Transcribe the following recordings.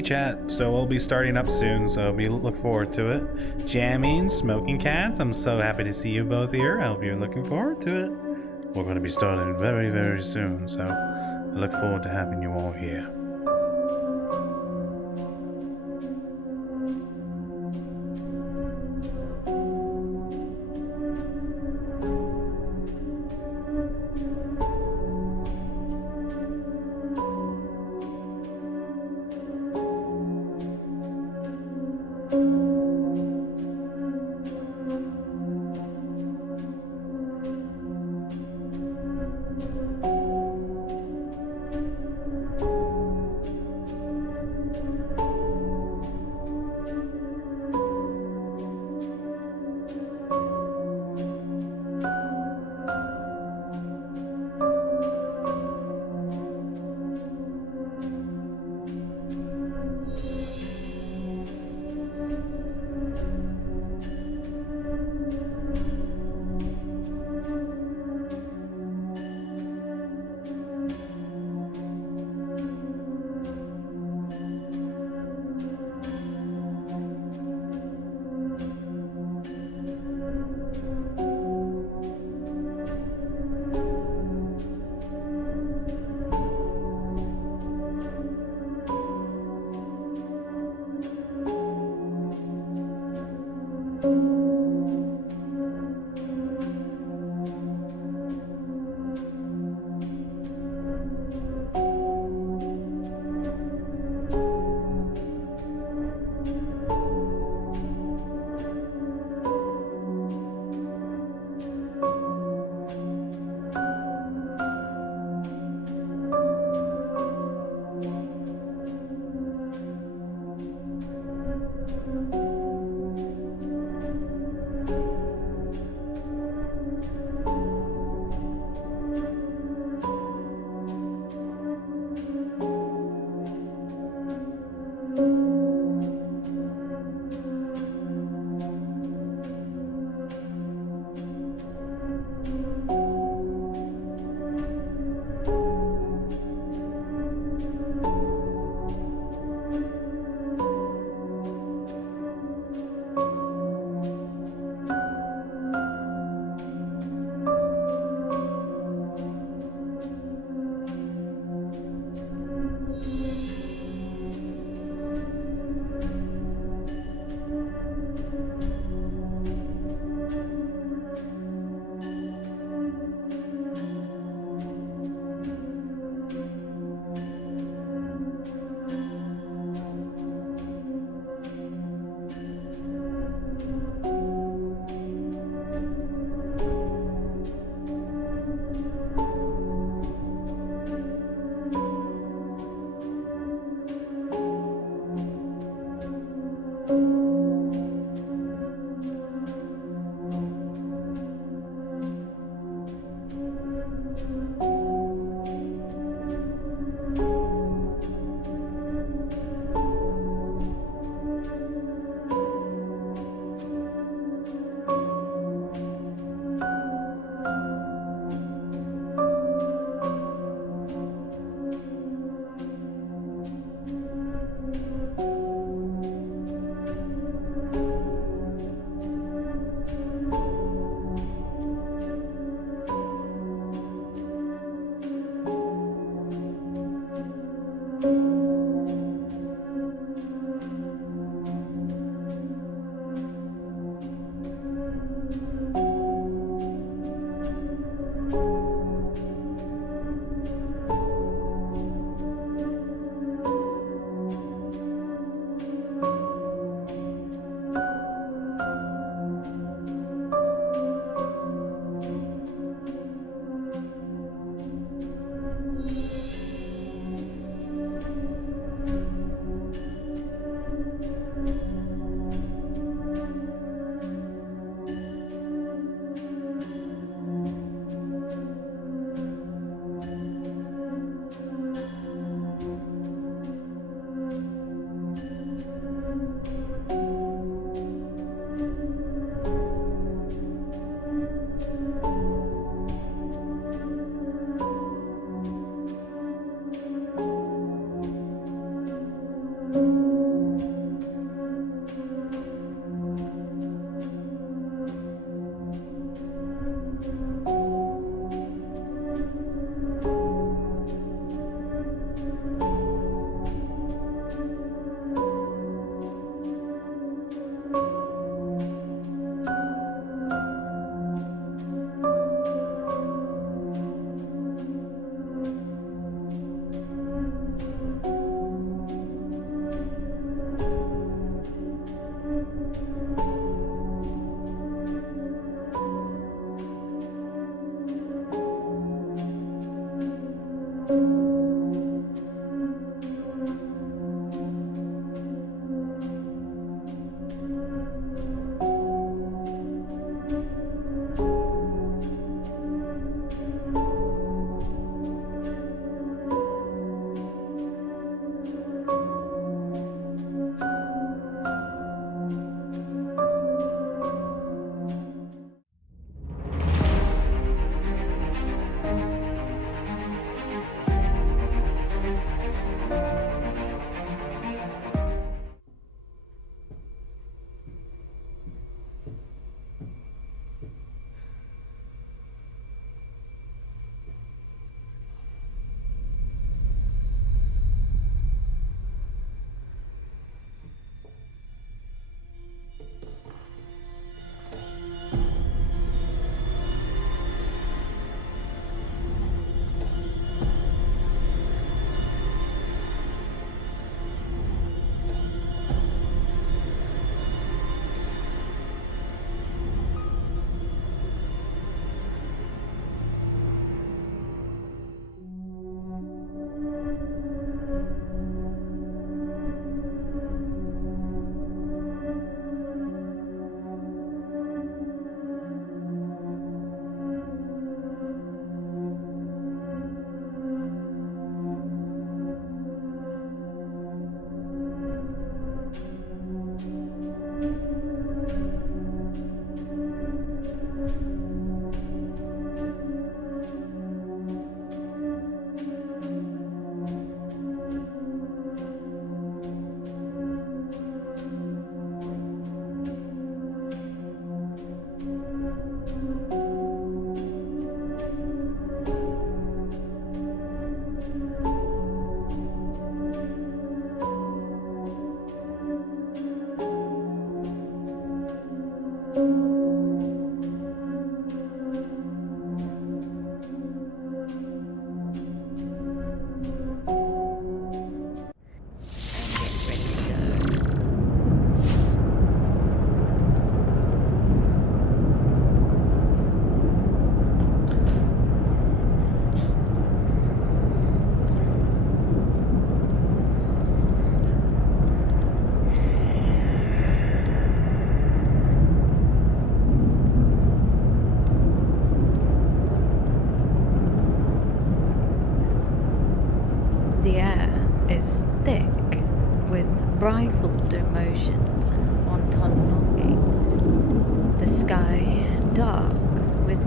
Hey chat, so we'll be starting up soon, so we look forward to it. Jamming, Smoking Cats, I'm so happy to see you both here. I hope you're looking forward to it. We're going to be starting very, very soon, so I look forward to having you all here.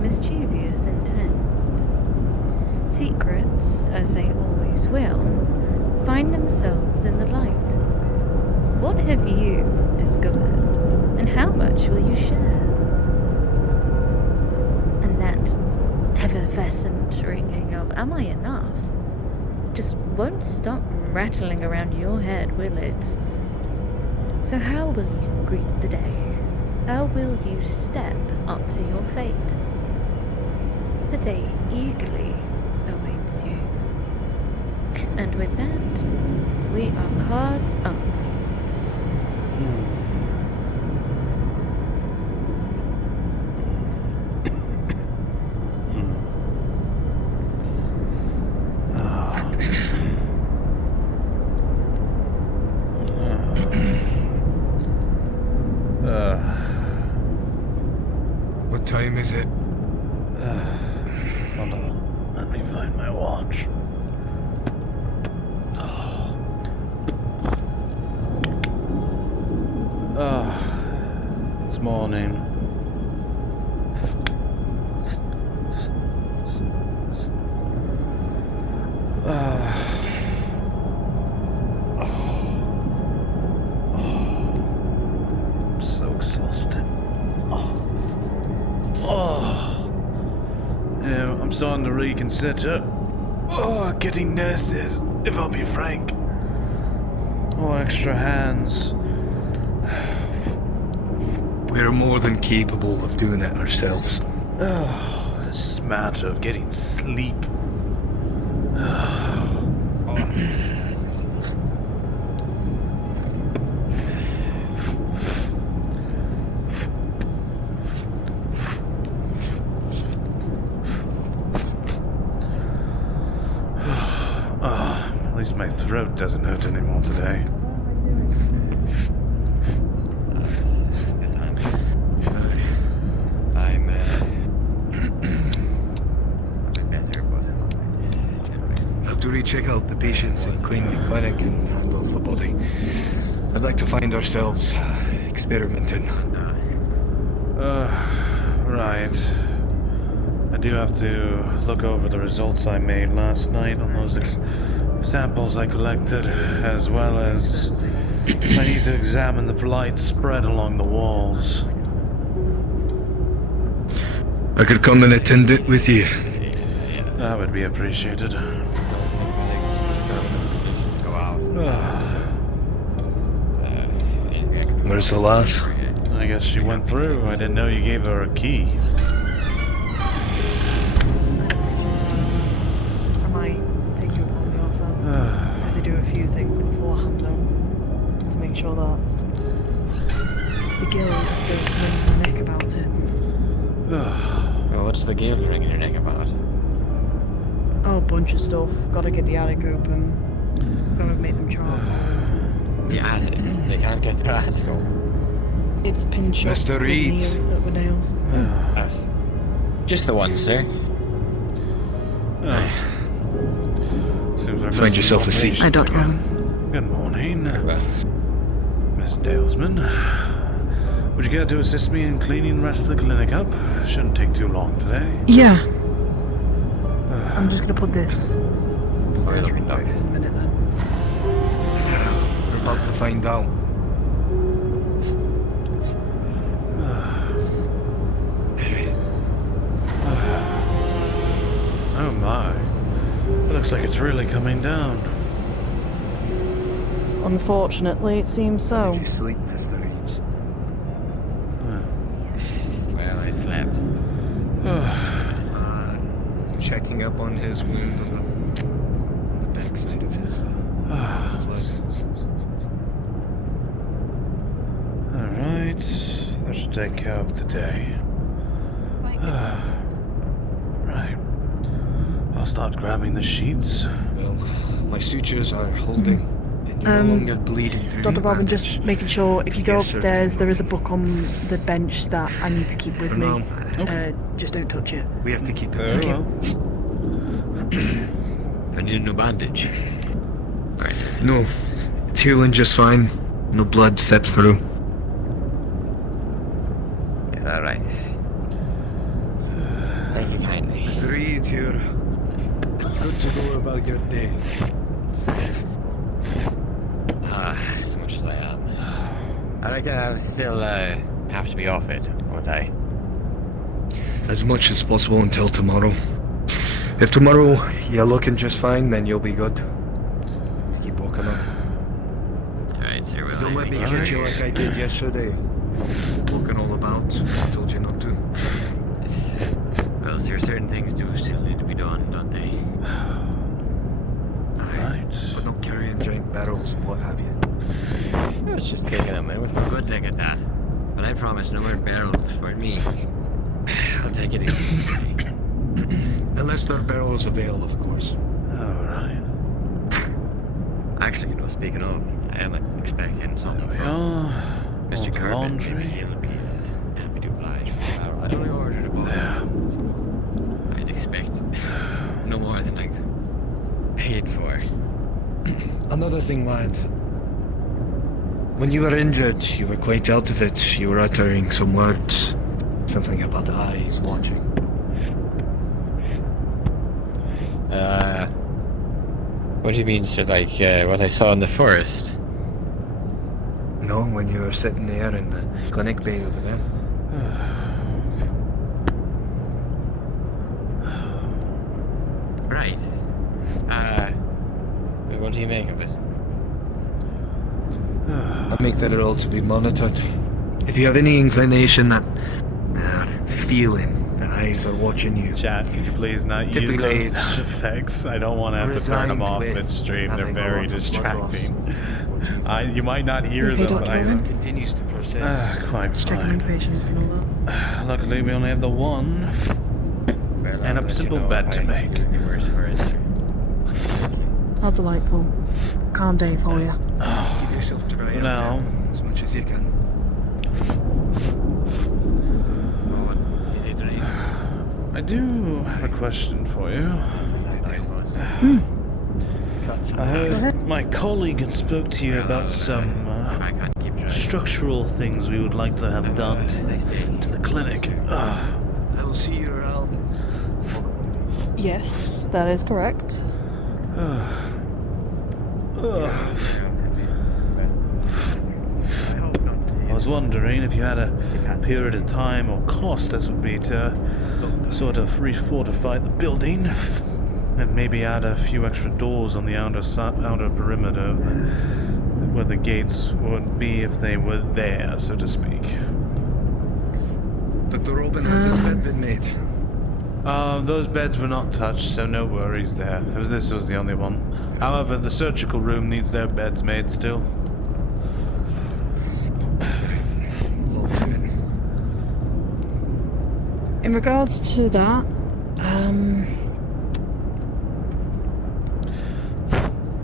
mischievous intent. Secrets, as they always will, find themselves in the light. What have you discovered, and how much will you share? And that effervescent ringing of "Am I enough?" just won't stop rattling around your head, will it? So how will you greet the day? How will you step up to your fate? The day eagerly awaits you. And with that, we are cards up. What time is it? Hold on. Let me find my watch. It's morning. I'm so exhausted. Yeah, I'm starting to reconsider getting nurses, if I'll be frank. Or extra hands. We're more than capable of doing it ourselves. It's just a matter of getting sleep. At least my throat doesn't hurt anymore today. After we check out the patients and clean the clinic and hand off the body, I'd like to find ourselves experimenting. Right. I do have to look over the results I made last night on those samples I collected, as well as I need to examine the light spread along the walls. I could come and attend it with you. That would be appreciated. Where's the lass? I guess she went through. I didn't know you gave her a key. I might take you upon the offer. I have to do a few things beforehand though, to make sure that the guild don't wring my neck about it. Well, what's the guild ringing your neck about? Oh, a bunch of stuff. Gotta get the attic open. Gotta make them charcoal. The attic? They can't get their attic open. It's pinch up Mr. Reed. at the nails. Just the one, sir. Seems like Find yourself a seat. I don't know. Good morning, Well, Miss Dalesman. Would you care to assist me in cleaning the rest of the clinic up? Shouldn't take too long today. Yeah. I'm just gonna put this upstairs in a minute then. We're about to find out. Oh my. It looks like it's really coming down. Unfortunately, it seems so. Did you sleep, Mr. Reeves? well, I slept. Checking up on his wound on the backside of his leg. Alright, that should take care of today. Right. I'll start grabbing the sheets. Well, my sutures are holding, and you're no longer bleeding through Dr. your Bobbin, bandage. just making sure if you go Yes, sir. upstairs, there is a book on the bench that I need to keep with For me. now. Okay. Just don't touch it. We have to keep it Very tight. well. I need a new bandage. Right. No, it's healing just fine. No blood seeped through. Is that right? Thank you kindly. Mr. Reed, you're good to go about your day. As much as I am. I reckon I'll still have to be off it, won't I? As much as possible until tomorrow. If tomorrow you're looking just fine, then you'll be good. Keep walking on. Alright, sir, well, Don't let me catch you like I did yesterday. Walking all about. I told you not to. Well, sir, certain things do still need to be done, don't they? Right. But not carrying giant barrels and what have you. I was just kicking them in with a good leg at that. But I promise no more barrels for me. I'll take it easy today. Unless there are barrels available, of course. Alright. Actually, speaking of, I am expecting something There we from are. Mr. All the Kirby. laundry. Maybe he'll be happy to oblige. I only ordered a book, so I'd expect no more than I paid for. Another thing, lad. When you were injured, you were quite out of it. You were uttering some words. Something about eyes watching. What do you mean, sir? Like, what I saw in the forest? No, when you were sitting there in the clinic bay over there. Right. What do you make of it? I make that all to be monitored. If you have any inclination that feeling the eyes are watching you, Chat, could you please not use Typically those it's sound effects? I don't want to have to turn them resigned off with midstream. They're having a very lot of blood distracting. You might not hear Okay, them, but Dr. Owen. continues to persist. quite Just checking on fine. patients and all that. Luckily, we only have the one. Well, And I'll a let simple you know bed if to I make. do any worse for it, sir. How delightful. Calm day for you. Keep yourself dry For out now. there as much as you can. I do have a question for you. I Go heard ahead. my colleague had spoke to you about some I can't keep dry. structural things we would like to have done to the clinic. I'll see you around. Yes, that is correct. I was wondering if you had a period of time or cost this would be to sort of refortify the building and maybe add a few extra doors on the outer perimeter where the gates would be if they were there, so to speak. Dr. Robin, has his bed been made? Those beds were not touched, so no worries there. This was the only one. However, the surgical room needs their beds made still. In regards to that,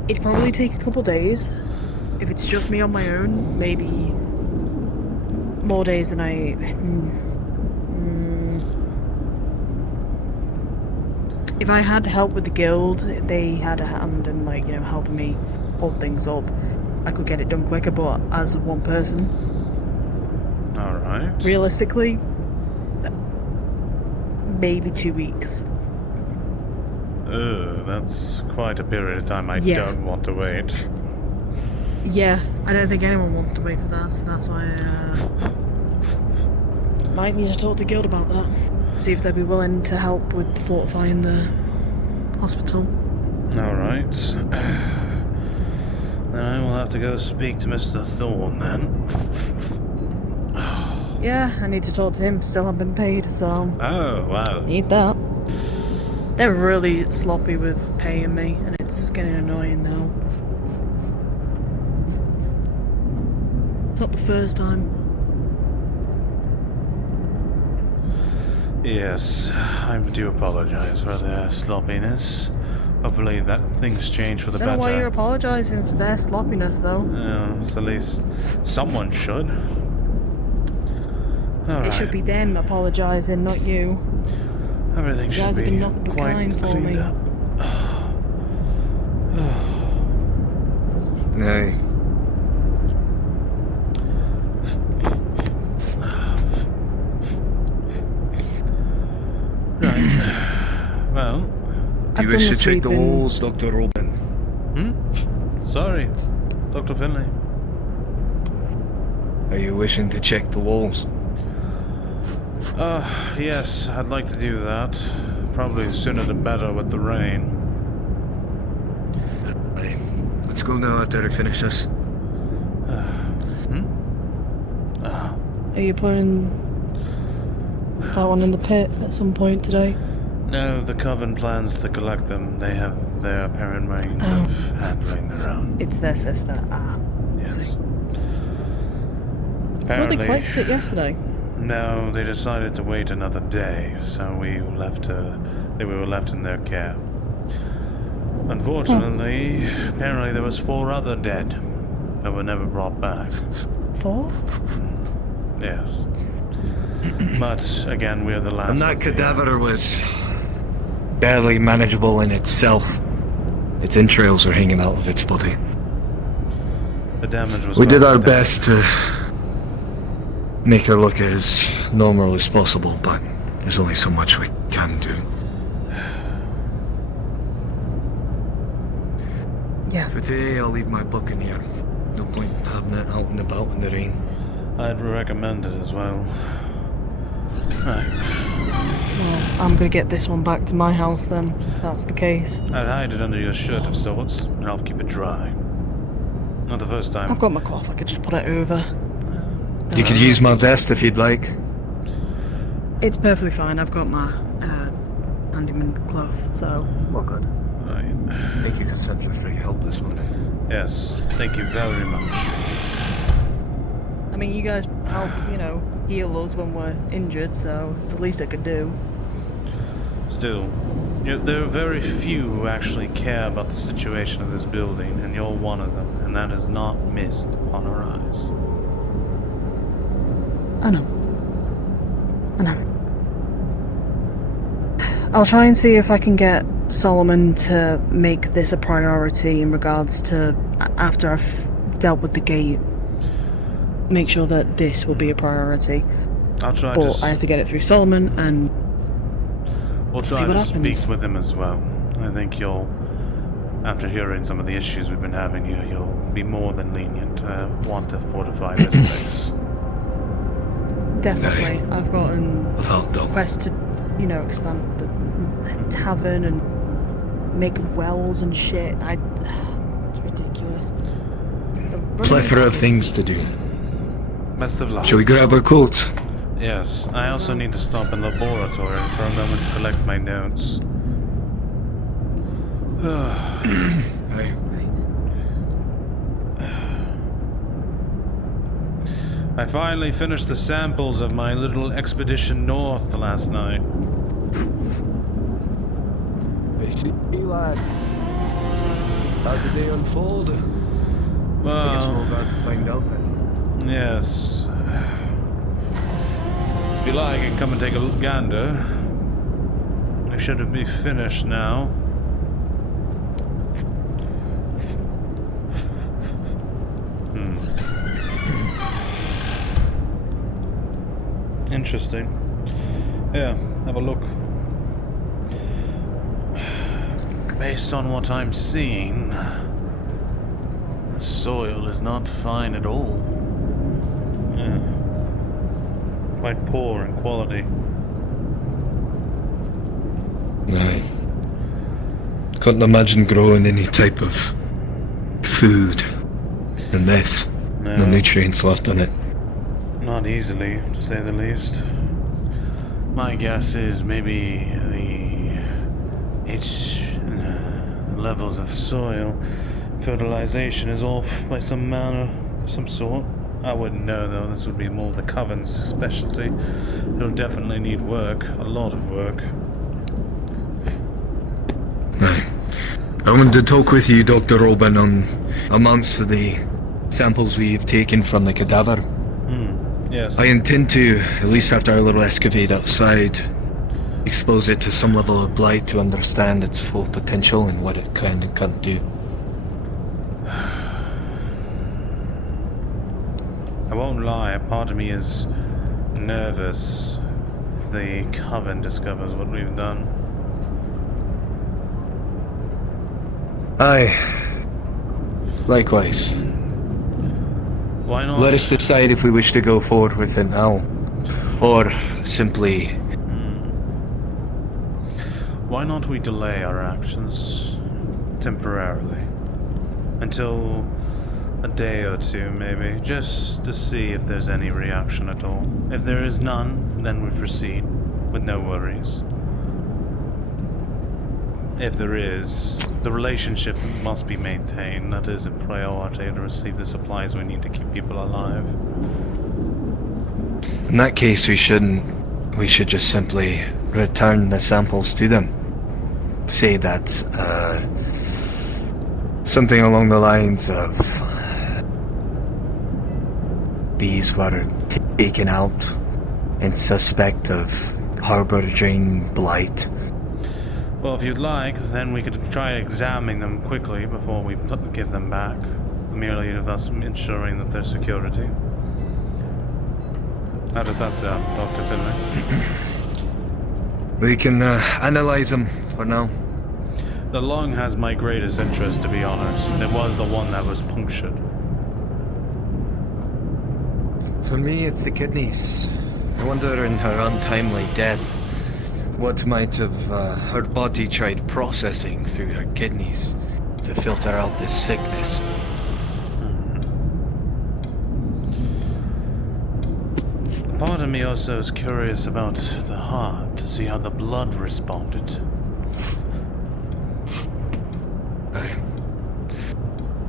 it'd probably take a couple days. If it's just me on my own, maybe more days than I... If I had help with the guild, they had a hand in, like, you know, helping me hold things up, I could get it done quicker, but as one person, Alright. realistically, maybe 2 weeks. That's quite a period of time I Yeah. don't want to wait. Yeah, I don't think anyone wants to wait for that, so that's why might need to talk to Guild about that. See if they'd be willing to help with fortifying the hospital. Alright. Then I will have to go speak to Mr. Thorne then. Yeah, I need to talk to him. Still haven't been paid, so Oh, wow. need that. They're really sloppy with paying me, and it's getting annoying now. It's not the first time. Yes, I do apologize for their sloppiness. Hopefully that things change for the I don't know why you're better. apologising for their sloppiness, though. So at least someone should. It should be them apologising, not you. Everything You should guys have be been nothing but quite kind for cleaned me. up. Aye. Right. Do you I've wish done to the check the sweeping. walls, Dr. Robin? Sorry, Dr. Finley. Are you wishing to check the walls? Yes, I'd like to do that. Probably sooner the better with the rain. Aye. Let's go now after I finish this. Are you putting that one in the pit at some point today? No, the Coven plans to collect them. They have their apparent means Oh. of handling their own. It's their sister. Yes. see. Well, they Apparently, collected it yesterday. no, they decided to wait another day, so we were left in their care. Unfortunately, apparently there was 4 other dead that were never brought back. 4? Yes. But again, we are the last. And that of the, cadaver was barely manageable in itself. Its entrails are hanging out of its body. the damage was. We did our caused. best to make her look as normal as possible, but there's only so much we can do. Yeah. For today, I'll leave my book in here. No point in having it out and about in the rain. I'd recommend it as well. Right. Well, I'm gonna get this one back to my house then, if that's the case. I'd hide it under your shirt of sorts, and I'll keep it dry. Not the first time. I've got my cloth, I could just put it over. You could use my vest if you'd like. It's perfectly fine, I've got my handyman cloth, so we're good. Right. Thank you, Cassandra, for your help this morning. Yes, thank you very much. I mean, you guys help, heal us when we're injured, so it's the least I could do. Still, there are very few who actually care about the situation of this building, and you're one of them, and that is not missed upon our eyes. I know. I'll try and see if I can get Solomon to make this a priority in regards to, after I've dealt with the gate, make sure that this will be a priority. I'll try But to. I have to get it through Solomon, and We'll see try what to happens. speak with him as well. I think after hearing some of the issues we've been having here, you'll be more than lenient to want to fortify this place. definitely, I've got an Without doubt. quest to, expand the tavern and make wells and shit. It's ridiculous. Plethora of things to do. Best of luck. Shall we grab our coats? Yes, I also need to stop in the laboratory for a moment to collect my notes. Aye. I finally finished the samples of my little expedition north last night. I see, lad. How did they unfold? I guess Well, we're about to find out then. yes. If you like, I can come and take a gander. I should be finished now. Interesting. Yeah, have a look. Based on what I'm seeing, the soil is not fine at all. Yeah. Quite poor in quality. Aye. Couldn't imagine growing any type of food in this. No nutrients left in it. Not easily, to say the least. My guess is maybe the levels of soil fertilization is off by some sort. I wouldn't know though, this would be more the Coven's specialty. It'll definitely need work, a lot of work. Aye. I wanted to talk with you, Dr. Robin, on amongst the samples we've taken from the cadaver. Yes. I intend to, at least after our little escapade outside, expose it to some level of blight to understand its full potential and what it can and can't do. I won't lie, a part of me is nervous if the Coven discovers what we've done. Aye. Likewise. Why not? Let us decide if we wish to go forward with it now, or simply. Why not we delay our actions temporarily until a day or two, maybe, just to see if there's any reaction at all. If there is none, then we proceed with no worries. If there is, the relationship must be maintained. That is a priority to receive the supplies we need to keep people alive. In that case, we shouldn't. We should just simply return the samples to them. Say that, something along the lines of these were taken out in suspect of harboring blight. Well, if you'd like, then we could try examining them quickly before we give them back. Merely of us ensuring that their security. How does that sound, Dr. Finlay? We can analyze them for now. The lung has my greatest interest, to be honest. It was the one that was punctured. For me, it's the kidneys. I wonder, in her untimely death, what might have her body tried processing through her kidneys to filter out this sickness. Part of me also is curious about the heart, to see how the blood responded.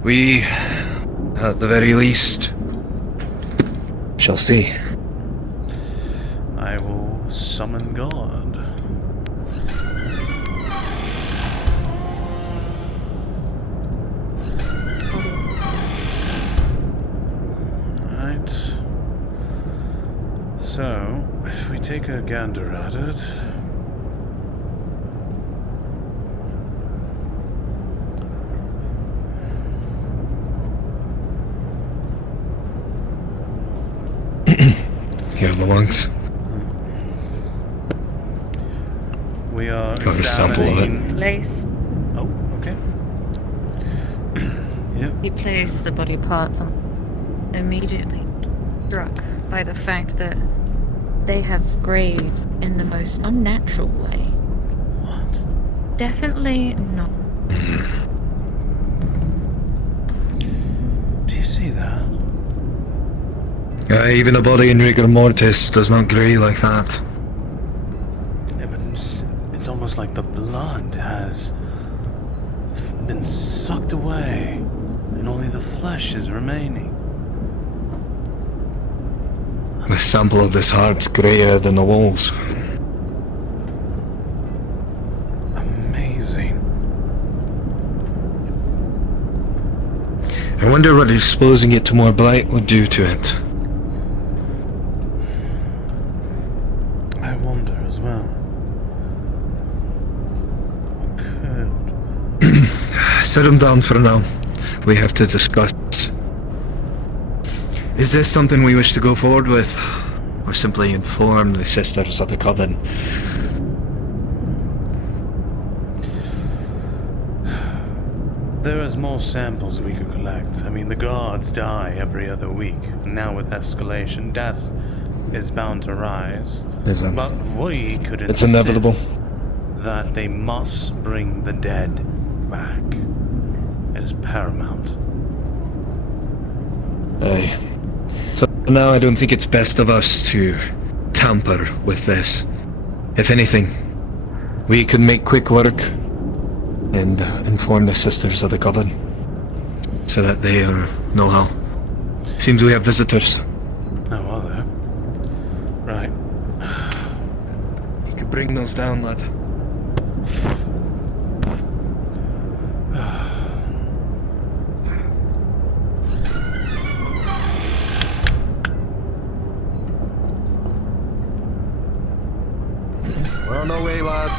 We, at the very least, shall see. I will summon God. Right. So, if we take a gander at it... Here are the lungs. We are Got a sample of it. Place. Oh, okay. Yep. He placed the body parts on. Immediately struck by the fact that they have grayed in the most unnatural way. What? Definitely not. Do you see that? Even a body in rigor mortis does not grey like that. Yeah, but it's almost like the blood has been sucked away, and only the flesh is remaining. The sample of this heart's greyer than the walls. Amazing. I wonder what exposing it to more blight would do to it. I wonder as well. What could... Set him down for now. We have to discuss. Is this something we wish to go forward with? Or simply inform the Sisters of the Coven? There is more samples we could collect. I mean, the guards die every other week. Now with escalation, death is bound to rise. But we could It's insist inevitable. that they must bring the dead back. It is paramount. Aye. For now, I don't think it's best of us to tamper with this. If anything, we could make quick work and inform the Sisters of the Coven so that they know how. Seems we have visitors. Oh, are there? Right. You could bring those down, lad. We're on our way, lad.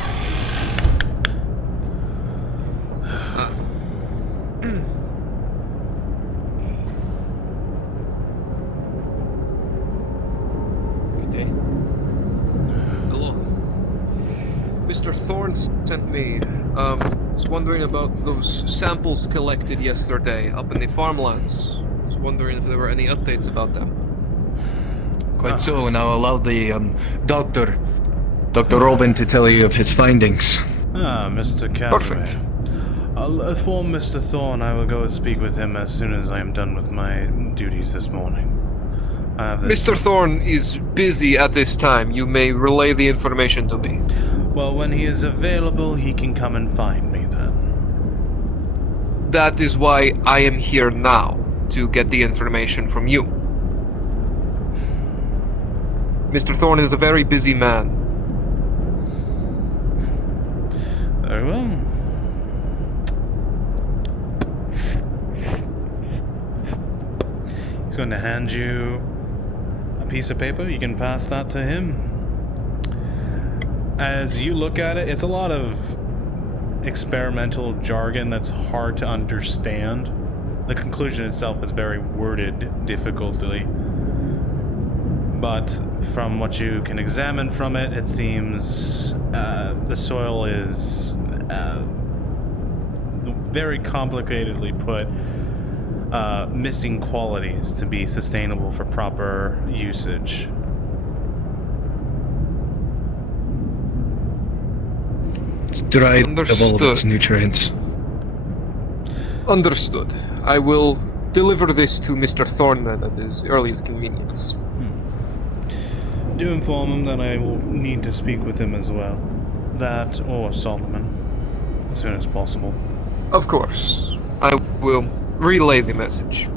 Good day. Hello. Mr. Thorne sent me. Was wondering about those samples collected yesterday up in the farmlands. Was wondering if there were any updates about them. Quite so, and I'll allow the Dr. Robin to tell you of his findings. Mr. Casimir. Perfect. I'll inform Mr. Thorne. I will go and speak with him as soon as I am done with my duties this morning. Mr. Thorne is busy at this time. You may relay the information to me. Well, when he is available, he can come and find me then. That is why I am here now, to get the information from you. Mr. Thorne is a very busy man. Very well. He's going to hand you a piece of paper. You can pass that to him. As you look at it, it's a lot of experimental jargon that's hard to understand. The conclusion itself is very worded difficultly. But from what you can examine from it, it seems the soil is very complicatedly put, missing qualities to be sustainable for proper usage. It's dried of all of its nutrients. Understood. I will deliver this to Mr. Thorne then at his earliest convenience. Do inform him that I will need to speak with him as well. That or Solomon. As soon as possible. Of course. I will relay the message.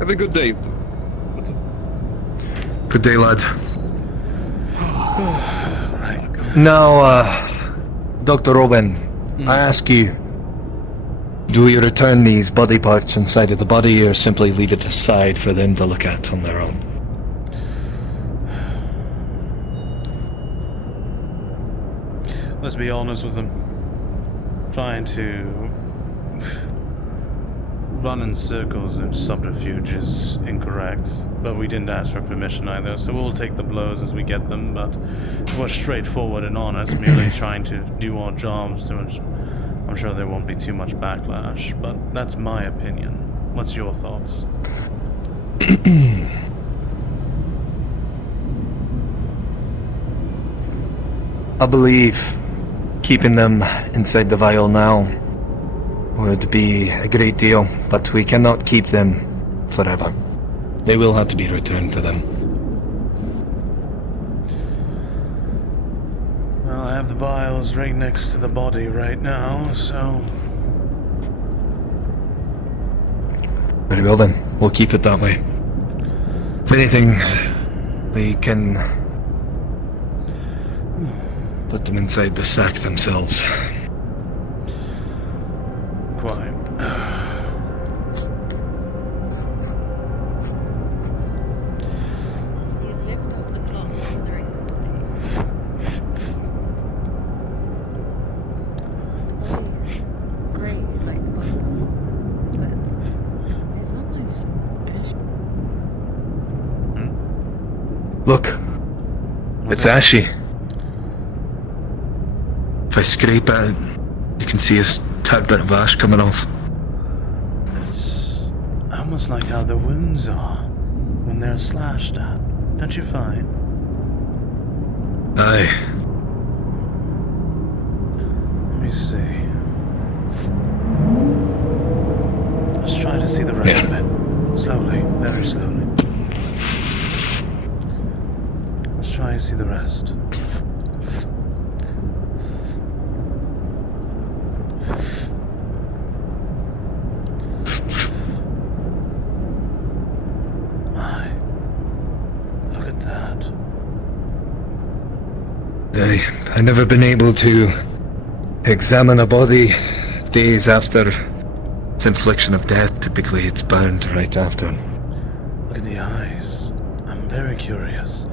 Have a good day. Good day, lad. Right. Now, Dr. Robin, I ask you, do we return these body parts inside of the body or simply leave it aside for them to look at on their own? Let's be honest with them. Trying to run in circles and subterfuge is incorrect. But we didn't ask for permission either, so we'll take the blows as we get them. But we're straightforward and honest, merely trying to do our jobs. So I'm sure there won't be too much backlash, but that's my opinion. What's your thoughts? I believe keeping them inside the vial now would be a great deal, but we cannot keep them forever. They will have to be returned to them. Well, I have the vials right next to the body right now, so... Very well then, we'll keep it that way. If anything, we can put them inside the sack themselves. Quite. Look, it's ashy. If I scrape it, you can see a tad bit of ash coming off. It's almost like how the wounds are when they're slashed at, don't you find? Aye. Let me see. Let's try to see the rest of it. Slowly, very slowly. Let's try and see the rest. My, look at that. I've never been able to examine a body days after its infliction of death. Typically it's burned right after. Look at the eyes. I'm very curious.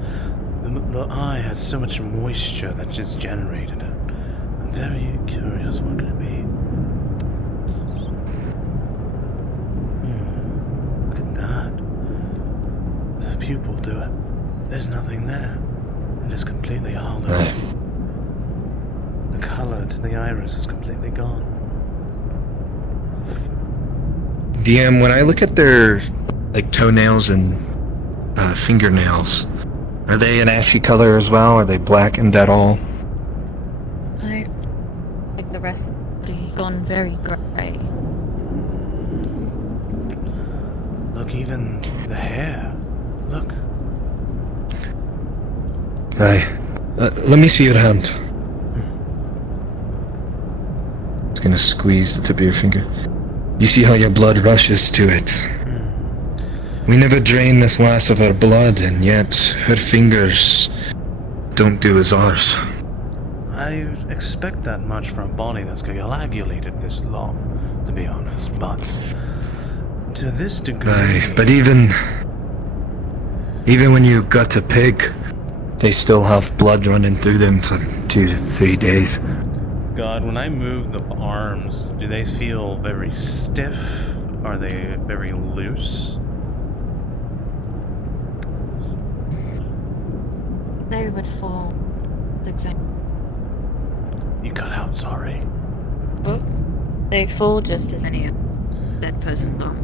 The eye has so much moisture that just generated it. I'm very curious what could it be. Look at that. The pupil to it. There's nothing there. It is completely hollow. Aye. The color to the iris is completely gone. DM, when I look at their like toenails and fingernails, are they an ashy color as well? Are they blackened at all? I like the rest of the body gone very grey. Look, even the hair. Look. Aye. Let me see your hand. Just gonna squeeze the tip of your finger. You see how your blood rushes to it? We never drain this lass of her blood, and yet her fingers don't do as ours. I expect that much from a body that's coagulated this long, to be honest, but to this degree... Aye, but even when you gut a pig, they still have blood running through them for 2 to 3 days. God, when I move the arms, do they feel very stiff? Are they very loose? They would fall. Exactly. You cut out, sorry. Well, they fall just as any dead person does.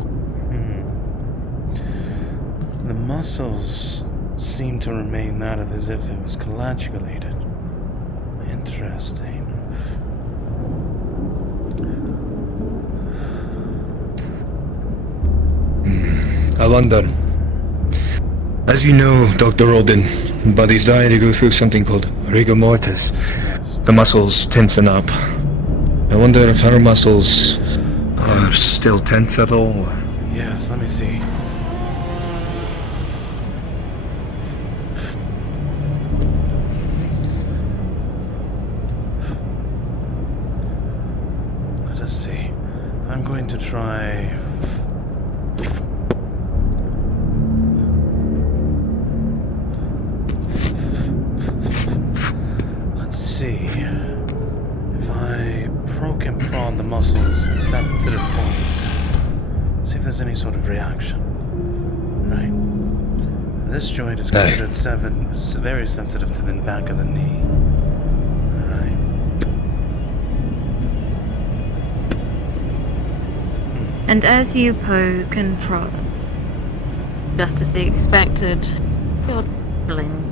The muscles seem to remain that of as if it was coagulated. Interesting. I wonder. As you know, Dr. Robin, bodies die to go through something called rigor mortis. Yes. The muscles tensing up. I wonder if her muscles are still tense at all. Yes, let me see. Let us see. I'm going to try... Let's see. If I poke and prod the muscles at sensitive points, see if there's any sort of reaction. Right. This joint is considered very sensitive to the back of the knee. Alright. And as you poke and prod, just as the expected, you're feeling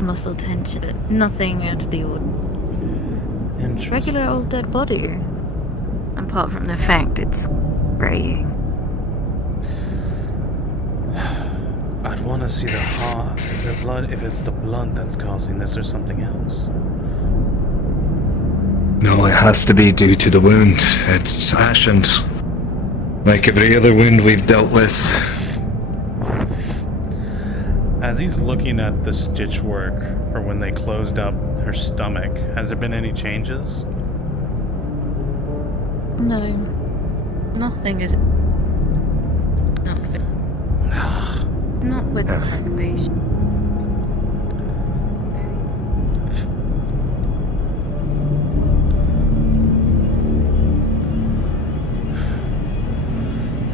muscle tension, nothing out of the ordinary. Interesting. Regular old dead body. Apart from the fact it's graying. I'd want to see the heart. Is it blood? If it's the blood that's causing this or something else. No, it has to be due to the wound. It's ashened. Like every other wound we've dealt with. As he's looking at the stitch work for when they closed up her stomach, has there been any changes? No. Nothing is... Not with the coagulation.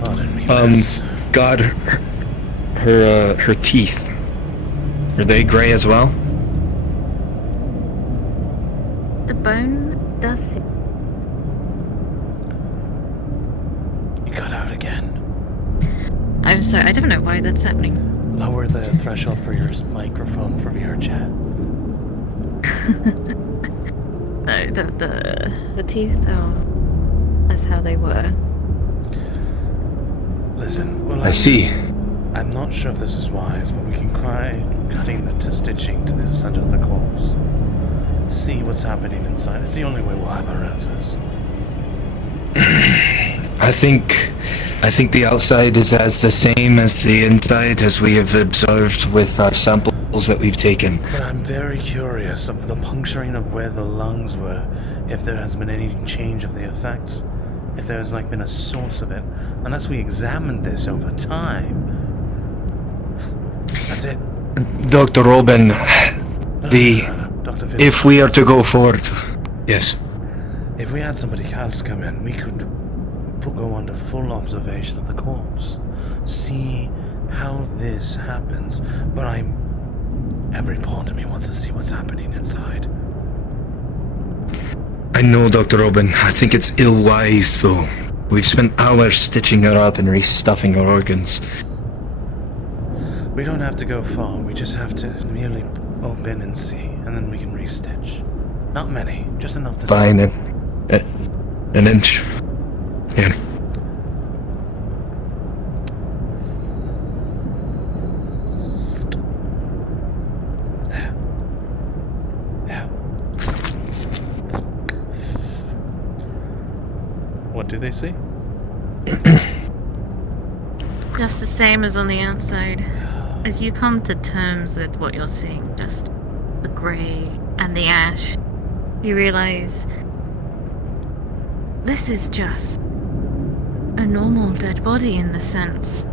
Pardon me, miss. God, her teeth. Are they grey as well? The bone does seem... You cut out again. I'm sorry, I don't know why that's happening. Lower the threshold for your microphone for VR chat. No, the teeth are... That's how they were. Listen, well, I see. I'm not sure if this is wise, but we can try cutting the stitching to the center of the corpse. See what's happening inside. It's the only way we'll have our answers. I think the outside is as the same as the inside, as we have observed with our samples that we've taken. But I'm very curious of the puncturing of where the lungs were, if there has been any change of the effects, if there's been a source of it, unless we examined this over time. That's it. Dr. Robin, Dr. Phil, if we are to go forward, yes. if we had somebody else come in, we could go under full observation of the corpse, see how this happens. But every part of me wants to see what's happening inside. I know, Dr. Robin. I think it's ill-wise, though. We've spent hours stitching her up and restuffing her organs. We don't have to go far. We just have to merely open and see, and then we can restitch. Not many, just enough to Fine, see. an inch. Here. There. Yeah. What do they see? Just the same as on the outside. As you come to terms with what you're seeing, just the grey and the ash, you realize this is just a normal dead body in the sense.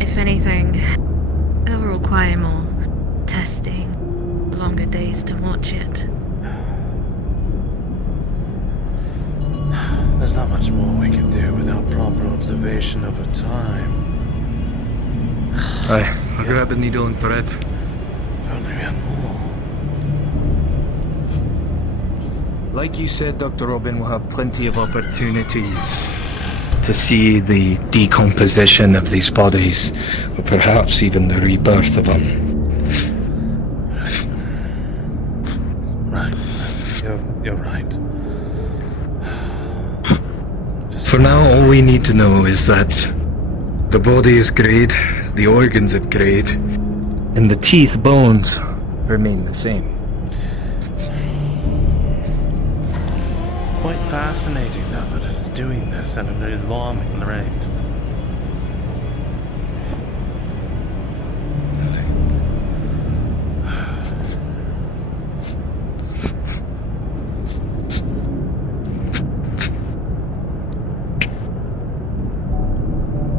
If anything, it will require more testing, longer days to watch it. There's not much more we can do without proper observation over time. Aye, I'll grab a needle and thread. If only we had more. Like you said, Dr. Robin, we'll have plenty of opportunities to see the decomposition of these bodies, or perhaps even the rebirth of them. Right. You're right. For now, all we need to know is that the body is greyed, the organs have greyed, and the teeth bones remain the same. Quite fascinating, though, that it's doing this at an alarming rate.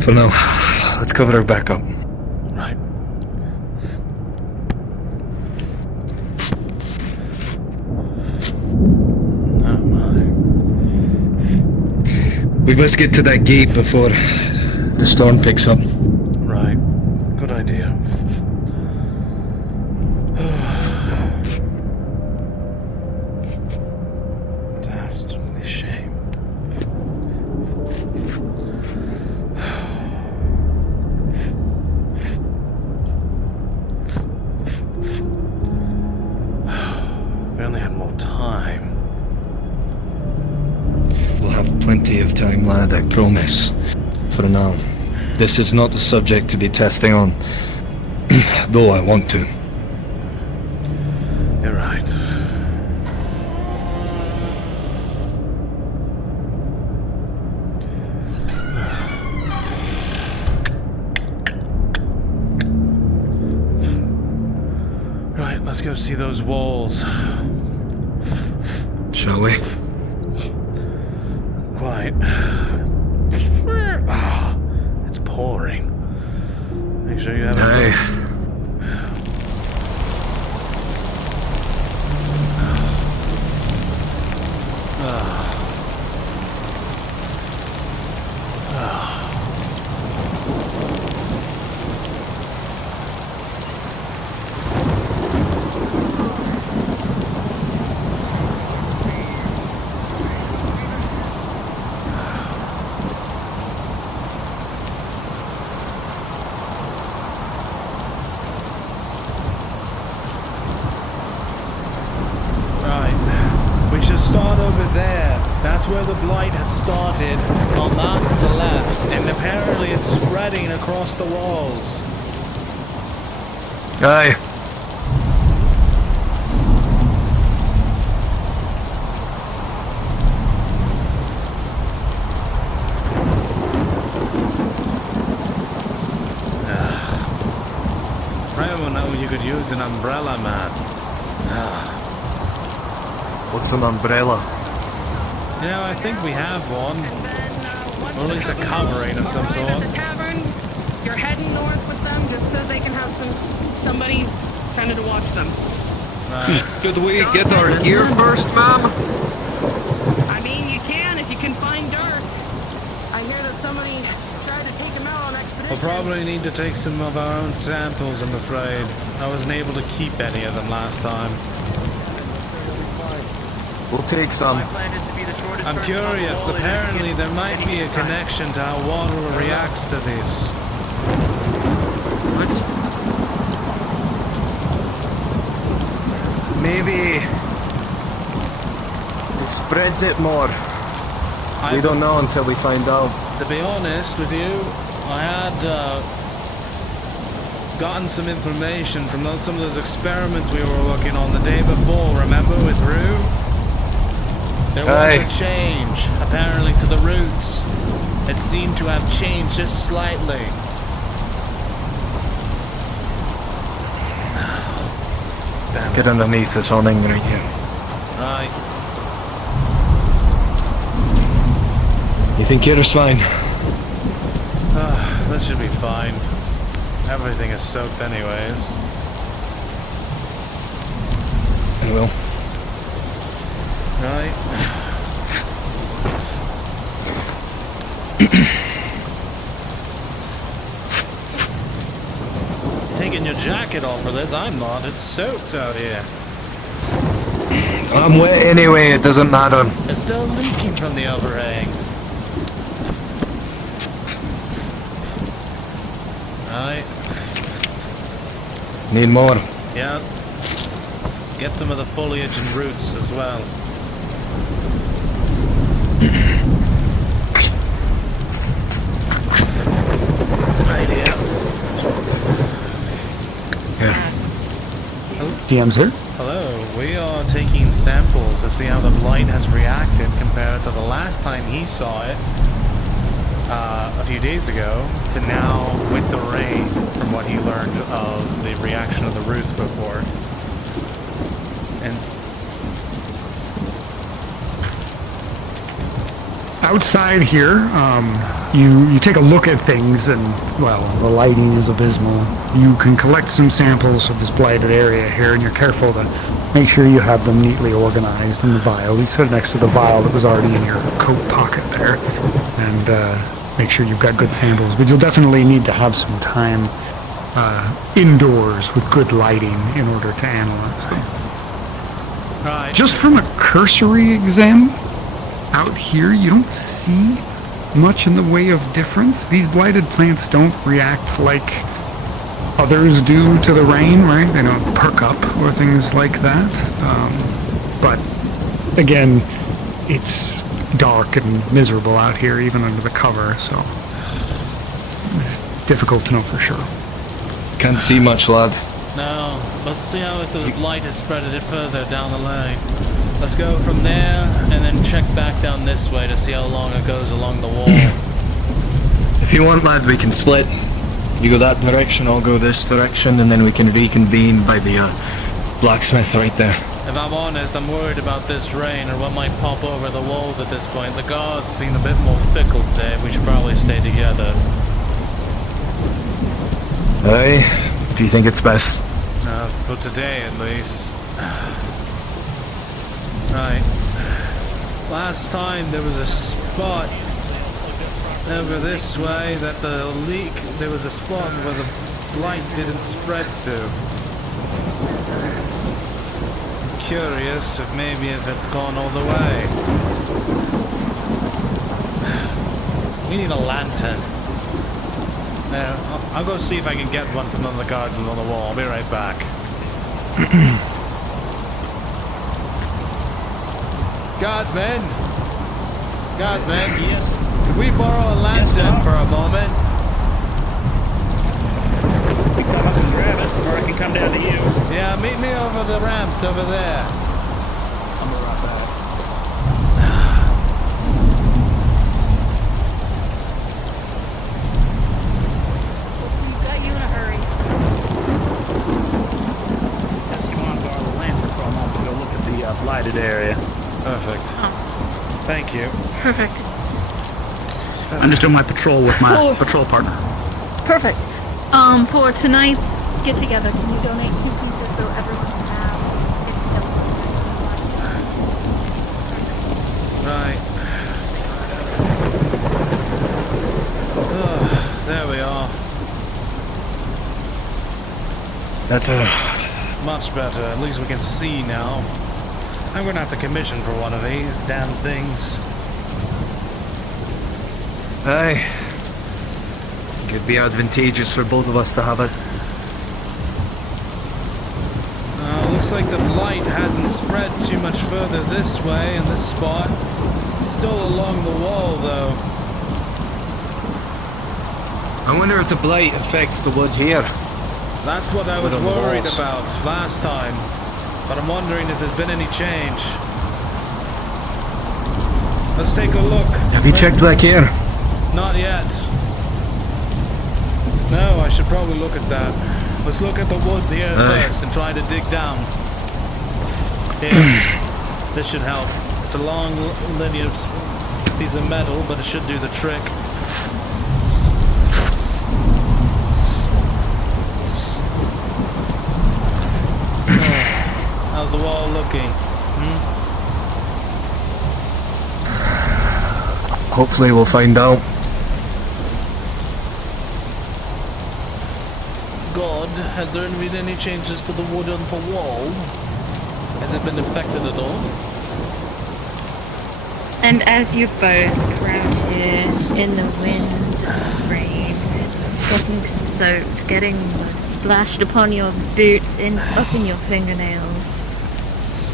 For now, let's cover her back up. Right. Oh my. We must get to that gate before the storm picks up. Right. Good idea. Dastardly shame. If we only had more time. We'll have plenty of time, lad, I promise. For now. This is not the subject to be testing on. Though I want to. You're right. Right, let's go see those walls. Shall we? Quite. Ah, it's pouring. Make sure you have Aye. Right. We should start over there. That's where the blight has started, on that to the left. And apparently it's spreading across the walls. Aye. I don't know, you could use an umbrella, man. What's an umbrella? You know, I think we have one. Or at least a covering of some At sort. the tavern, you're heading north with them just so they can have somebody kind of to watch them. Should we get our gear first, ma'am? I mean, you can if you can find dirt. I hear that somebody tried to take them out on expedition. We'll probably need to take some of our own samples, I'm afraid. I wasn't able to keep any of them last time. We'll take some. My plan is to be the shortest I'm person on the curious. wall, and Apparently, get there might be a any time. connection to how water reacts to this. What? Maybe it spreads it more. We don't know until we find out. To be honest with you, I had gotten some information from some of those experiments we were working on the day before, remember, with Rue? There was a change, apparently, to the roots. It seemed to have changed just slightly. Let's get underneath this awning right here. Right. You think you're fine? That should be fine. Everything is soaked anyways. I will. Right. Taking your jacket off for this? I'm not. It's soaked out here. I'm wet anyway, it doesn't matter. It's still leaking from the overhang. Right. Need more. Yeah. Get some of the foliage and roots as well. Right here. DM's here. Hello, we are taking samples to see how the blight has reacted compared to the last time he saw it a few days ago to now with the rain, from what he learned of the reaction of the roots before. And Outside here, you take a look at things and, well, the lighting is abysmal. You can collect some samples of this blighted area here, and you're careful to make sure you have them neatly organized in the vial. You sit next to the vial that was already in your coat pocket there, and make sure you've got good samples. But you'll definitely need to have some time indoors with good lighting in order to analyze them. right, Just from a cursory exam, out here you don't see much in the way of difference. These blighted plants don't react like others do to the rain, right? They don't perk up or things like that. But again, it's dark and miserable out here, even under the cover, so it's difficult to know for sure. Can't see much, lad. no, let's see how if the blight has spread it further down the line. Let's go from there and then check back down this way to see how long it goes along the wall. If you want, lad, we can split. You go that direction, I'll go this direction, and then we can reconvene by the blacksmith right there. If I'm honest, I'm worried about this rain or what might pop over the walls at this point. The guards seem a bit more fickle today. We should probably stay together. Aye, do you think it's best? For today, at least. Right. Last time there was a spot over this way that the leak, there was a spot where the blight didn't spread to. Curious if maybe if it's gone all the way. We need a lantern. There, I'll go see if I can get one from one of the guards on the wall. I'll be right back. Guardsmen! Guardsmen! Yes. Could we borrow a lantern for a moment? You come up and grab it, or I can come down to you. Yeah, meet me over the ramps over there. I'm right back. We've got you in a hurry. If you want to borrow the lantern for a moment to go look at the blighted area. Perfect. Thank you. Perfect. I'm just doing my patrol with my patrol partner. Perfect. For tonight's get together, can you donate 2 pieces so everyone can have Right. There we are. That Much better. At least we can see now. I'm gonna have to commission for one of these damn things. Aye. Could be advantageous for both of us to have it. Looks like the blight hasn't spread too much further this way in this spot. It's still along the wall, though. I wonder if the blight affects the wood here. That's what I was on the worried walls. about last time. But I'm wondering if there's been any change. Let's take a look. Have you checked back here? Not yet. No, I should probably look at that. Let's look at the wood here first and try to dig down. Here. This should help. It's a long linear piece of metal, but it should do the trick. How's the wall looking? Hopefully we'll find out. God, has there been any changes to the wood on the wall? Has it been affected at all? And as you both crouch here in the wind, rain, getting soaked, getting mud splashed upon your boots, up in your fingernails,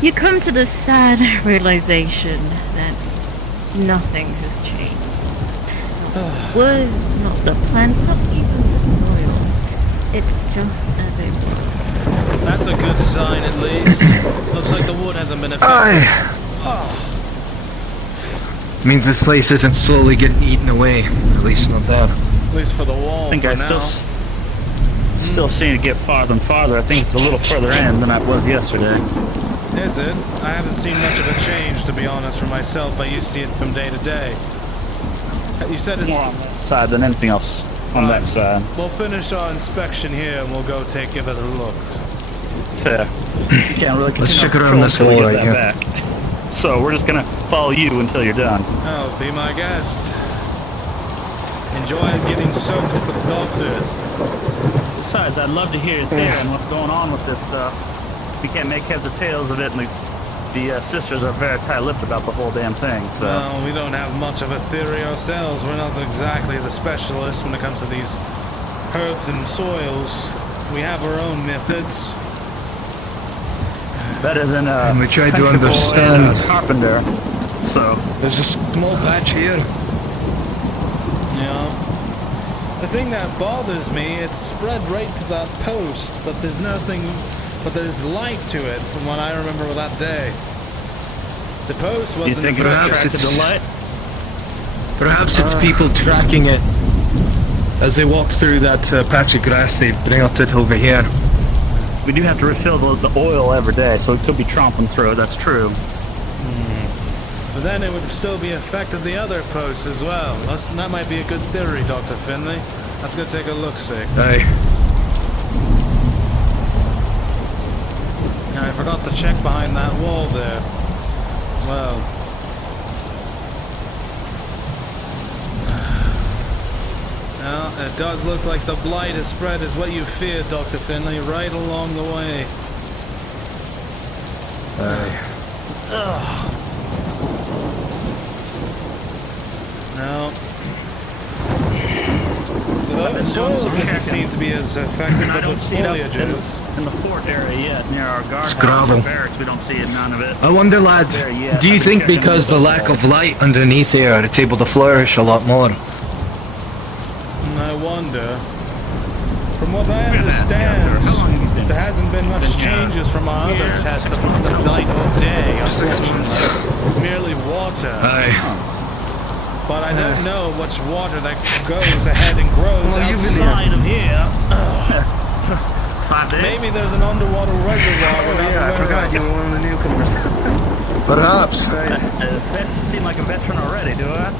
you come to the sad realization that nothing has changed. Not the wood, not the plants, not even the soil. It's just as it was. That's a good sign, at least. Looks like the wood hasn't been affected. Aye. Means this place isn't slowly getting eaten away. At least not there. At least for the wall. I think for I now. still seeing it get farther and farther. I think it's a little further in than I was yesterday. Is it? I haven't seen much of a change, to be honest, for myself, but you see it from day to day. You said it's... More on that side than anything else on that side. We'll finish our inspection here and we'll go give it a look. Fair. You can't really Let's continue check to around control this until we wall get right that back. So we're just gonna follow you until you're done. Oh, be my guest. Enjoy getting soaked with the doctors. Besides, I'd love to hear it there and what's going on with this stuff. We can't make heads or tails of it, and the sisters are very tight-lipped about the whole damn thing. So Well, we don't have much of a theory ourselves. We're not exactly the specialists when it comes to these herbs and soils. We have our own methods. better than And we tried to technical understand. and, carpenter. So There's a small patch here. Yeah. The thing that bothers me, it's spread right to that post, but there's nothing, but there's light to it from what I remember of that day. The post you wasn't think it's Perhaps attracted it's- to light? Perhaps it's people tracking it. As they walk through that patch of grass, they bring up it over here. We do have to refill the oil every day, so it could be tromping through. That's true. But then it would still be affected the other posts as well. That might be a good theory, Dr. Finley. Let's go take a look, Sick. Aye. I forgot to check behind that wall there. Well. Well, it does look like the blight has spread is what you feared, Dr. Finley, right along the way. Aye. No. The soil doesn't seem to be as affected, I but the don't see it up foliage is. in the fort area yet, near our guardhouse gravel. and barracks. We don't see it, none of it. I wonder, lad, There, yeah. do you I've been think checking because the the lack of light underneath here, it's able to flourish a lot more? I wonder. From what I understand, there hasn't been much changes from our other tests of night or day, unfortunately. Merely water. Aye. But I don't know which water that goes ahead and grows outside of here. 5 days? Maybe there's an underwater reservoir we're not aware of. were one of the newcomers. Perhaps. Seem like a veteran already, do I?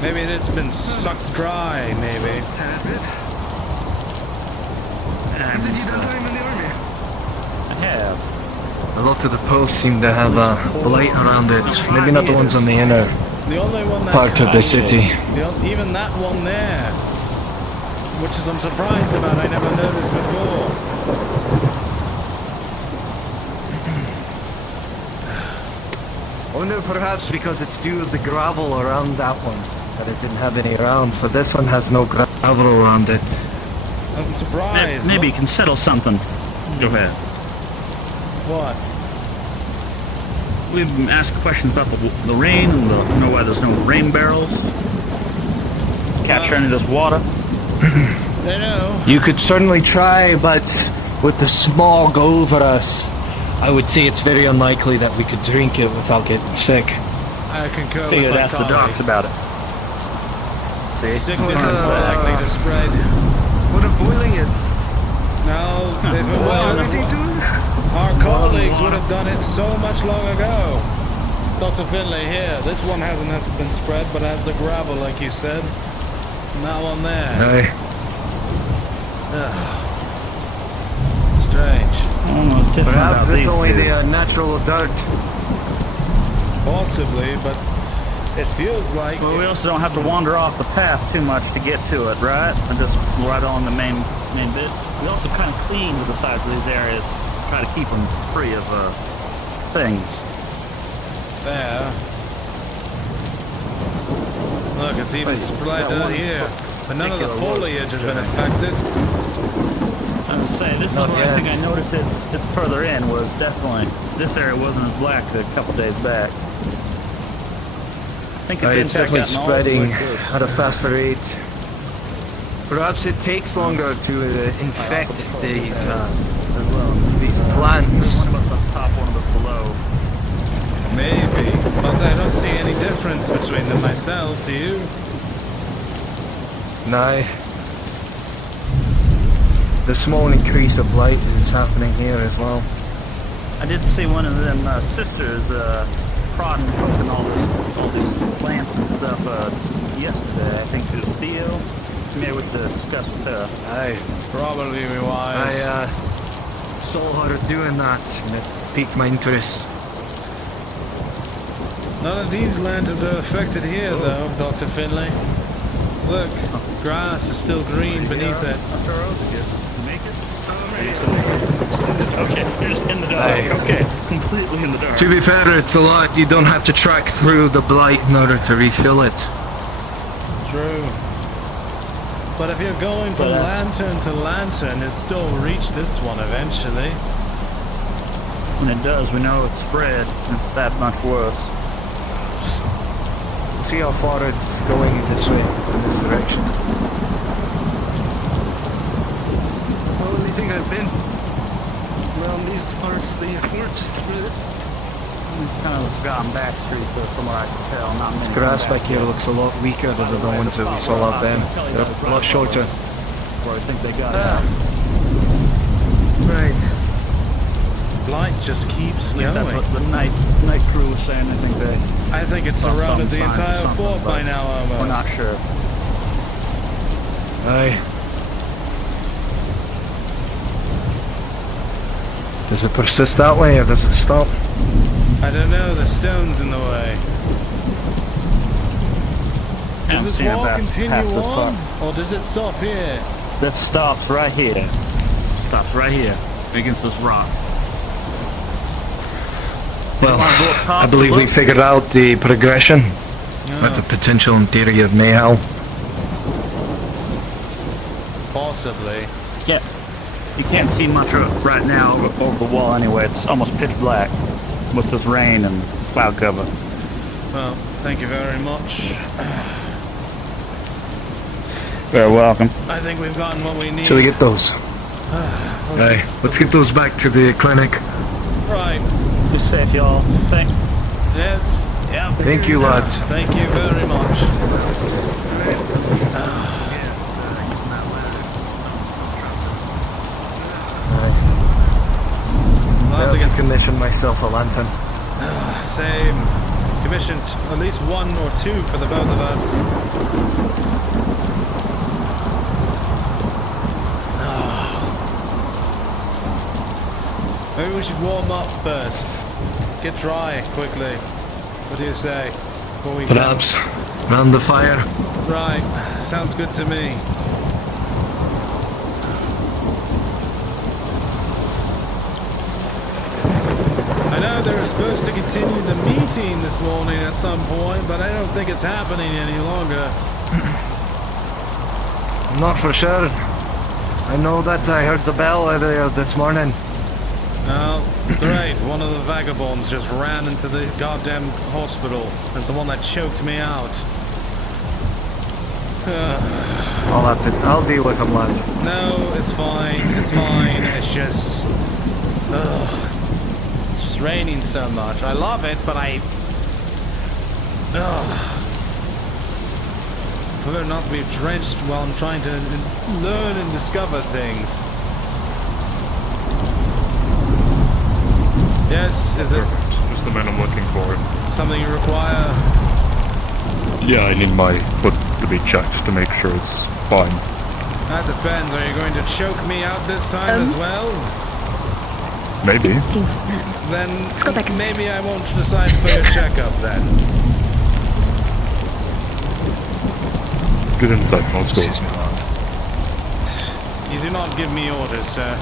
Maybe it's been sucked dry, maybe. Is it you done time in the army? I have. A lot of the posts seem to have a blight around it. Maybe not the ones on the inner. The only one that Part of the kind city. Even that one there. Which is I'm surprised about, I never noticed before. wonder perhaps because it's due to the gravel around that one, that it didn't have any around. For this one has no gravel around it. I'm surprised. Maybe you can settle something. Go ahead. What? We've asked questions about the rain and you know why there's no rain barrels. Capture any of this water. I know. You could certainly try, but with the smog over us, I would say it's very unlikely that we could drink it without getting sick. I concur with Figured my ask the docs colleague. about it. See? Sickness is more likely to spread. What if boiling it? No, if it was, our colleagues would have done it so much long ago. Dr. Finlay, here, this one hasn't been spread, but has the gravel, like you said. And that one there. Aye. Strange. Perhaps it's only the natural dirt. Possibly, but it feels like... Well, we also don't have to wander off the path too much to get to it, right? And just right on the main bit. We also kind of clean the sides of these areas, try to keep them free of things. There. Look, it's even spread down here. But none of the foliage has been affected. I would say, this is Not where I yet. think I noticed it further in, was definitely, this area wasn't as black a couple days back. I think It's definitely spreading at a faster rate. Perhaps it takes longer to infect these plants. One of us up top, one of us below. Maybe. But I don't see any difference between them myself, do you? No. The small increase of light is happening here as well. I did see one of them sisters prodding and poking all these plants and stuff yesterday. I think it was Theo. Maybe we could discuss with her. Aye. Probably be wise. I saw her doing that and it piqued my interest. None of these lanterns are affected here, though, Dr. Finlay. Look, grass is still green beneath it. Okay, you're just in the dark. Aye. Okay, completely in the dark. To be fair, it's a lot. You don't have to track through the blight in order to refill it. True. But if you're going from lantern to lantern, it'd still reach this one eventually. When it does, we know it's spread. It's that much worse. See how far it's going this way, in this direction. The only thing I've been around these parts, they weren't just spread. It's kind of gone back streets from what I can tell. Not This many grass back back here looks a lot weaker than the ones that we saw up then. They're a lot shorter. where I think they got it. Right. Blight just keeps At least that's going. what the night crew was saying. I think it's saw surrounded some the signs of entire something, fort by but now almost. we're not sure. Aye. Does it persist that way or does it stop? I don't know, the stone's in the way. Does this wall continue on, or does it stop here? That stops right here. Stops right here against this rock. Well, I believe we figured out the progression with the potential in theory of Nahal. Possibly. Yeah, you can't see much of it right now over the wall anyway. It's almost pitch black with this rain and cloud cover. Well, thank you very much. Very welcome. I think we've gotten what we need. Shall we get those? Aye, let's get those back to the clinic. Right. Be safe, y'all. Thanks. Yes. Yeah. Thank you, lads. Thank you very much. I'll I'll have to have get to commission myself a lantern. same. Commissioned at least one or two for the both of us. Maybe we should warm up first. Get dry quickly. What do you say? Before we Perhaps round the fire. Right. Sounds good to me. I know heard they were supposed to continue the meeting this morning at some point, but I don't think it's happening any longer. Not for sure. I know that I heard the bell earlier this morning. Oh, great. One of the vagabonds just ran into the goddamn hospital. That's the one that choked me out. I'll deal with him, lad. No, it's fine. It's fine. It's just... It's just raining so much. I love it, but I prefer not to be drenched while I'm trying to learn and discover things. Yes, is this just the man I'm looking for? something you require? Yeah, I need my foot to be checked to make sure it's fine. That depends. Are you going to choke me out this time as well? Maybe. Then Let's go back. maybe I won't decide for your checkup then. Get inside, let's go. You do not give me orders, sir.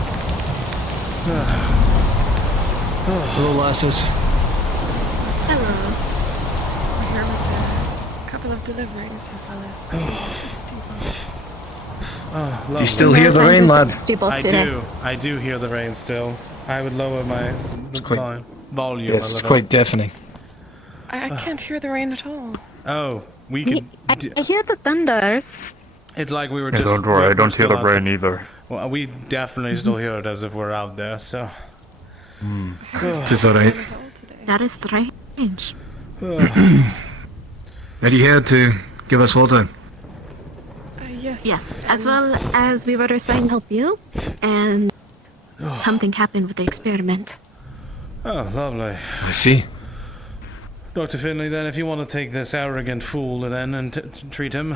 Hello, lasses. Hello. We're here with a couple of deliveries as well as Oh, Do you still hear the rain, lad? I do hear the rain still. I would lower my volume a Yes, it's little. quite deafening. I can't hear the rain at all. Oh, we can... I hear the thunders. It's like we were Yeah, just... don't worry, I we're don't hear still the out rain there. either. Well, we definitely still hear it as if we're out there, so... It's alright. That is strange. Are you here to give us water? Yes. Yes, as well as we were assigned to help you, and something happened with the experiment. Oh, lovely. I see. Dr. Finley, then, if you want to take this arrogant fool then and treat him,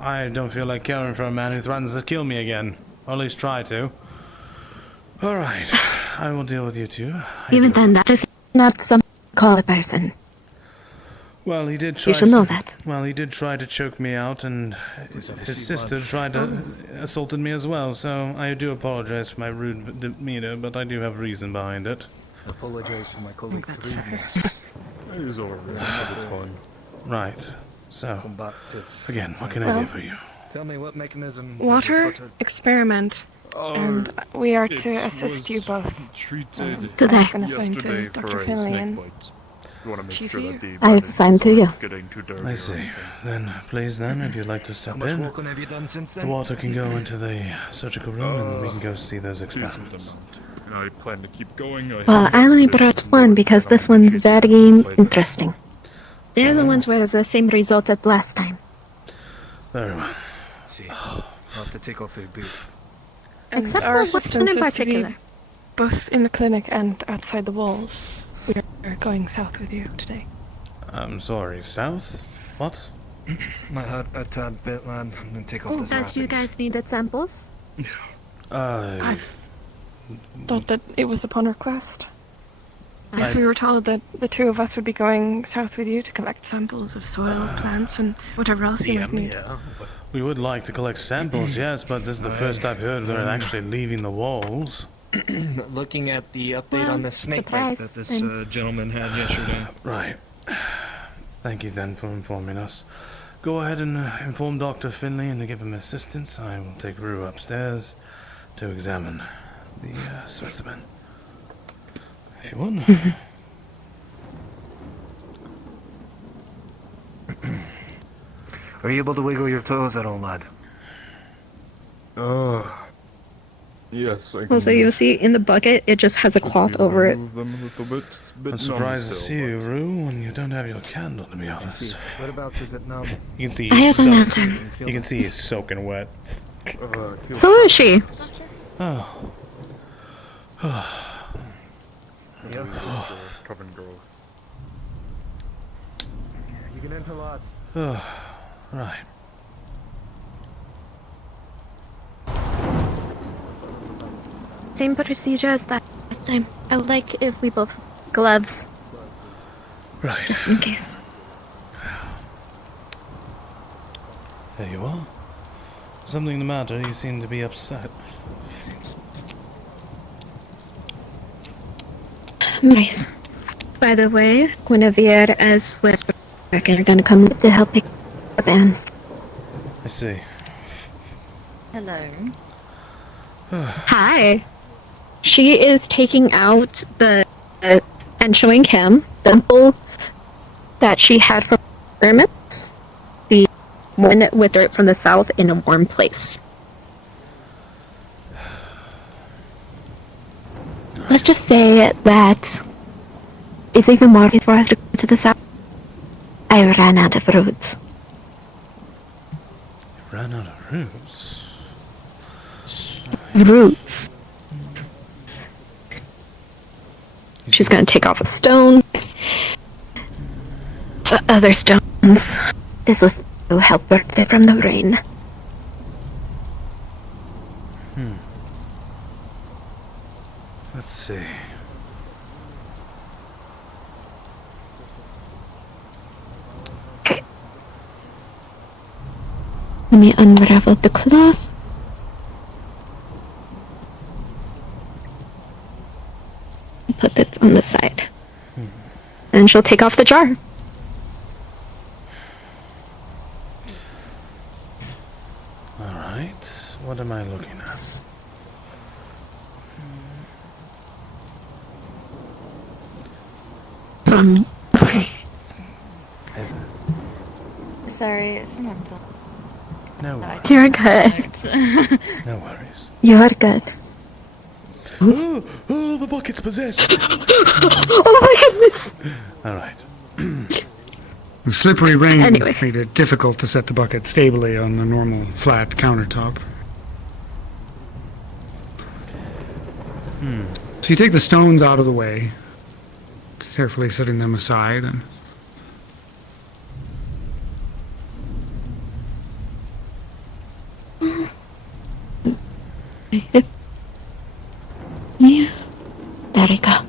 I don't feel like caring for a man who threatens to kill me again. Or at least try to. Alright, I will deal with you two. Even then, that is not some call a person. Well, he did try You should know that. Well, he did try to choke me out, and his sister tried to assaulted me as well, so I do apologize for my rude demeanor, but I do have reason behind it. Apologize for my colleague's That's fair. It's over, it's fine. Right, so, Come back to... again, what can I do for you? Tell me what mechanism... Water experiment, and we are to assist you both. Treated Today. I've been assigned to yesterday Dr. for a Finley snake and bite. You want to make She sure to that the I have assigned to you. getting too dirty. I see. Then, please then, if you'd like to step in, Have you done since the water can go into the surgical room and we can go see those experiments. I plan to keep going. Well, I only brought one because this one's very interesting. The other ones were the same result as last time. Very well. See, I'll have to take off your boot. And Except our for one in assistance is to particular. be both in the clinic and outside the walls. We are going south with you today. I'm sorry, south? What? My heart a tad bit, lad. I'm gonna take off this As you guys needed samples? I've thought that it was upon request. Yes, I- we were told that the two of us would be going south with you to collect samples of soil, plants, and whatever else you might need. We would like to collect samples, yes, but this is the first I've heard they're actually leaving the walls. Looking at the update on the snake surprise, bite that this gentleman had yesterday. Right. Thank you then for informing us. Go ahead and inform Dr. Finley and to give him assistance. I will take Rue upstairs to examine the specimen. If you would. Are you able to wiggle your toes at all, lad? Yes, I can Also, you see in the bucket, it just has a cloth over it. move them a little bit. It's a bit I'm surprised to numb see still, you, Rue, when you don't have your candle, to be honest. What about is it numb? You can see I he's have a soaking. lantern. You can see he's soaking wet. but, So is she. Oh. Coven girl. You can enter, lad. Right. Same procedure as last time. I would like if we both gloves, Right. just in case. There you are. Something the matter? You seem to be upset. Nice. by the way, Guinevere as well are going to come to help pick up Anne. I see. Hello. Hi. She is taking out and showing him the sample that she had from experiments. The one with dirt from the south in a warm place. Let's just say that it's even more for us to go to the south. I ran out of roads. Ran out of roots. Roots. She's gonna take off a stone. The other stones. This was to help protect it from the rain. Let's see. Okay. Let me unravel the cloth. Put it on the side. And she'll take off the jar. Alright. What am I looking at? Sorry, it's mental. No worries. You're good. No worries. You're good. Oh, the bucket's possessed. Oh my goodness! Alright. The slippery rain Anyway. made it difficult to set the bucket stably on the normal flat countertop. So you take the stones out of the way, carefully setting them aside, and Yeah. There we go.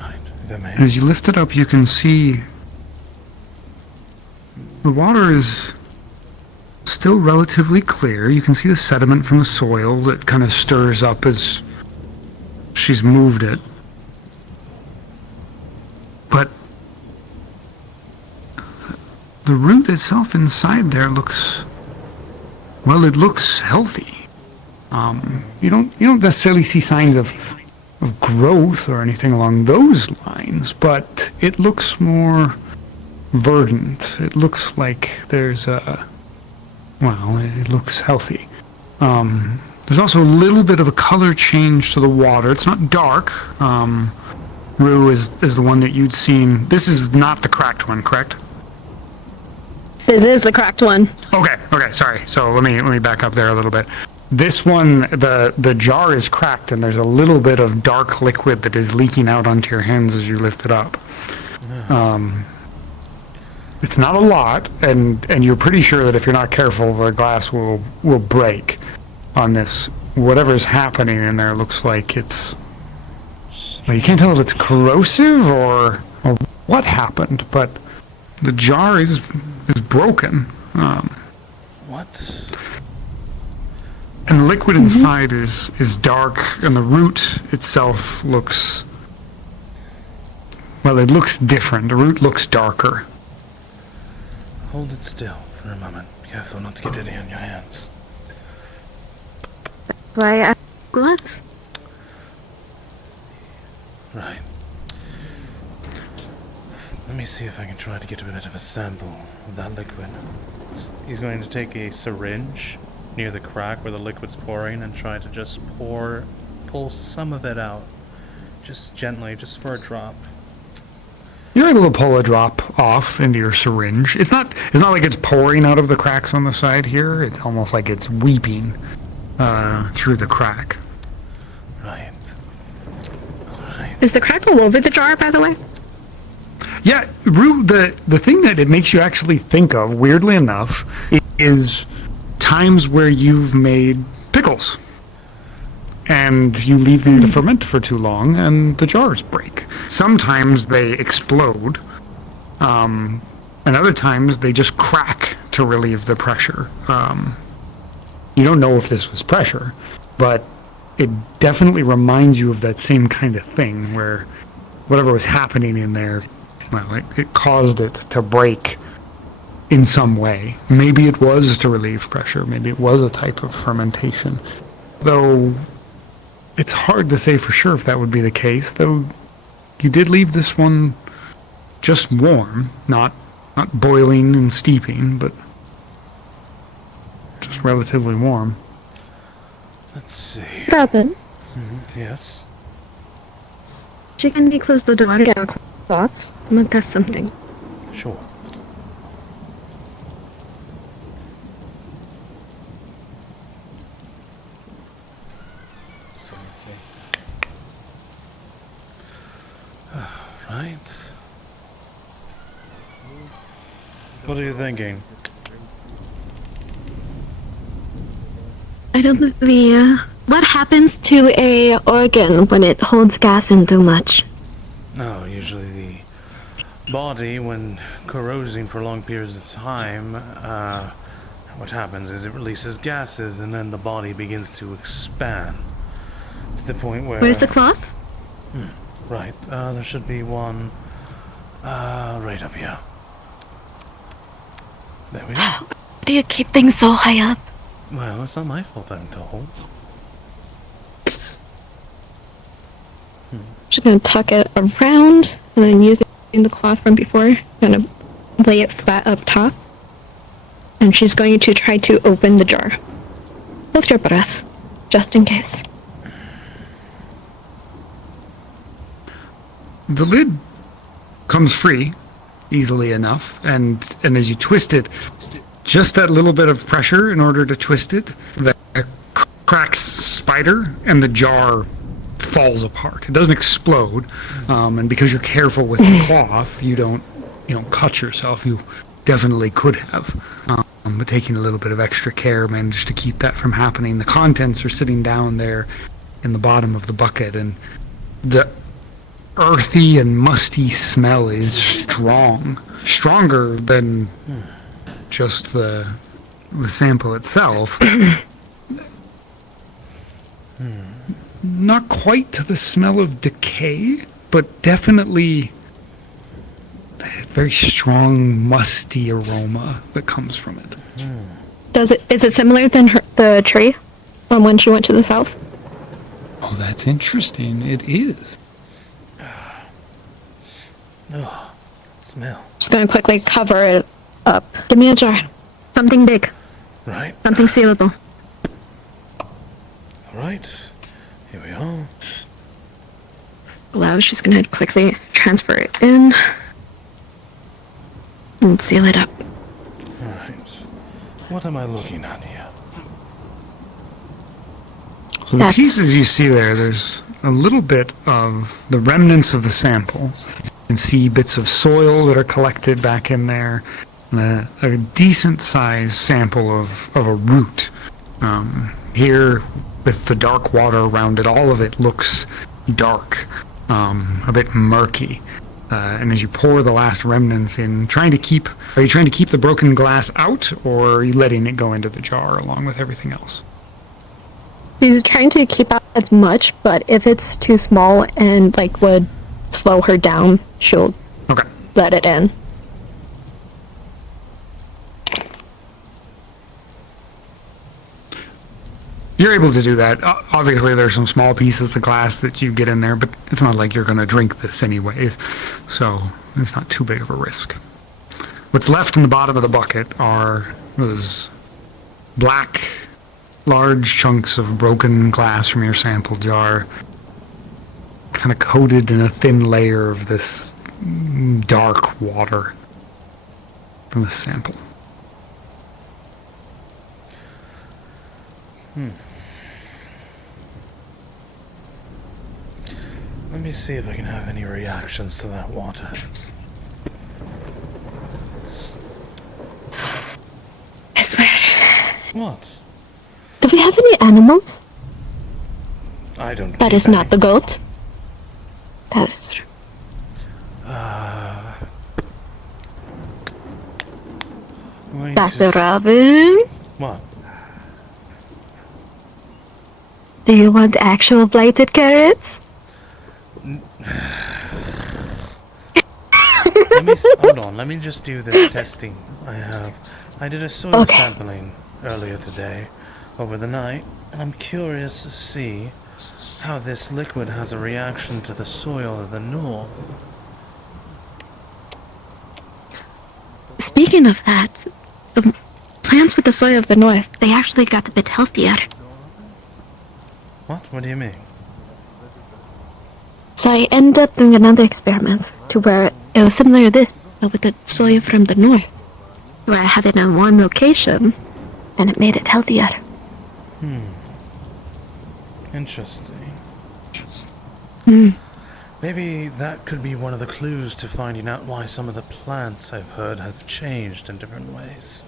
Right. The man. as you lift it up, you can see the water is still relatively clear. You can see the sediment from the soil that kind of stirs up as she's moved it. But the root itself inside there looks, well, it looks healthy. You don't necessarily see signs of growth or anything along those lines, but it looks more verdant. It looks like there's it looks healthy. There's also a little bit of a color change to the water. It's not dark. Rue is the one that you'd seen. This is not the cracked one, correct? This is the cracked one. Okay, sorry. So let me back up there a little bit. This one, the jar is cracked, and there's a little bit of dark liquid that is leaking out onto your hands as you lift it up. It's not a lot, and you're pretty sure that if you're not careful, the glass will break on this. Whatever's happening in there looks like it's... Well, you can't tell if it's corrosive or what happened, but the jar is broken. What? And the liquid inside is dark, and the root itself looks... Well, it looks different. The root looks darker. Hold it still for a moment. Careful not to get any on your hands. Why I have gloves? Right. Let me see if I can try to get a bit of a sample of that liquid. He's going to take a syringe near the crack where the liquid's pouring and try to just pull some of it out. Just gently, just for a drop. You're able to pull a drop off into your syringe. It's not like it's pouring out of the cracks on the side here. It's almost like it's weeping through the crack. Right. Is the crack all over the jar, by the way? Yeah, Rue, the thing that it makes you actually think of, weirdly enough, is times where you've made pickles. And you leave them to ferment for too long, and the jars break. Sometimes they explode, and other times they just crack to relieve the pressure. You don't know if this was pressure, but it definitely reminds you of that same kind of thing where whatever was happening in there, well, it caused it to break in some way. Maybe it was to relieve pressure. Maybe it was a type of fermentation. Though it's hard to say for sure if that would be the case, though you did leave this one just warm, not boiling and steeping, but just relatively warm. Let's see. Robin, Yes. can you close the door and get our thoughts? I'm gonna test something. Sure. Right. What are you thinking? I don't what happens to a organ when it holds gas in too much? No, usually the body, when corrosing for long periods of time, what happens is it releases gases and then the body begins to expand to the point where... Where's the cloth? Right, there should be one right up here. There we go. Why do you keep things so high up? Well, it's not my fault, I'm told. Just gonna tuck it around and then using the cloth from before, gonna lay it flat up top. And she's going to try to open the jar. Hold your breath, just in case. The lid comes free easily enough, and as you twist it, just that little bit of pressure in order to twist it, that cracks spider and the jar falls apart. It doesn't explode, and because you're careful with the cloth, you don't cut yourself. You definitely could have, but taking a little bit of extra care managed to keep that from happening. The contents are sitting down there in the bottom of the bucket, and the earthy and musty smell is stronger than just the sample itself. Not quite to the smell of decay, but definitely a very strong musty aroma that comes from it. Is it similar than the tree from when she went to the south? Oh, that's interesting. It is. Oh, smell. Just gonna quickly cover it up. Give me a jar. Something big. Right. Something sealable. Alright. Here we are. Allow, she's gonna quickly transfer it in. And seal it up. Alright. What am I looking at here? So the pieces you see there's a little bit of the remnants of the sample. You can see bits of soil that are collected back in there, and a decent sized sample of a root. Here, with the dark water around it, all of it looks dark, a bit murky. And as you pour the last remnants in, are you trying to keep the broken glass out, or are you letting it go into the jar along with everything else? She's trying to keep out as much, but if it's too small and would slow her down, she'll let it in. You're able to do that. Obviously, there's some small pieces of glass that you get in there, but it's not like you're going to drink this anyways, so it's not too big of a risk. What's left in the bottom of the bucket are those black, large chunks of broken glass from your sample jar, kind of coated in a thin layer of this dark water from the sample. Let me see if I can have any reactions to that water. I swear. What? Do we have any animals? I don't. That is not the goat. That is true. Dr. Robin? What? Do you want actual blighted carrots? Hold on, let me just do this testing I did a soil sampling earlier today, over the night, and I'm curious to see how this liquid has a reaction to the soil of the north. Speaking of that, the plants with the soil of the north, they actually got a bit healthier. What? What do you mean? So I ended up doing another experiment to where it was similar to this, but with the soil from the north, where I had it in one location, and it made it healthier. Interesting. Hmm. Maybe that could be one of the clues to finding out why some of the plants I've heard have changed in different ways.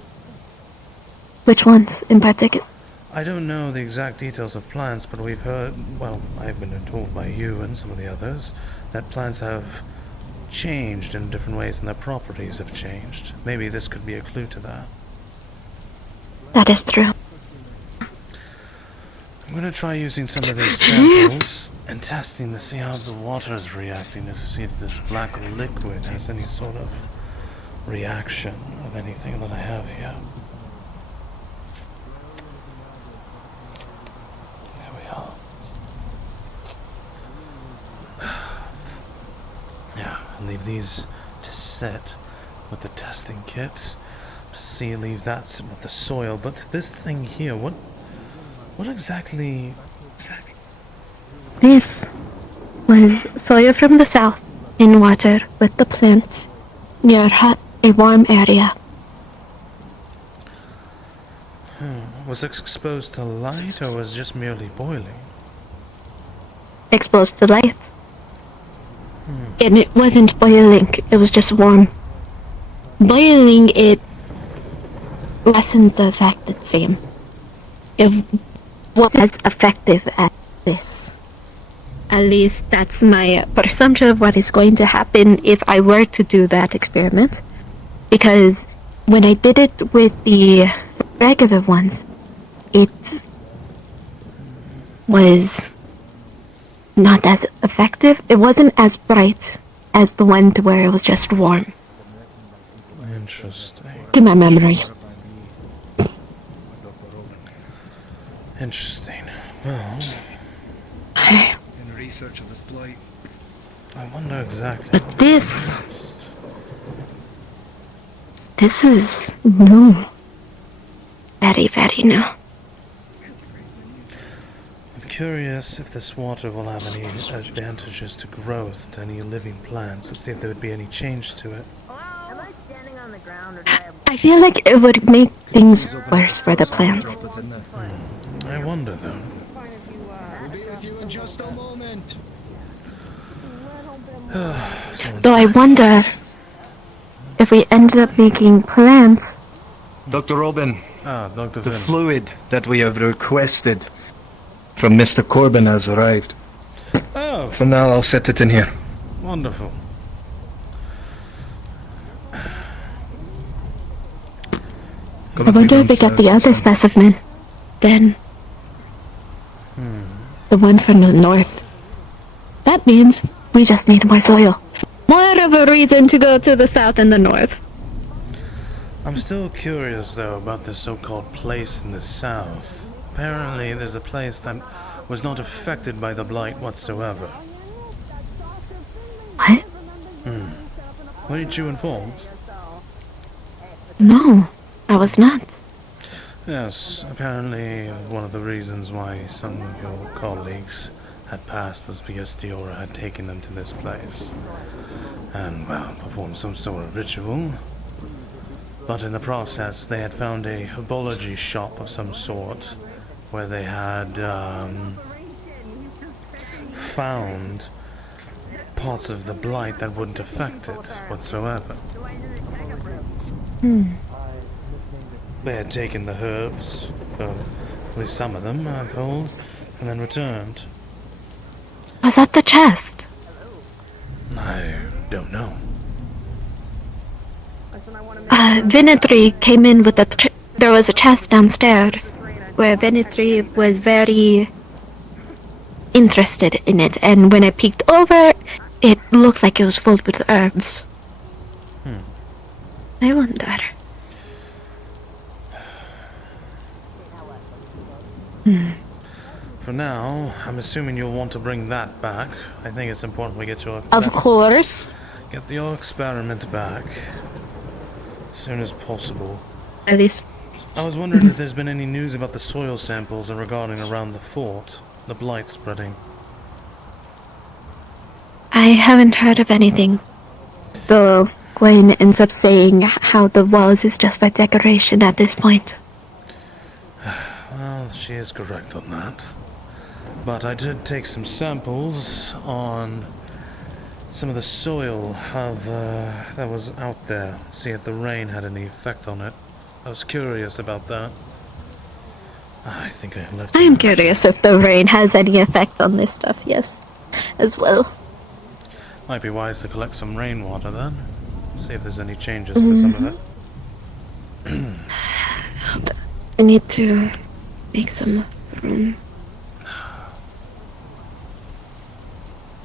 Which ones in particular? I don't know the exact details of plants, but we've heard, well, I've been told by you and some of the others, that plants have changed in different ways and their properties have changed. Maybe this could be a clue to that. That is true. I'm going to try using some of these samples and testing to see how the water is reacting, to see if this black liquid has any sort of reaction of anything that I have here. There we are. Yeah, I'll leave these to set with the testing kit. Leave that sit with the soil, but this thing here, what exactly? This was soil from the south in water with the plant near a warm area. Was it exposed to light or was it just merely boiling? Exposed to light. And it wasn't boiling, it was just warm. Boiling, it lessened the effect, it seemed. It wasn't as effective as this. At least that's my presumption of what is going to happen if I were to do that experiment. Because when I did it with the regular ones, it was not as effective. It wasn't as bright as the one to where it was just warm. Interesting. To my memory. Interesting. Well, in research of this blight, I wonder exactly. But this is new. Very, very new. I'm curious if this water will have any advantages to growth, to any living plants, to see if there would be any change to it. I feel like it would make things worse for the plant. I wonder though. we'll be with you in just a moment. Though I wonder if we ended up making plants. Dr. Robin, Dr. the Finn. fluid that we have requested from Mr. Corbin has arrived. Oh, For now, I'll set it in here. wonderful. I wonder if we got the other specimen. Then. The one from the north. That means we just need more soil. More of a reason to go to the south and the north. I'm still curious though about this so-called place in the south. Apparently there's a place that was not affected by the blight whatsoever. What? Weren't you informed? No, I was not. Yes, apparently one of the reasons why some of your colleagues had passed was because Diora had taken them to this place and, well, performed some sort of ritual. But in the process, they had found a herbology shop of some sort where they had found parts of the blight that wouldn't affect it whatsoever. They had taken the herbs, for at least some of them, I'm told, and then returned. Was that the chest? I don't know. Vinetri came in with there was a chest downstairs where Vinetri was very interested in it, and when I peeked over, it looked like it was filled with herbs. I wonder. For now, I'm assuming you'll want to bring that back. I think it's important we get your... Of course. Get your experiment back. As soon as possible. At least... I was wondering if there's been any news about the soil samples regarding around the fort. The blight spreading. I haven't heard of anything. Though Gwen ends up saying how the walls is just for decoration at this point. Well, she is correct on that. But I did take some samples on some of the soil of that was out there. See if the rain had any effect on it. I was curious about that. I think I left. I am curious if the rain has any effect on this stuff, yes. As well. Might be wise to collect some rainwater then. See if there's any changes to some of it. I need to make some room.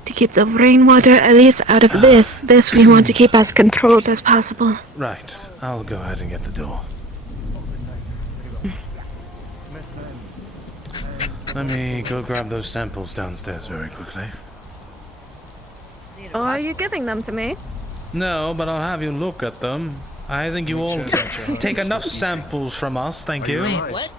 To keep the rainwater at least out of this. This we want to keep as controlled as possible. Right. I'll go ahead and get the door. Let me go grab those samples downstairs very quickly. Oh, are you giving them to me? No, but I'll have you look at them. I think you all take enough samples from us, thank you. Wait, what?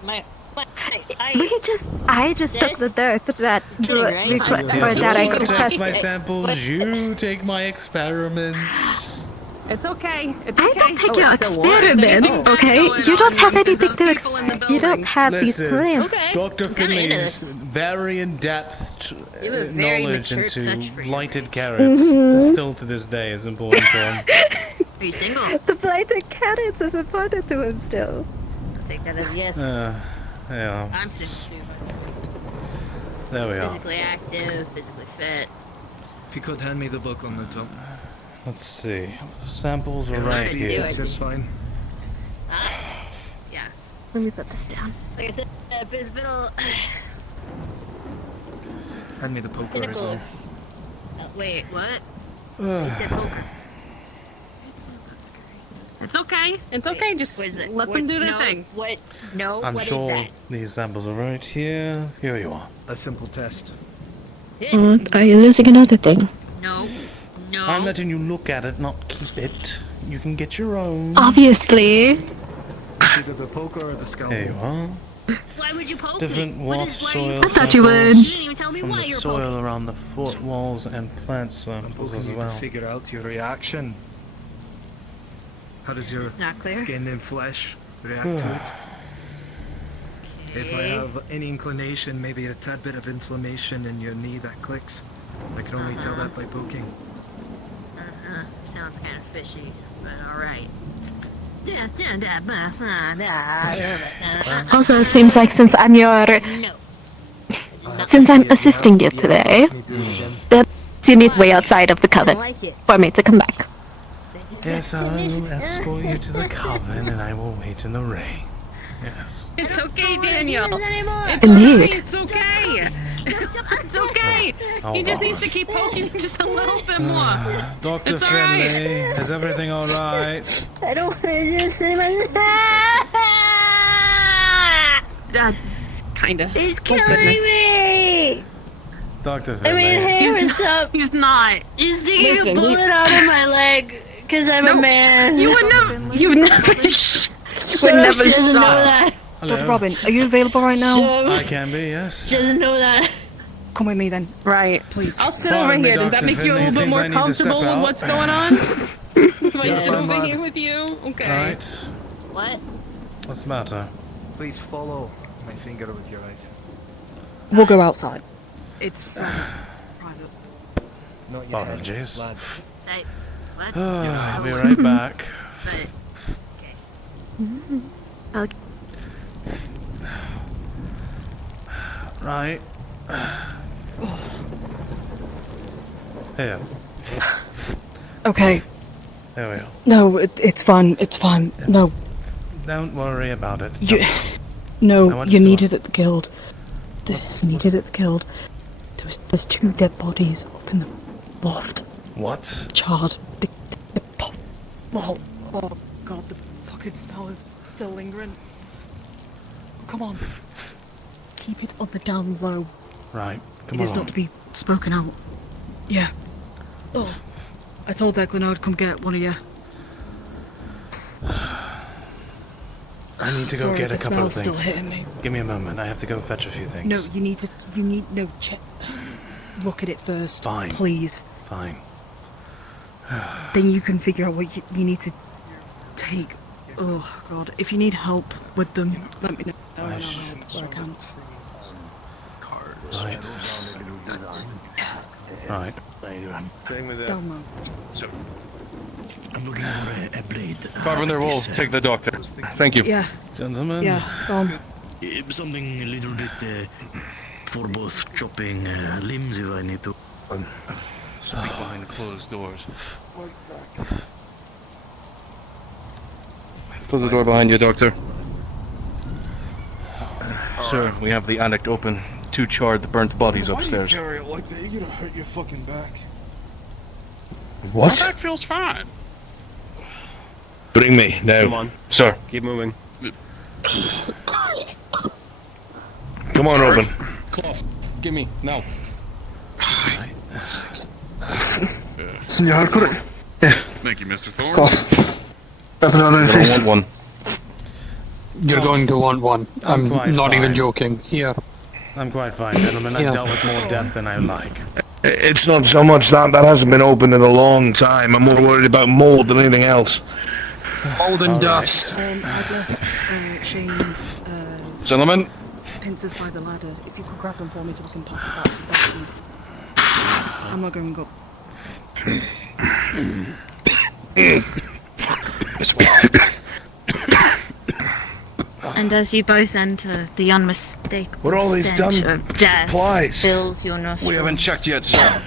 I just took the dirt that I could test test my it. samples, you take my experiments. It's okay. It's I okay. don't take your experiments, okay? You don't have anything to You don't have these Listen, claims. Dr. kinda Finley's very in-depth You have a very knowledge mature into touch for your blighted carrots still to this day is important to him. Are you single? The blighted carrots is important to him still. I'll take that as a yes. Yeah. I'm single too. There we are. Physically active, physically fit. If you could hand me the book on the top. Let's see. The samples are right here. That's fine. Yes. Let me put this down. Like I said, physical. Hand me the poker as Pinnacle. well. Wait, what? He said poker. It's okay. It's okay. Just What is it? let What- them do their no, thing. What? No. I'm what is sure that? these samples are right here. Here you are. A simple test. Are you losing another thing? No. No. I'm letting you look at it, not keep it. You can get your own. Obviously. It's either the poker or the scalpel. There you are. Why would you poke Different me? What washed is, why soil are you thought you would. You didn't even tell me from why the you're soil poking. around the fort walls and plant samples Poking as you to well. figure out your reaction. How does your It's not clear. skin and flesh react to it? If I have any inclination, maybe a tad bit of inflammation in your knee that clicks, I can only tell that by poking. Sounds kind of fishy, but alright. Also, it seems like since I'm No. since I'm assisting you today, that you need way outside of the coven like it. for me to come back. Yes, I will escort you to the coven and I will wait in the rain. Yes. It's okay, Daniel. It's Indeed. alright. It's okay. It's okay. He just needs to keep poking just a little bit more. Dr. It's all right. Finley, is everything alright? I don't want to do this anymore. Kinda. He's Oh, killing goodness. me! Dr. Finley. He's not. He's taking a bullet out of my leg because I'm Nope. You would never. You would never. You would never shot. Hello. Robin, are you available right now? I can be, yes. doesn't know that. Come with me then. Right. Please. I'll sit over Pardon me, here. Does that Dr. make you a Finley. little bit Seems more I need to step comfortable with out. what's going on? If I sit over man. here with you? Okay. Right. What? What's the matter? Please follow my finger with your eyes. We'll go outside. It's private. Not your head, Apologies. lad. What? I'll be right back. But, Right. Here. Okay. There we are. No, it's fine. It's fine. No, Don't worry about it. you. I No, wanted you to- needed at the guild. You needed at the guild. There's 2 dead bodies up in the loft. What? Charred. Oh, god, the fucking smell is still lingering. Come on. Keep it on the down low. Right, come It on. is not to be spoken out. Yeah. Oh, I told Declan I'd come get one of you. I need to go Sorry, get a the couple of smell's things. still hitting me. Give me a moment. I have to go fetch a few things. No, look at it first. Fine. Please. Fine. Then you can figure out what you need to take. Oh, God. If you need help with them, let me know. And I'll help where I can. Right. Right. Down low. I'm looking for a blade. Carpenter will take the doctor. Thank you. Yeah. Gentlemen. Yeah, go on. Something a little bit for both chopping limbs if I need to. Speak behind closed doors. Close the door behind you, Doctor. Sir, we have the attic open. 2 charred, burnt bodies upstairs. Why do you carry it like that? You're gonna hurt your fucking back. What? My back feels fine. Bring me now. Come on. Sir. Keep moving. Come on, Robin. Cloth. Give me. Now. Senor, correct. Yeah. Thank you, Mr. Thorne. Cloth. Weapon on the face. I want one. You're going to want one. I'm quite not even fine. joking. Here. I'm quite fine, gentlemen. I've Yeah. dealt with more death than I like. It's not so much that hasn't been open in a long time. I'm more worried about mold than anything else. Mold and dust. I've left Shane's Gentlemen. pincers by the ladder. If you could grab them for me so we can pass it back to Becky. I'm not going to go. And as you both enter, the unmistakable What are all these stench dumb of death supplies? fills your nostrils. We haven't checked yet, sir.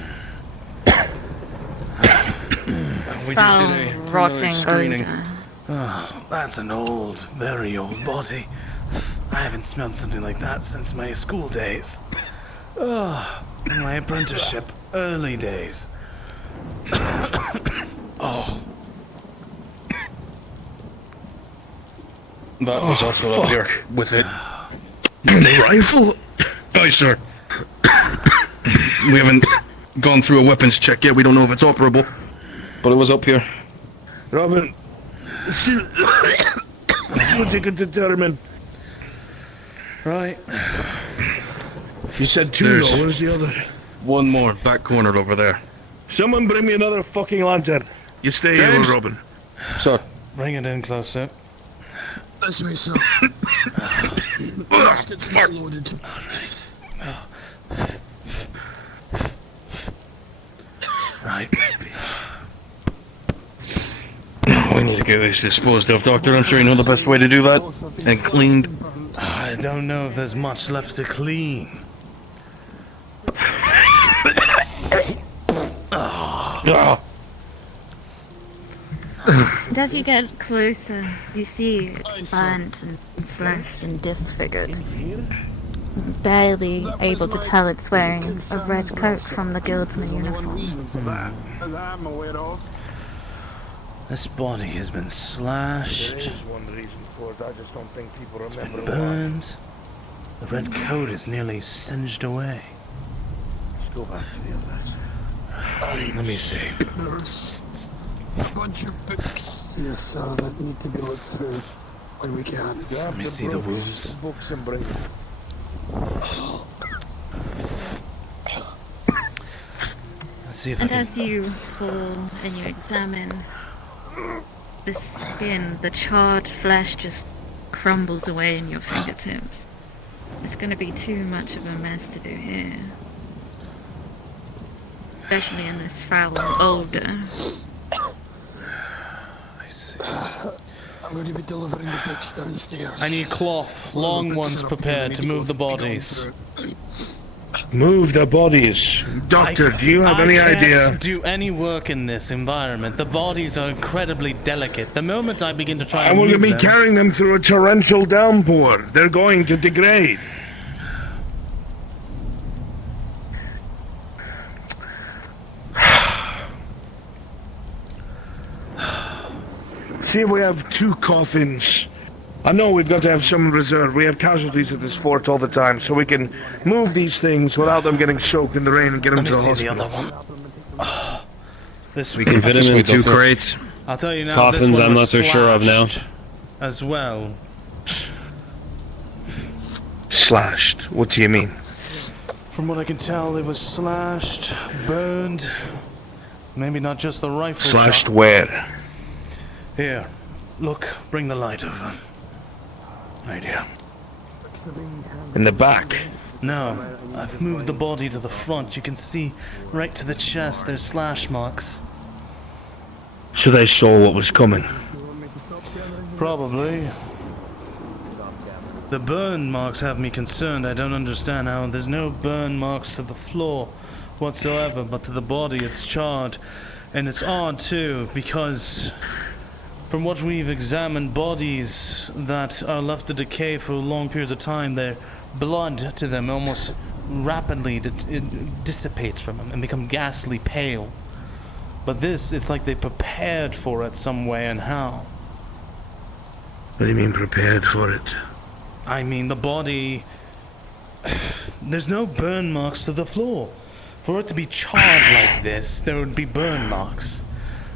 We Foul, just did a rotting screening. odor. Oh, that's an old, very old body. I haven't smelled something like that since my school days. Oh, my apprenticeship, early days. Oh. That was also up here with it. The rifle? Aye, sir. We haven't gone through a weapons check yet. We don't know if it's operable. But it was up here. Robin, see what you can determine. Right. You said 2, There's- though. Where's the other? One more, back corner over there. Someone bring me another fucking lantern. You stay James? here, Robin. Sir. Bring it in closer. This way, sir. The basket's not loaded. Right. We need to get this disposed of, Doctor. I'm sure you know the best way to do that. And cleaned. I don't know if there's much left to clean. And as you get closer, you see it's burnt and slashed and disfigured. Barely able to tell it's wearing a red coat from the guildsman uniform. I'm aware of. This body has been slashed. one reason for it. I just don't think people It's been burned. The red coat is nearly singed away. Let's go back to the others. Let me see. There's a bunch of books. Yes, sir, that need to be looked through when we can. Let me see the wounds. Books and bring them. Let's see if I And can... as you pull and you examine, the skin, the charred flesh just crumbles away in your fingertips. It's going to be too much of a mess to do here. Especially in this foul odor. I see. I'm going to be delivering the books downstairs. I need cloth, long ones prepared to move the bodies. Move the bodies. Doctor, do you have any I idea? can't do any work in this environment. The bodies are incredibly delicate. The moment I begin to try And to we're move going to be them, carrying them through a torrential downpour. They're going to degrade. See if we have 2 coffins. I know we've got to have some reserve. We have casualties at this fort all the time, so we can move these things without them getting soaked in the rain and get them to the hospital. The other one. This We can fit them in 2 crates. I'll tell you now. Coffins this one I'm was not so sure of now. slashed As well. Slashed? What do you mean? From what I can tell, it was slashed, burned. Maybe not just the rifle. Slashed shot. where? Here, look. Bring the light over. Right here. In the back? No, I've moved the body to the front. You can see right to the chest. There's slash marks. So they saw what was coming. Probably. The burn marks have me concerned. I don't understand how there's no burn marks to the floor whatsoever, but to the body it's charred. And it's odd too, because from what we've examined, bodies that are left to decay for long periods of time, their blood to them almost rapidly it dissipates from them and become ghastly pale. But this, it's like they prepared for it some way, and how? What do you mean prepared for it? I mean, the body... There's no burn marks to the floor. For it to be charred like this, there would be burn marks.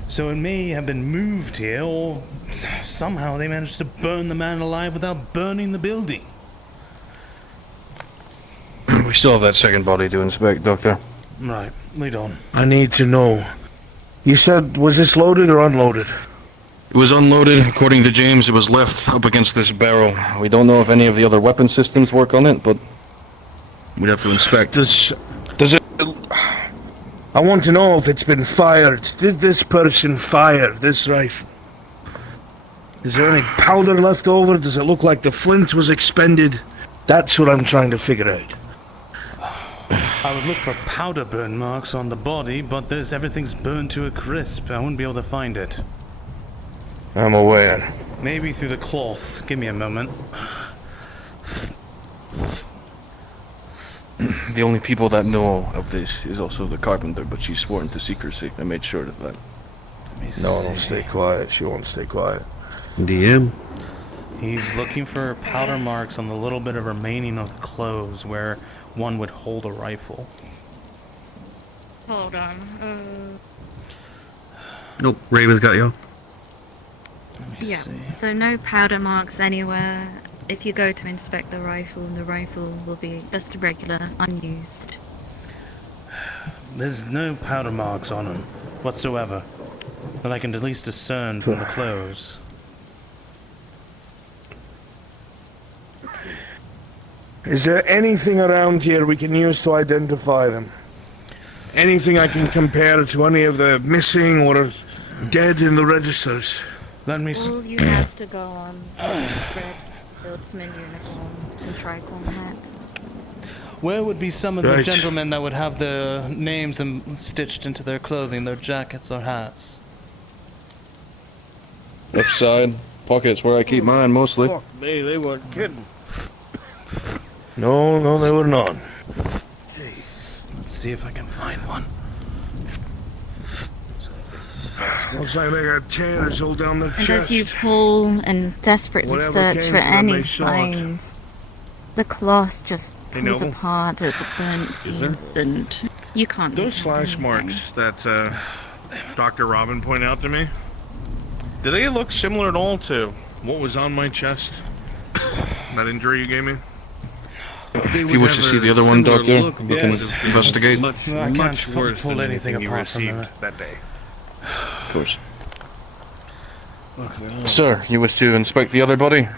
So it may have been moved here, or somehow they managed to burn the man alive without burning the building. We still have that second body to inspect, Doctor. Right, lead on. I need to know. You said, was this loaded or unloaded? It was unloaded. According to James, it was left up against this barrel. We don't know if any of the other weapon systems work on it, but we'd have to inspect. Does it... I want to know if it's been fired. Did this person fire this rifle? Is there any powder left over? Does it look like the flint was expended? That's what I'm trying to figure out. I would look for powder burn marks on the body, but everything's burned to a crisp. I wouldn't be able to find it. I'm aware. Maybe through the cloth. Give me a moment. The only people that know of this is also the carpenter, but she's sworn to secrecy. I made sure of that. No one will stay quiet. She won't stay quiet. DM. He's looking for powder marks on the little bit of remaining of the clothes where one would hold a rifle. Hold on. Nope, Raven's got you. Yeah, so no powder marks anywhere. If you go to inspect the rifle will be just a regular, unused. There's no powder marks on him whatsoever, that I can at least discern from the clothes. Is there anything around here we can use to identify them? Anything I can compare to any of the missing or dead in the registers? Let me All you have to go on red Buildsman uniform and tricol hat. Where would be some of the Right. gentlemen that would have the names stitched into their clothing, their jackets or hats? Left side, pockets where I keep mine mostly. Fuck me, they weren't kidding. No, they were not. Let's see if I can find one. Looks like they got tears all down their And chest. as you pull and desperately Whatever search came for to them, any they saw it. signs, the cloth just Hey, pulls Noble? apart at the burnt Is there? seams, and you can't. Those make out slash anything. marks that Dr. Robin pointed out to me, did they look similar at all to what was on my chest? That injury you gave me? If you wish to see the other one, Doctor, we can investigate. I can't pull anything apart from them. that day. Of course. Sir, you wish to inspect the other body?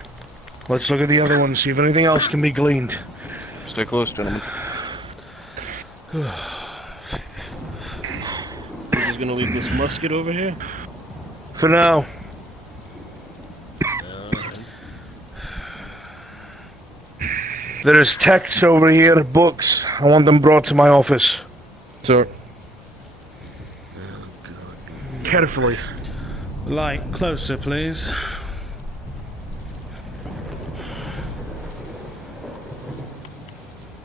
Let's look at the other one, see if anything else can be gleaned. Stay close, gentlemen. We're just gonna leave this musket over here? For now. There's texts over here, books. I want them brought to my office. Sir. Carefully. Light closer, please.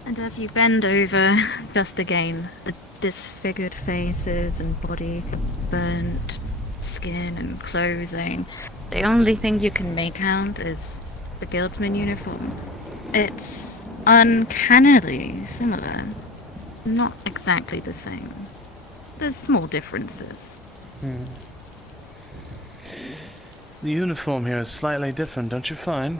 And as you bend over, just again, the disfigured faces and body, burnt skin and clothing, The only thing you can make out is the guildsman uniform. It's uncannily similar. Not exactly the same. There's small differences. The uniform here is slightly different, don't you find?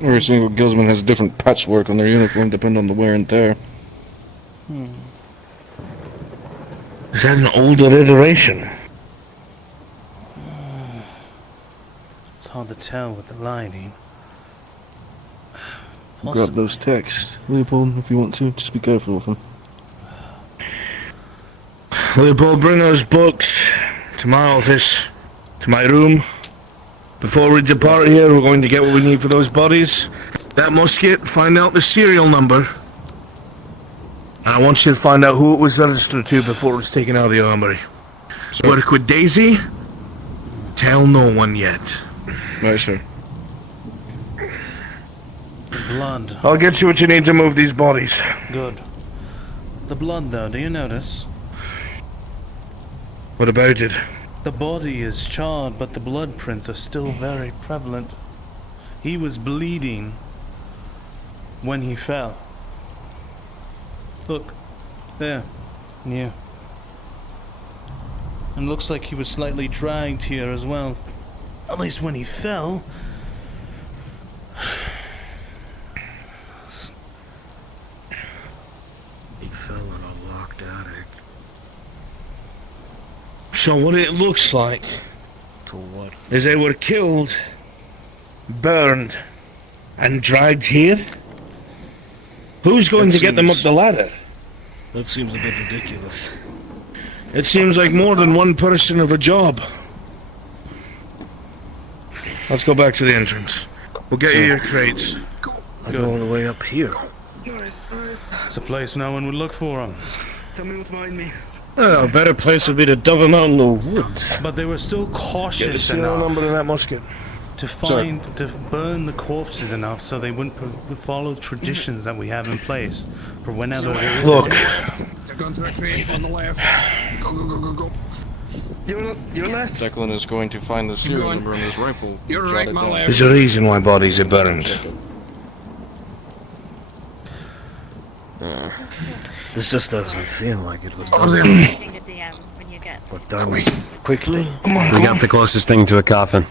Every single guildsman has different patchwork on their uniform depending on the wear and tear. Is that an older iteration? It's hard to tell with the lighting. Grab those texts, Leopold, if you want to. Just be careful with them. Leopold, bring those books to my office, to my room. Before we depart here, we're going to get what we need for those bodies. That musket, find out the serial number. And I want you to find out who it was registered to before it was taken out of the armory. Work with Daisy. Tell no one yet. Right, sir. Blood. I'll get you what you need to move these bodies. Good. The blood, though, do you notice? What about it? The body is charred, but the blood prints are still very prevalent. He was bleeding when he fell. Look, there, yeah. And looks like he was slightly dragged here as well. At least when he fell. He fell in a locked attic. So what it looks like To what? is they were killed, burned, and dragged here? Who's going to get them up the ladder? That seems a bit ridiculous. It seems like more than one person of a job. Let's go back to the entrance. We'll get you your crates. I go all the way up here. It's a place no one would look for him. Tell me what's behind me. A better place would be to dump him out in the woods. But they were still Get the cautious serial number enough in that musket. to burn the corpses enough so they wouldn't follow traditions that we have in place for whenever there is Look. a death. They're going to the crate on the left. Go, go, go, go, go. You're left. Declan is going to find the serial number on his rifle. You're Jot right, it my down. left. There's a reason why bodies are burned. This just doesn't feel like it was Hitting a DM when you get. but done quickly. Come on, We got the closest thing to a coffin.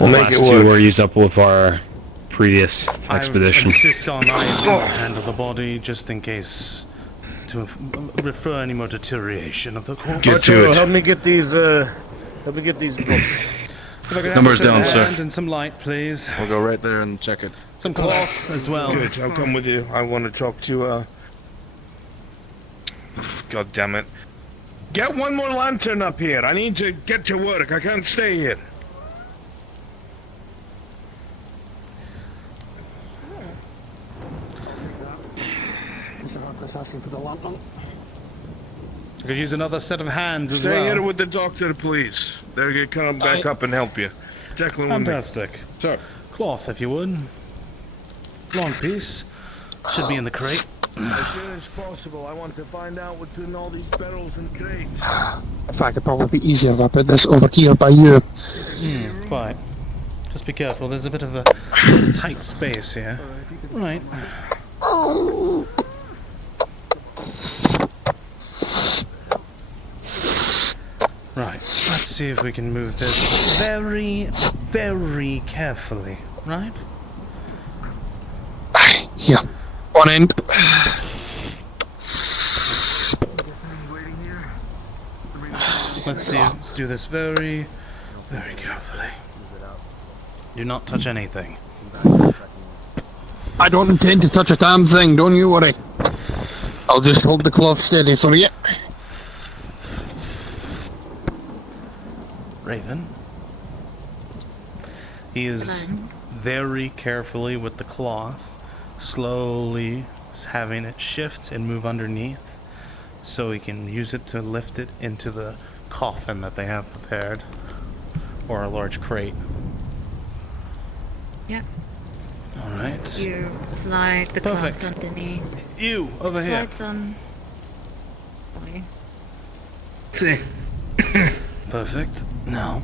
We'll make Last it two work. were used up with our previous expedition. I insist on I handle the body just in case to refer any more deterioration of the corpse. Get to it. Help me get these books. If I could have Number's a set of down, sir. hand and some light, please. We'll go right there and check it. Some cloth as well. Good, I'll come with you. I want to talk to, God damn it. Get one more lantern up here. I need to get to work. I can't stay here. I could use another set of hands as Stay well. here with the doctor, please. They're going to come back up and help you. Declan, with me. Fantastic. Sir. Cloth, if you would. Long piece. Should be in the crate. As soon as possible, I want to find out what's in all these barrels and crates. In fact, it'd probably be easier if I put this over here by you. Quite. Just be careful, there's a bit of a tight space here. Right. Right, let's see if we can move this very, very carefully, right? Here. One end. Let's see, let's do this very, very carefully. Do not touch anything. I don't intend to touch a damn thing, don't you worry. I'll just hold the cloth steady for you. Raven. He is very carefully with the cloth, slowly having it shift and move underneath so he can use it to lift it into the coffin that they have prepared, or a large crate. Yep. Alright. You slide the Perfect. cloth underneath. You, over here. Slides on. Okay. See. Perfect. Now,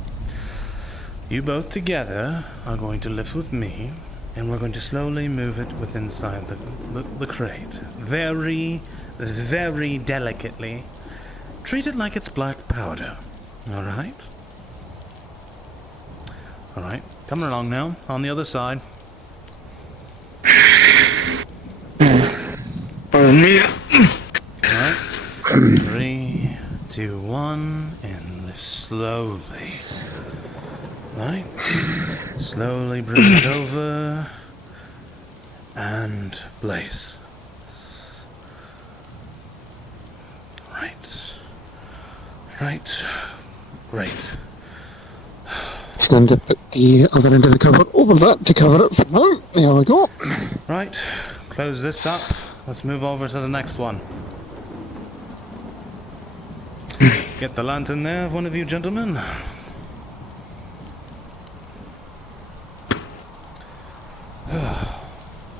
you both together are going to lift with me, and we're going to slowly move it with inside the crate. Very, very delicately. Treat it like it's black powder. Alright? Alright. Coming along now. On the other side. Pardon me. Alright. 3, 2, 1, and lift slowly. Right? Slowly bring it over. And place. Right. Right. Great. Just going to put the other end of the cover over that to cover it for now. There we go. Right. Close this up. Let's move over to the next one. Get the lantern there, one of you gentlemen.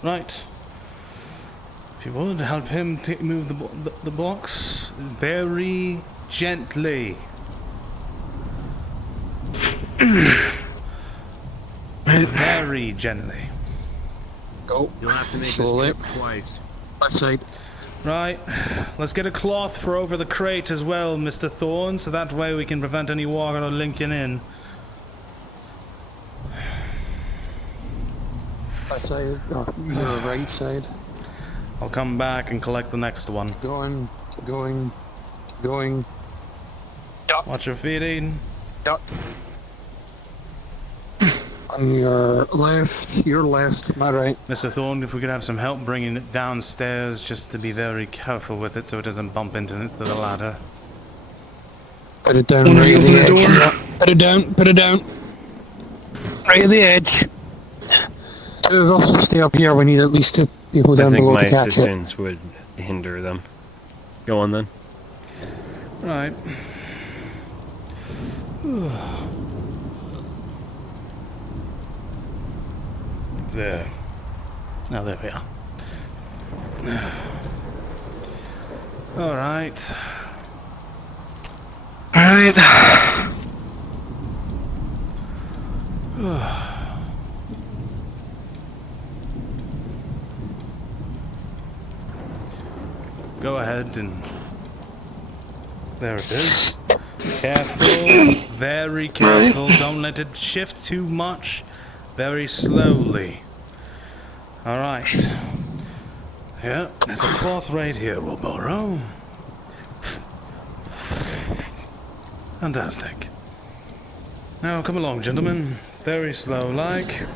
Right. If you would, help him move the box very gently. Very gently. Go. You'll have to make Slowly. this twice. Left side. Right. Let's get a cloth for over the crate as well, Mr. Thorne, so that way we can prevent any water linking in. Left side. Or your right side. I'll come back and collect the next one. Going. Going. Going. Duck. Watch your feet, Aiden. Duck. On your left, my right. Mr. Thorne, if we could have some help bringing it downstairs, just to be very careful with it so it doesn't bump into the ladder. Put it down right at the edge. Yeah. Put it down, put it down. Right at the edge. Two of us will stay up here, we need at least 2 people down below to catch it. I think my assistance would hinder them. Go on then. Right. There. Now there we are. Alright. Alright. Go ahead and... There it is. Careful. Very careful. Don't let it shift too much. Very slowly. Alright. Yeah, there's a cloth right here we'll borrow. Fantastic. Now come along, gentlemen. Very slow like.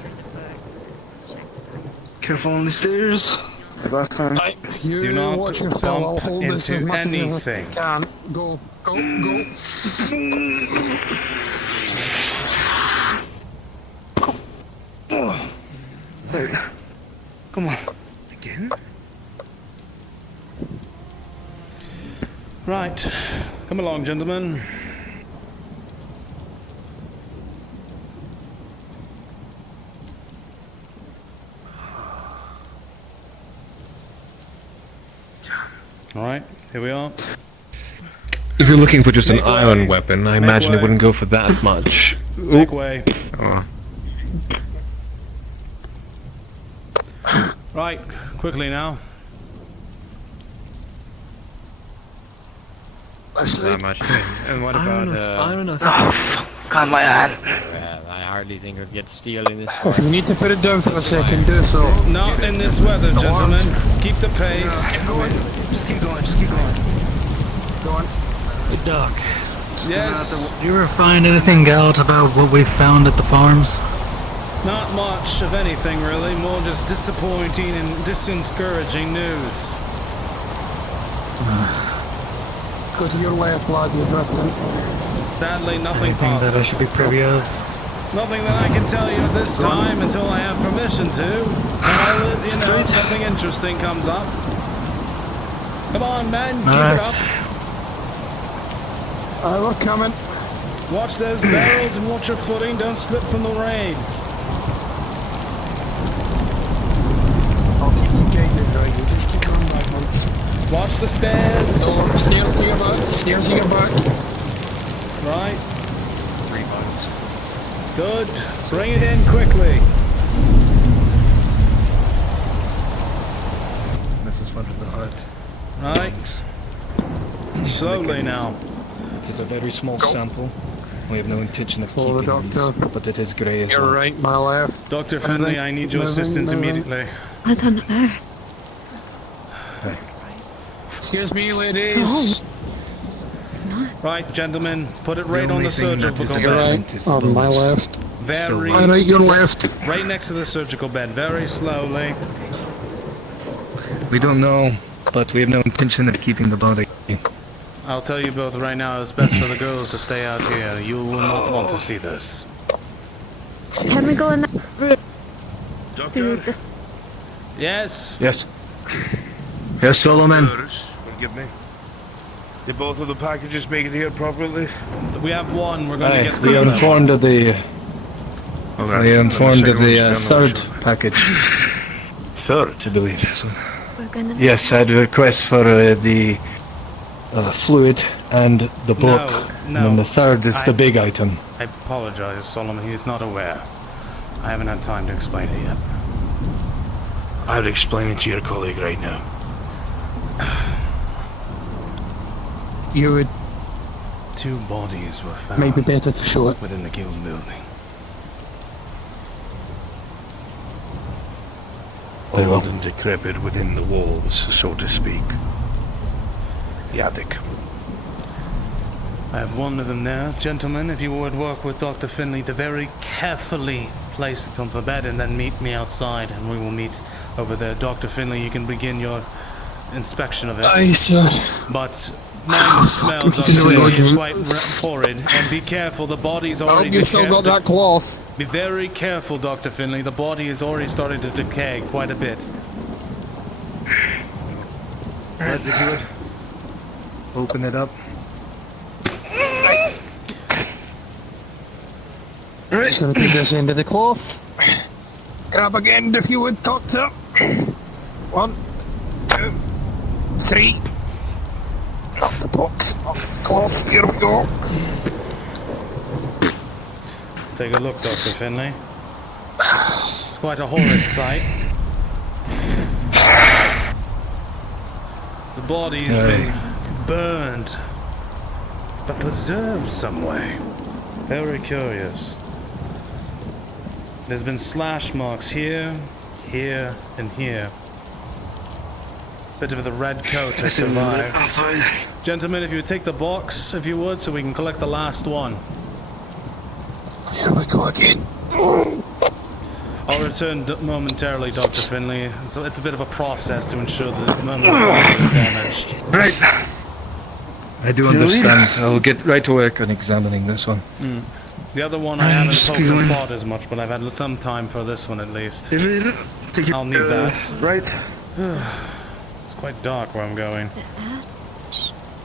Careful on the stairs. Do not bump into anything. Can. Go. Go. Go. There. Come on. Again? Right. Come along, gentlemen. Alright, here we are. If you're looking for just an iron weapon, I imagine it wouldn't go for that much. Make way. Oh. Right, quickly now. Not much. And what about Oh, fuck. God, my hand. I hardly think I'd get steel in this. If you need to put it down for a second, do so. Not in this weather, gentlemen. Keep the pace. Just keep going, just keep going. Go on. Hey, Doc. Yes? Do you ever find anything out about what we found at the farms? Not much of anything, really. More just disappointing and discouraging news. Go to your left, lad, you're drifting. Sadly, nothing Anything that I should be privy of? Nothing that I can tell you at this time until I have permission to. Well, you know, if something interesting comes up. Come on, men, keep it up. We're coming. Watch those barrels and watch your footing. Don't slip from the rain. I'll keep you guided, right? You just keep going backwards. Watch the stairs. No, stairs to your back. Stairs to your back. Right. 3 bones. Good. Bring it in quickly. This is one of the heart. Right. Slowly now. It is a very small sample. We have no intention of Follow the keeping these, doctor. but it is grey as Your well. right, my left. Dr. Finley, I need your assistance immediately. What on earth? Excuse me, ladies. Right, gentlemen, put it right on only the thing that surgical is bed. Your different is right, the on my bones. left. Very, My right, your left. right next to the surgical bed. Very slowly. We don't know, but we have no intention of keeping the body. I'll tell you both right now, it's best for the girls to stay out here. You will not want to see this. Can we go in that room? Doctor? Yes? Yes. Yes, Solomon. Forgive me. Did both of the packages make it here properly? We have one. We're going to Aye, get to we are the other informed one. of the. We are informed of the third Second package. Third? I believe. So, We're gonna. yes, I'd request for the fluid and the book. And then the third is the big item. I apologize, Solomon. He is not aware. I haven't had time to explain it yet. I'll explain it to your colleague right now. You would 2 bodies were found maybe better to show it. within the guild building. Old and decrepit within the walls, so to speak. The attic. I have one of them there. Gentlemen, if you would work with Dr. Finley to very carefully place it on the bed and then meet me outside, and we will meet over there. Dr. Finley, you can begin your inspection of it. Aye, sir. But mind the smell, Dr. Finley, is quite horrid. And be careful, the body's Oh, already you still got that cloth. Be very careful, Dr. Finley. The body is already starting to decay quite a bit. Lads, if you would open it up. Right. Just gonna take this end of the cloth. Grab again if you would, doctor. 1, 2, 3. Drop the box of cloth. Here we go. Take a look, Dr. Finley. It's quite a horrid sight. The body has been burned, but preserved some way. Very curious. There's been slash marks here, here, and here. Bit of the red coat has survived. Gentlemen, if you would take the box, if you would, so we can collect the last one. Here we go again. I'll return momentarily, Dr. Finley. So it's a bit of a process to ensure that none of the body is damaged. Right. I do understand. I will get right to work on examining this one. The other one I haven't poked and thought as much, but I've had some time for this one at least. I'll need that. Right. It's quite dark where I'm going.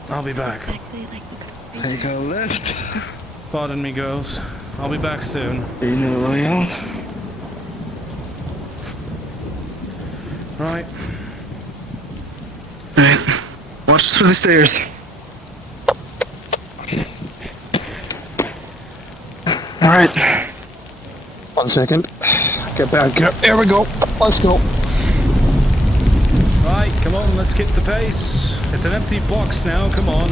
I'll be back. Take a left. Pardon me, girls. I'll be back soon. You know the layout. Right. Right. Watch through the stairs. Alright. 1 second. Get back up. There we go. Let's go. Right, come on, let's keep the pace. It's an empty box now, come on.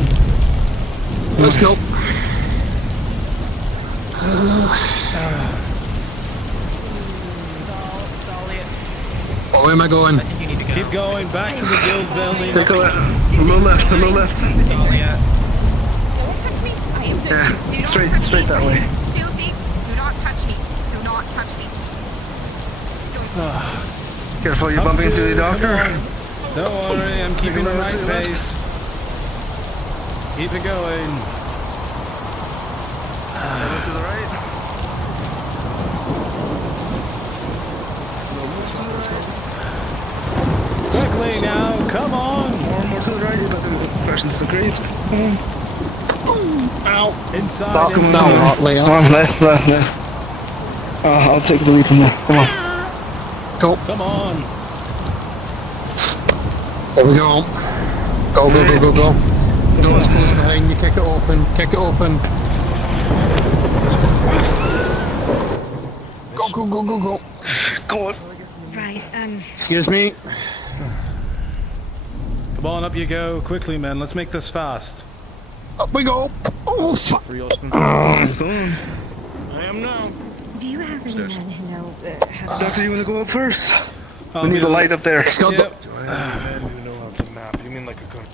Let's go. Oh, where am I going? Keep going, back to the guild building. Take a left. A little left, a little left. Yeah, straight that way. Filthy, do not touch me. Do not touch me. Careful, you're bumping into the doctor. Don't worry, I'm keeping the right pace. Keep it going. To the right. Quickly now, come on. More to the right. Person's the grades. Come on. Ow. Inside, Come inside. down, Hartley. Come on, left. I'll take the lead from there. Come on. Go. Come on. There we go. Go. Door's close behind you. Kick it open. Kick it open. Go, go, go, go, go. Go on. Right, Excuse me. Come on, up you go. Quickly, men. Let's make this fast. Up we go. Oh, fuck. I am now. do you have any men who know how to... Doctor, you want to go up first? I'll We need be the light up there. Yep. Do I have men who know how to map? You mean like a gun?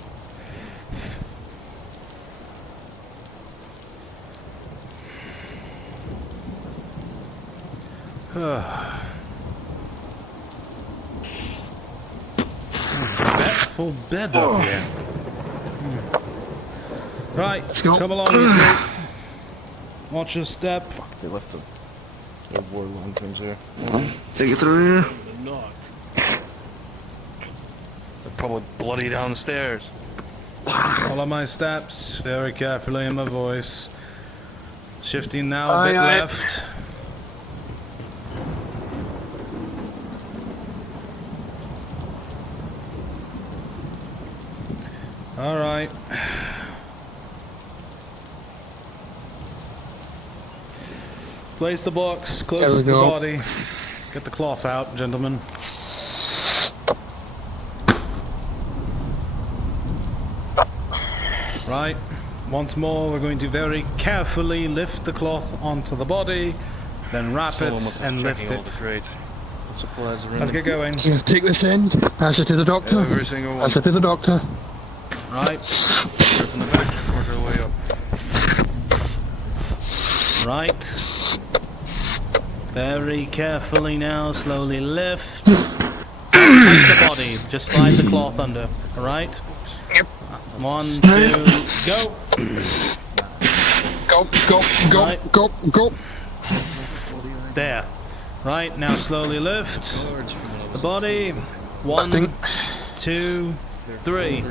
Full bed up here. Right, Let's go. come along, you two. Watch your step. They left the war lanterns there. Take it through here. They're probably bloody downstairs. Follow my steps very carefully in my voice. Shifting now a bit Aye. left. All right. Place the box close There we to the go. body. Get the cloth out, gentlemen. Right. Once more, we're going to very carefully lift the cloth onto the body, then wrap it and lift it. Let's get going. Here, take this end. Pass it to the doctor. Every single one. Pass it to the doctor. Right. From the back, quarter of the way up. Right. Very carefully now, slowly lift. Don't touch the body, just slide the cloth under. Alright? Yep. 1, 2, go! Go, go, go, Right. go, go. There. Right, now slowly lift the body. 1, Lifting. 2, 3.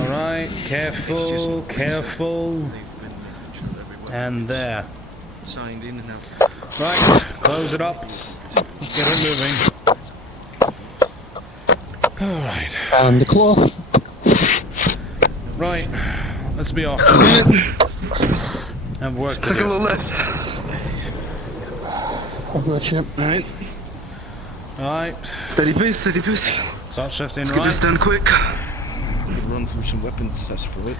Alright, careful, careful. And there. Signed in and out. Right, close it up. Let's get it moving. Alright. And the cloth. Right, let's be off. And work to Take a do. little left. I've got you. Alright. Alright, Steady pace, steady pace. start shifting Let's get this right. done quick. Could run through some weapons test for it.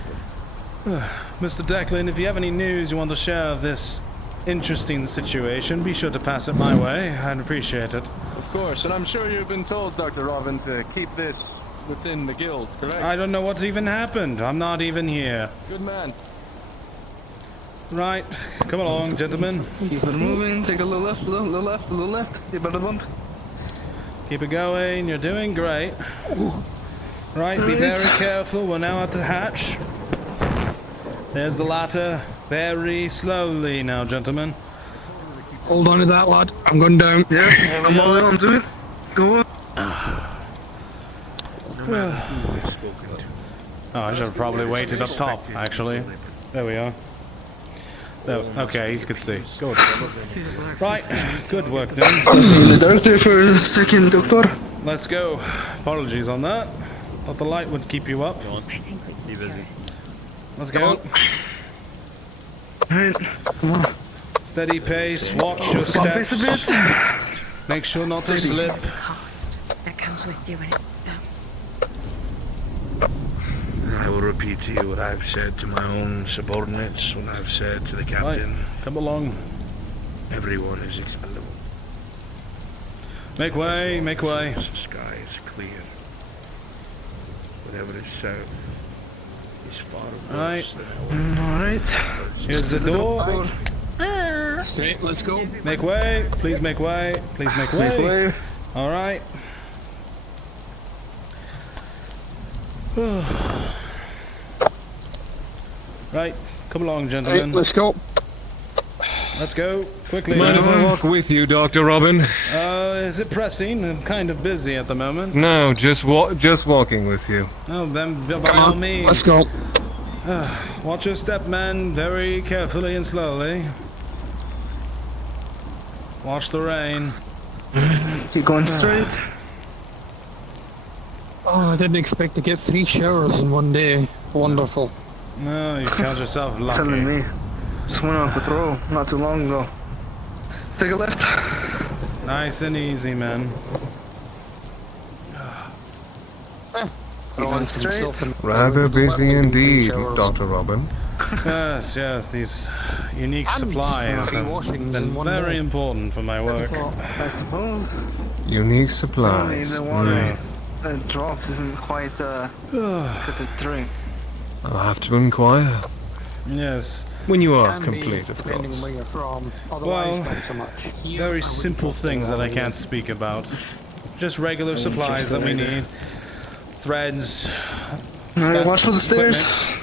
Mr. Declan, if you have any news you want to share of this interesting situation, be sure to pass it my way. I'd appreciate it. Of course, and I'm sure you've been told, Dr. Robin, to keep this within the guild, correct? I don't know what's even happened. I'm not even here. Good man. Right, come along, gentlemen. Keep it moving. Take a little left, a little left, a little left. Keep it a bump. Keep it going. You're doing great. Right, be very careful. We're now at the hatch. There's the ladder. Very slowly now, gentlemen. Hold on to that, lad. I'm going down. Yeah, I'm all on to it. Go on. Oh, I should have probably waited up top, actually. There we are. Oh, okay, he could see. Good. Right, good work done. In the dark there for a second, Doctor. Let's go. Apologies on that. Thought the light would keep you up. Be busy. Let's go. Alright, come on. Steady pace, watch your Bump pace a steps. bit. Make sure not to slip. cost that comes with doing it. I will repeat to you what I've said to my own subordinates, what I've said to the captain. Right, come along. Everyone is expendable. Make way, make way. The sky is clear. Whatever is south is far worse Right. than Alright. Here's the door. Straight, let's go. Make way. Please make way. Please make way. Make way. All right. Right. Come along, Right, gentlemen. let's go. Let's go. Quickly. Mind if I now. walk with you, Dr. Robin? Is it pressing? I'm kind of busy at the moment. No, just walking with you. Oh, then by Come all on, means. let's go. Watch your step, man. Very carefully and slowly. Watch the rain. Keep going straight. Oh, I didn't expect to get 3 showers in one day. Wonderful. No, you count yourself lucky. Telling me. Just went on patrol not too long ago. Take a left. Nice and easy, man. Going straight. Rather busy indeed, Dr. Robin. Yes, these unique supplies have been very important for my work. I suppose. Unique Only supplies. the water Yes. that drops isn't quite fit to drink. I'll have to inquire. Yes. When you are Can be, complete, of depending on course. where you're from. Otherwise, Well, not so much. very simple things that I can't speak about. Just regular supplies that we need. Threads. Alright, watch for the stairs. equipment.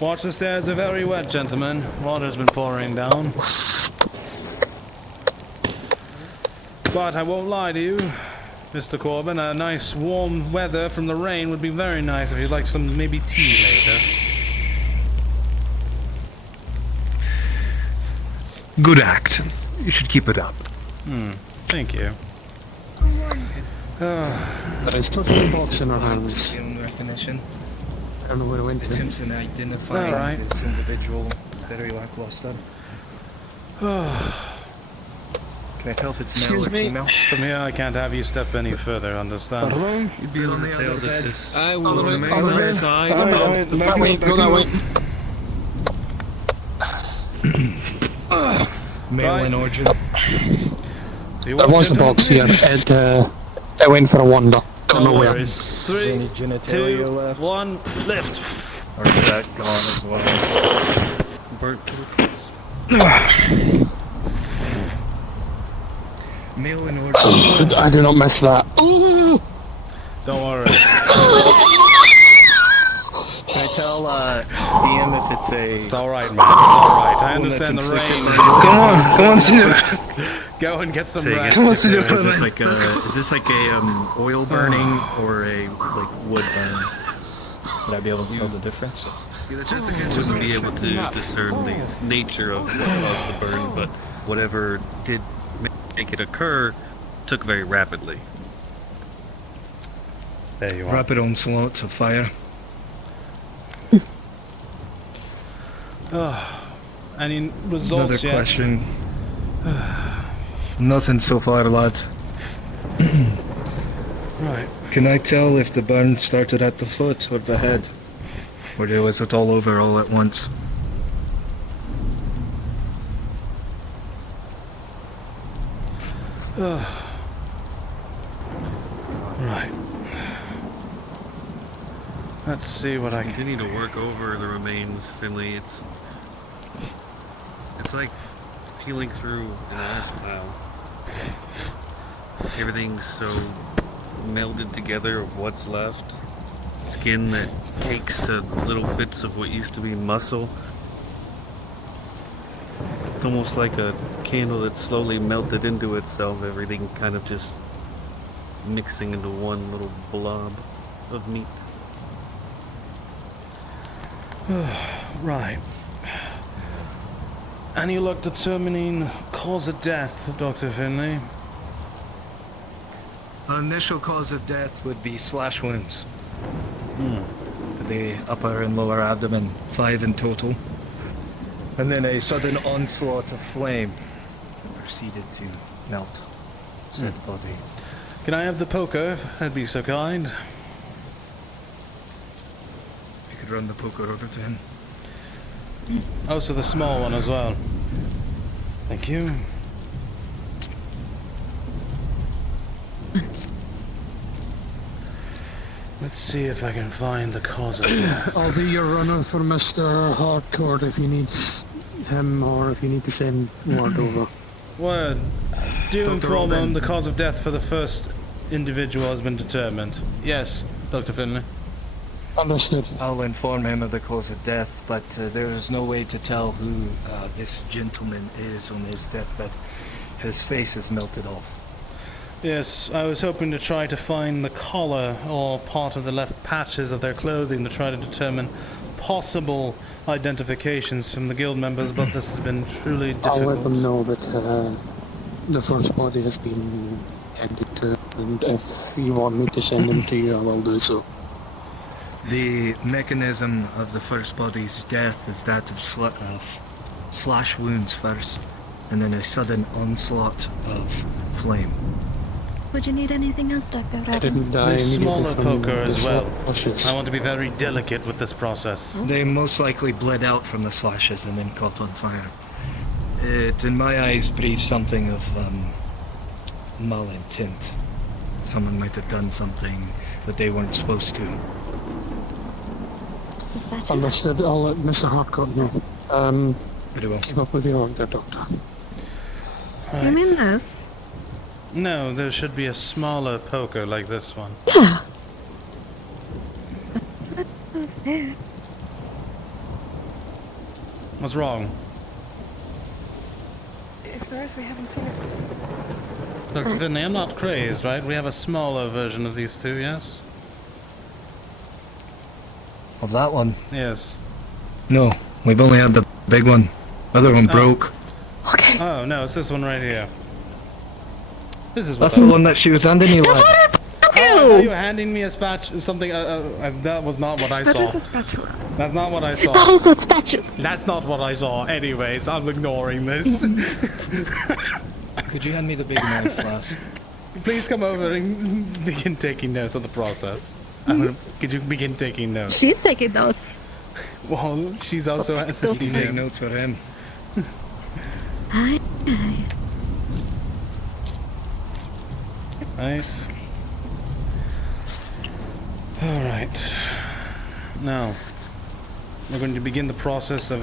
Watch the stairs, they're very wet, gentlemen. Water's been pouring down. But I won't lie to you, Mr. Corbin. A nice warm weather from the rain would be very nice if you'd like some maybe tea later. Good act. You should keep it up. Thank you. There's still a box in our hands. Recognition. I don't know where it went to. Attempts in identifying Alright. this individual very lackluster. Can I tell if it's Excuse male or me? female? From here, I can't have you step any further, understand? Pardon? You'd be able to tell that this I will Other outside. That way, go that way. Male in origin. There was a box here. It went for a wander. Don't know where. worries. 3, 2, 1, lift. Or is that gone as well? burnt to the male in order. I do not miss that. Don't worry. Can I tell DM if it's a... It's alright, man. It's alright. I understand the rain. Come on, see Go and get some Say rest. again. Come on, see Is this like a oil burning or a like wood burn? Would I be able to tell the difference? Yeah, the Jessica wouldn't be able to discern the nature of what caused the burn, but whatever did make it occur took very rapidly. There you are. Rapid onslaughts of fire. Any results Another yet? question. Nothing so far, lad. Right. Can I tell if the burn started at the foot or the head? Or was it all over all at once? Right. Let's see what I can... Continue to work over the remains, Finley. It's like peeling through an ice pile. Everything's so melded together of what's left. Skin that takes to little bits of what used to be muscle. It's almost like a candle that slowly melted into itself. Everything kind of just mixing into one little blob of meat. Right. Any luck determining cause of death, Dr. Finley? Initial cause of death would be slash wounds. To the upper and lower abdomen, 5 in total. And then a sudden onslaught of flame that proceeded to melt said body. Can I have the poker, if that'd be so kind? If you could run the poker over to him. Oh, so the small one as well. Thank you. Let's see if I can find the cause of death. I'll be your runner for Mr. Hardcourt if you need him or if you need to send word over. Word. Do inform him the cause of death for the first individual has been determined. Yes, Dr. Finley. Understood. I'll inform him of the cause of death, but there is no way to tell who this gentleman is on his deathbed. His face is melted off. Yes, I was hoping to try to find the collar or part of the left patches of their clothing to try to determine possible identifications from the guild members, but this has been truly difficult. I'll let them know that the first body has been tended to, and if you want me to send them to you, I will do so. The mechanism of the first body's death is that of slash wounds first, and then a sudden onslaught of flame. Would you need anything else, Dr. I didn't die A immediately smaller from poker the as well. slashes. I want to be very delicate with this process. They most likely bled out from the slashes and then caught on fire. It, in my eyes, breathes something of malintent. Someone might have done something that they weren't supposed to. Understood. I'll let Mr. Harcourt know. Very well. Keep up with your order, Doctor. You mean this? No, there should be a smaller poker like this one. Yeah. What's wrong? If there is, we haven't seen it. Dr. Finley, I'm not crazed, right? We have a smaller version of these two, yes? Of that one? Yes. No, we've only had the big one. Other one broke. Okay. Oh, no, it's this one right here. This is what That's the one that she was handing you, lad. Oh, I thought you were handing me a spatula, something, that was not what I saw. That is a spatula. That's not what I saw. That is a spatula. That's not what I saw. Anyways, I'm ignoring this. Could you hand me the big knife, lass? Please come over and begin taking notes of the process. Could you begin taking notes? She's taking notes. Well, she's also assisting Take him. notes for him. Hi. Nice. Alright. Now, we're going to begin the process of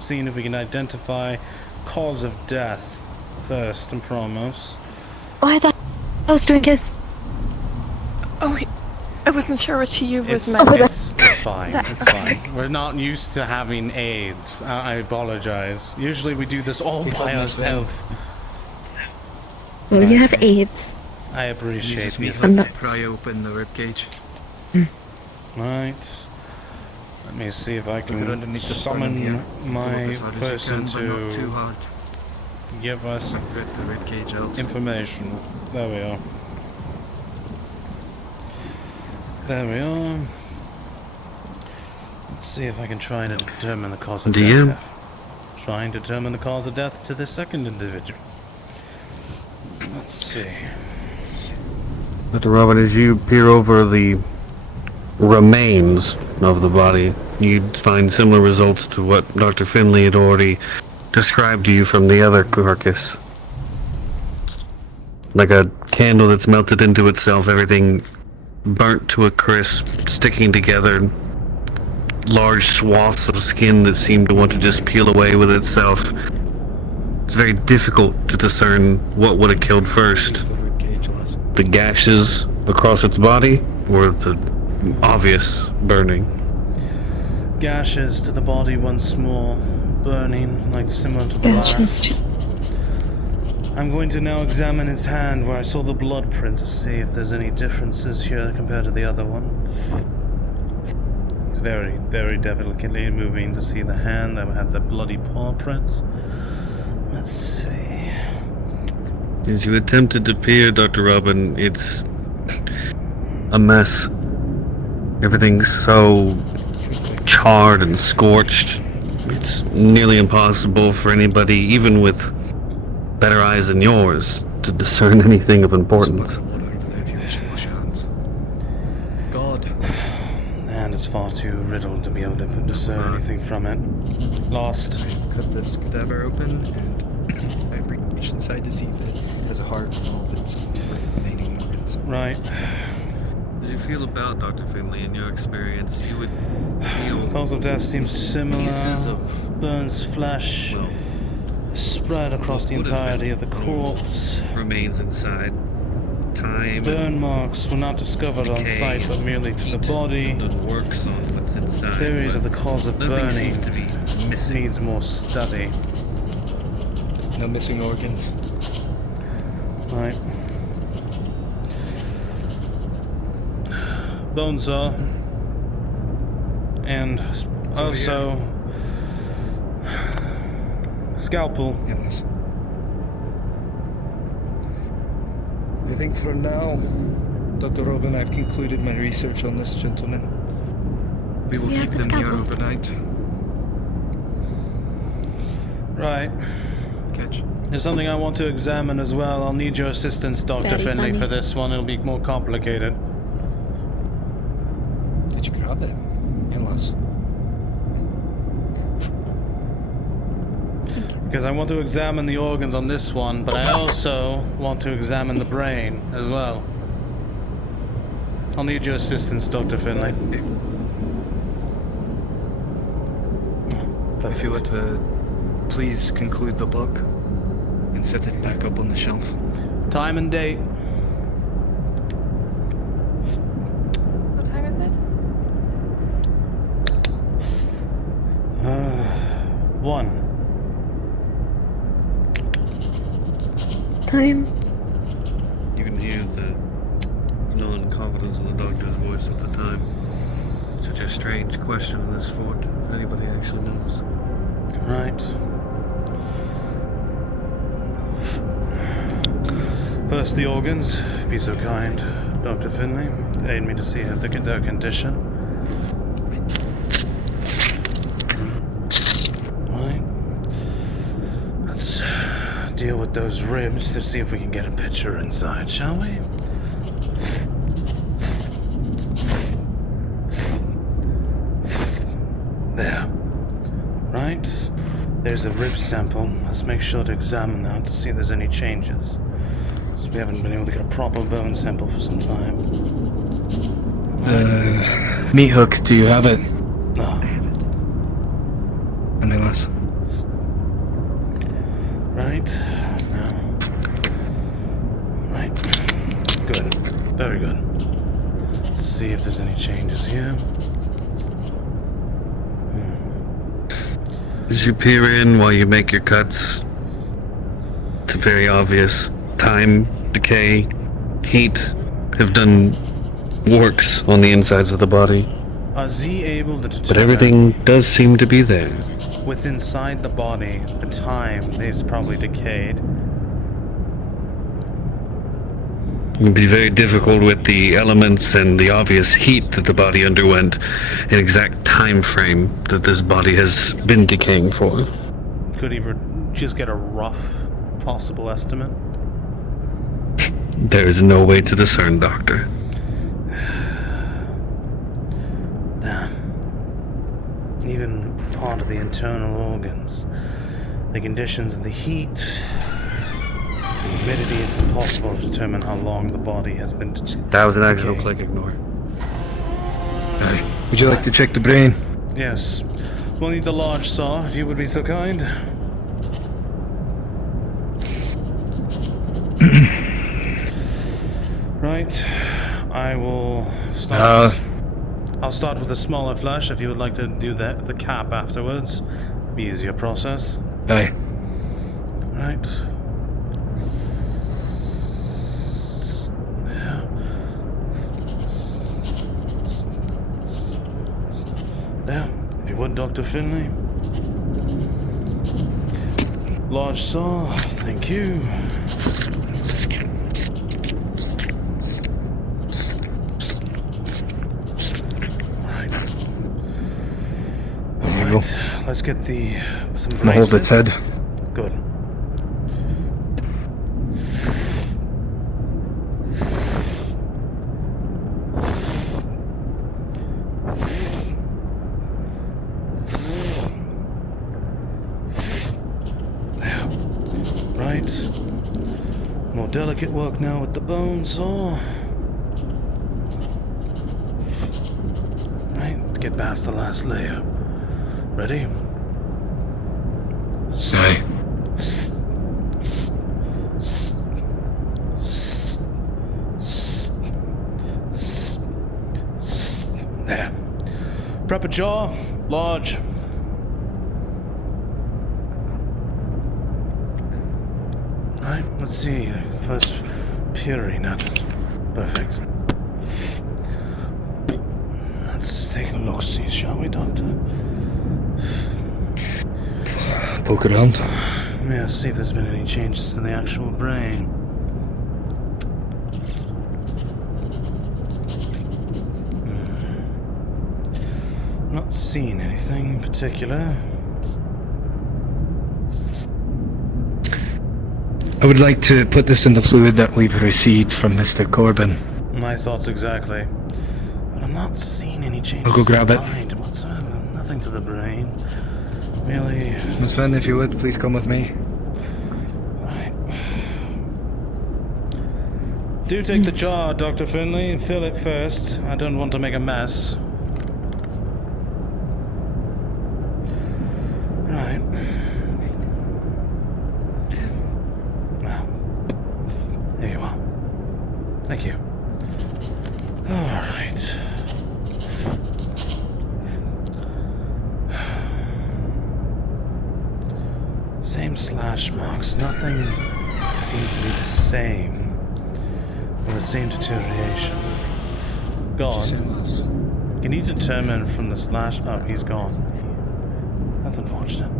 seeing if we can identify cause of death first and foremost. Oh, I thought I was doing kiss. Oh, I wasn't sure what you was It's meant. fine. It's fine. We're not used to having aids. I apologize. Usually we do this all by ourselves. Well, you have AIDS. I appreciate me this. to pry open the ribcage. Right. Let me see if I Put it can underneath the summon spine my here. Pull up as hard as you person can, but not too to hard. give us Rip the ribcage out. information. There we are. There we are. Let's see if I can try to determine the cause of death. Trying to determine the cause of death to the second individual. Let's see. Dr. Robin, as you peer over the remains of the body, you'd find similar results to what Dr. Finley had already described to you from the other carcass. Like a candle that's melted into itself, everything burnt to a crisp, sticking together, large swaths of skin that seem to want to just peel away with itself. It's very difficult to discern what would have killed first. The gashes across its body, or the obvious burning. Gashes to the body once more, burning like similar to the last. I'm going to now examine his hand where I saw the blood print to see if there's any differences here compared to the other one. He's very, very delicately moving to see the hand that had the bloody paw prints. Let's see. As you attempted to peer, Dr. Robin, it's a mess. Everything's so charred and scorched. It's nearly impossible for anybody, even with better eyes than yours, to discern anything of importance. God. The hand is far too riddled to be able to discern anything from it. Lost. I've cut this cadaver open and I've reached inside to see if it has a heart and all of its remaining organs. Right. As you feel about Dr. Finley in your experience, you would feel Cause of death seems similar. pieces of Burns flesh spread across the entirety of the corpse. remains inside. Time Burn marks were not discovered on decay, site, but merely to the body. and works on what's inside. Theories but of the cause of nothing burning seems to be missing. needs more study. No missing organs. Right. Bone saw. And also scalpel. Yes. I think for now, Dr. Robin, I've concluded my research on this gentleman. We will Yeah, keep the them here scalpel. overnight. Right. Catch. There's something I want to examine as well. I'll need your assistance, Dr. Very Finley, funny. for this one. It'll be more complicated. Did you grab it? Endless. Because I want to examine the organs on this one, but I also want to examine the brain as well. I'll need your assistance, Dr. Finley. If you would please conclude the book and set it back up on the shelf. Time and date. What time is it? 1. Time. You can hear the non-confidence in the doctor's voice at the time. Such a strange question in this fort, if anybody actually knows. Right. First, the organs. Be so kind, Dr. Finley, to aid me to see their condition. Right. Let's deal with those ribs to see if we can get a picture inside, shall we? There. Right. There's a rib sample. Let's make sure to examine that to see if there's any changes. So we haven't been able to get a proper bone sample for some time. Meat hook, do you have it? No. I have it. Any less? Right. No. Right. Good. Very good. Let's see if there's any changes here. As you peer in while you make your cuts, it's very obvious. Time, decay, heat have done works on the insides of the body. Are Z able to determine But everything does seem to be there. with inside the body the time it's probably decayed? It would be very difficult with the elements and the obvious heat that the body underwent, an exact time frame that this body has been decaying for. Could he just get a rough possible estimate? There is no way to discern, Doctor. Damn. Even part of the internal organs. The conditions of the heat, the humidity, it's impossible to determine how long the body has been That was an accidental click, ignore. Aye. Would you like to check the brain? Yes. We'll need the large saw, if you would be so kind. Right. I will start. I'll start with the smaller flesh if you would like to do the cap afterwards. Be easier process. Aye. Right. There. If you would, Dr. Finley. Large saw. Thank you. Right. Let's get some bracelets. Hold its head. Good. There. Right. More delicate work now with the bone saw. Right. Get past the last layer. Ready? Aye. There. Prep a jaw, large. Right, let's see. First peering at it. Perfect. Let's take a look, see, shall we, Doctor? Poke around. Yeah, see if there's been any changes in the actual brain. Not seen anything in particular. I would like to put this in the fluid that we've received from Mr. Corbin. My thoughts exactly. But I'm not seeing any changes I'll go grab to it. the mind whatsoever. Nothing to the brain. Merely... Miss Van, if you would, please come with me. Right. Do take the jar, Dr. Finley. Fill it first. I don't want to make a mess. Right. Now, here you are. Thank you. Alright. Same slash marks. Nothing seems to be the same. Or the same deterioration. Gone. Can you determine from the slash? Oh, he's gone. That's unfortunate.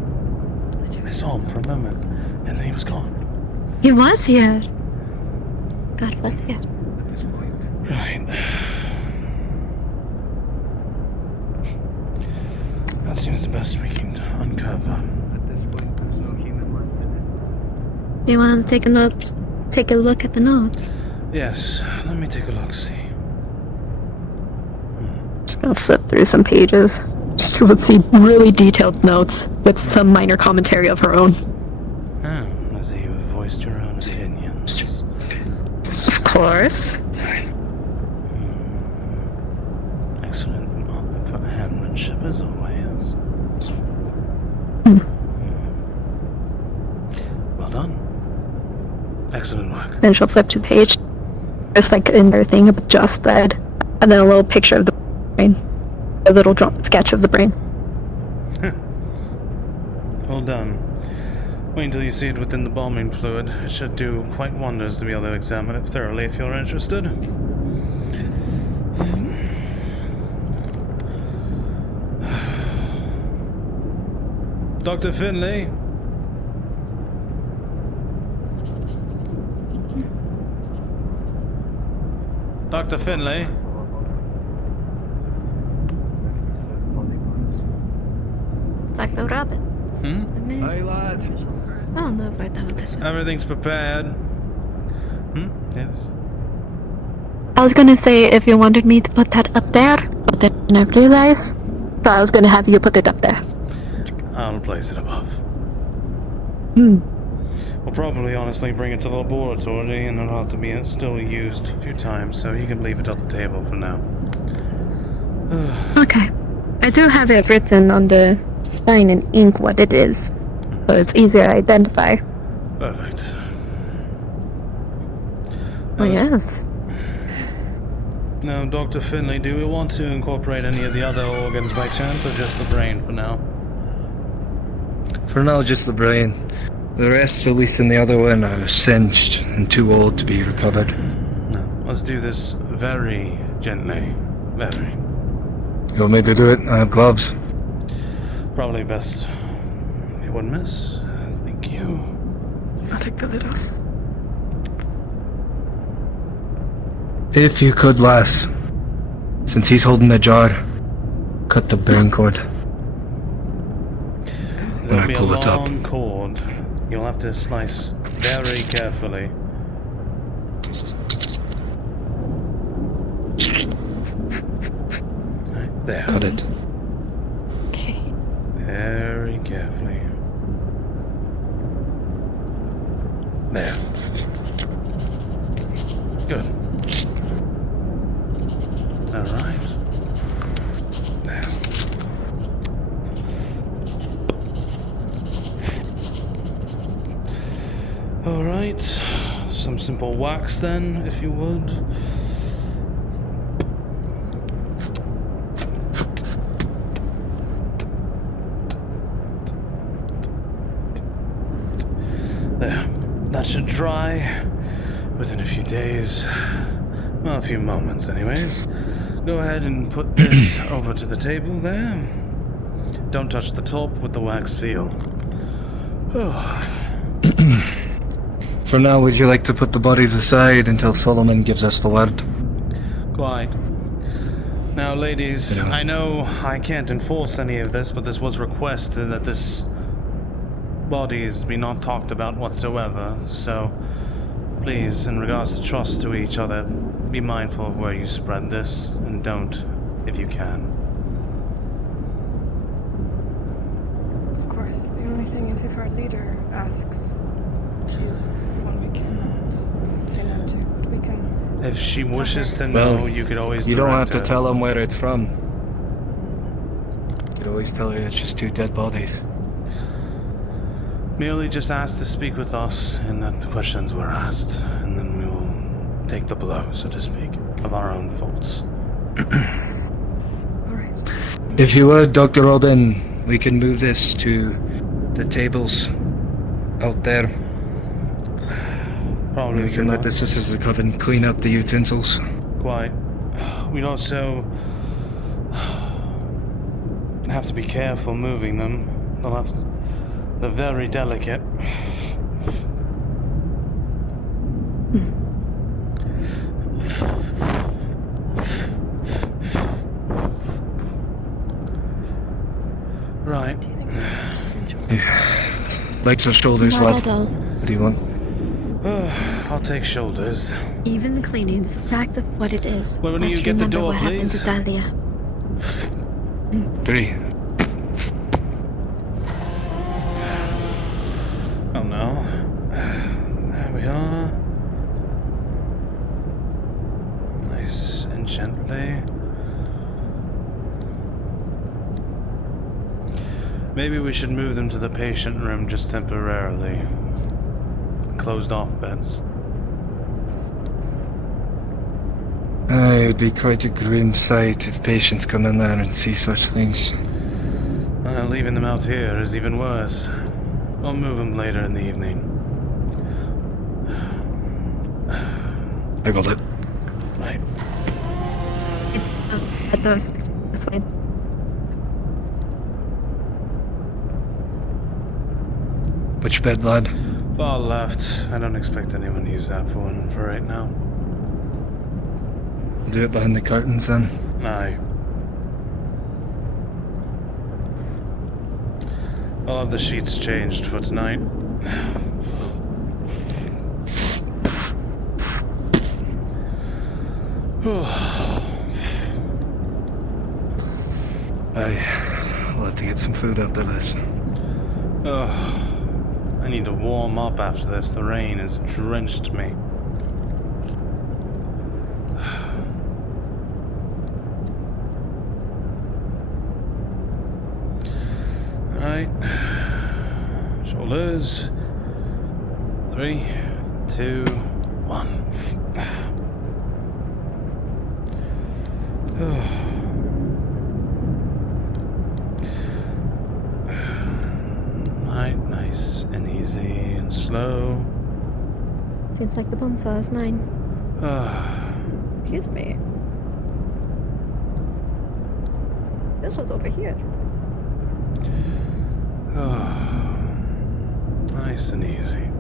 I saw him for a moment, and then he was gone. He was here. God was here. Right. That seems the best we can uncover. Do you want to take a look at the notes? Yes, let me take a look, see. Just gonna flip through some pages. You would see really detailed notes with some minor commentary of her own. Oh, I see you have voiced your own opinions. Of course. Excellent handmanship as always. Well done. Excellent work. Then she'll flip to the page. There's like another thing about just that, and then a little picture of the brain. A little sketch of the brain. Well done. Wait until you see it within the bombing fluid. It should do quite wonders to be able to examine it thoroughly if you're interested. Dr. Finley? Dr. Finley? Dr. Robin. Hey, lad. I don't know if I know this one. Everything's prepared. Yes. I was gonna say if you wanted me to put that up there, but then I realized, so I was gonna have you put it up there. I'll place it above. We'll probably honestly bring it to the laboratory and it'll have to be still used a few times, so you can leave it on the table for now. Okay. I do have it written on the spine in ink what it is, so it's easier to identify. Perfect. Oh, yes. Now, Dr. Finley, do we want to incorporate any of the other organs by chance, or just the brain for now? For now, just the brain. The rest, at least in the other one, are singed and too old to be recovered. No, let's do this very gently. Very. You want me to do it? I have gloves. Probably best if you wouldn't miss. Thank you. I'll take the lid off. If you could, lass. Since he's holding the jar, cut the brain cord. When I pull it up. There'll be a long cord. You'll have to slice very carefully. Right there. Cut it. Okay. Very carefully. There. Good. Alright. There. Alright. Some simple wax then, if you would. There. That should dry within a few days. Well, a few moments anyways. Go ahead and put this over to the table there. Don't touch the top with the wax seal. Oh. For now, would you like to put the bodies aside until Solomon gives us the word? Quite. Now, ladies, I know I can't enforce any of this, but this was requested that this bodies be not talked about whatsoever, so please, in regards to trust to each other, be mindful of where you spread this, and don't if you can. Of course, the only thing is if our leader asks, she's the one we cannot say no to, but we can... If she wishes to know, you could always You don't have direct to her. tell them where it's from. You could always tell her it's just 2 dead bodies. Merely just asked to speak with us, and that the questions were asked, and then we will take the blow, so to speak, of our own faults. If you would, Dr. Robin, we can move this to the tables out there. Probably we can let the Sisters of the Coven clean up the utensils. Quite. We'd also have to be careful moving them. They're very delicate. Right. Legs or shoulders, lad? Not at all. What do you want? I'll take shoulders. Even the cleaning's a fact of what it is. Well, when Let's you get the remember door, what happened please. to Dahlia. 3. Oh no. There we are. Nice and gently. Maybe we should move them to the patient room just temporarily. Closed off beds. It would be quite a grim sight if patients come in there and see such things. Leaving them out here is even worse. I'll move them later in the evening. I got it. Right. At those this way. Which bed, lad? Far left. I don't expect anyone to use that for right now. Do it behind the curtains then. Aye. I'll have the sheets changed for tonight. I'll have to get some food after this. I need to warm up after this. The rain has drenched me. Alright. Shoulders. 3, 2, 1. Alright, nice and easy and slow. Seems like the bonfire is mine. Excuse me. This was over here. Nice and easy.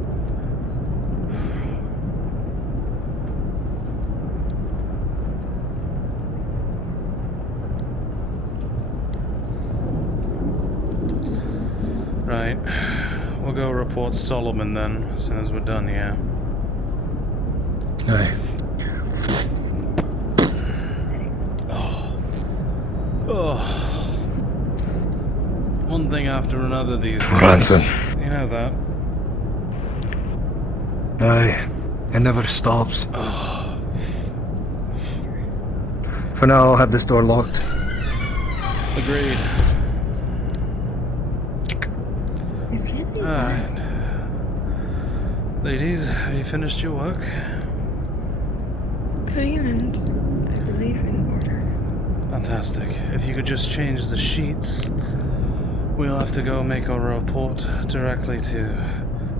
Right. We'll go report Solomon then, as soon as we're done here. Aye. One thing after another these days. Ransom. You know that. Aye. It never stops. For now, I'll have this door locked. Agreed. Alright. Ladies, have you finished your work? Clean and, I believe, in order. Fantastic. If you could just change the sheets, we'll have to go make our report directly to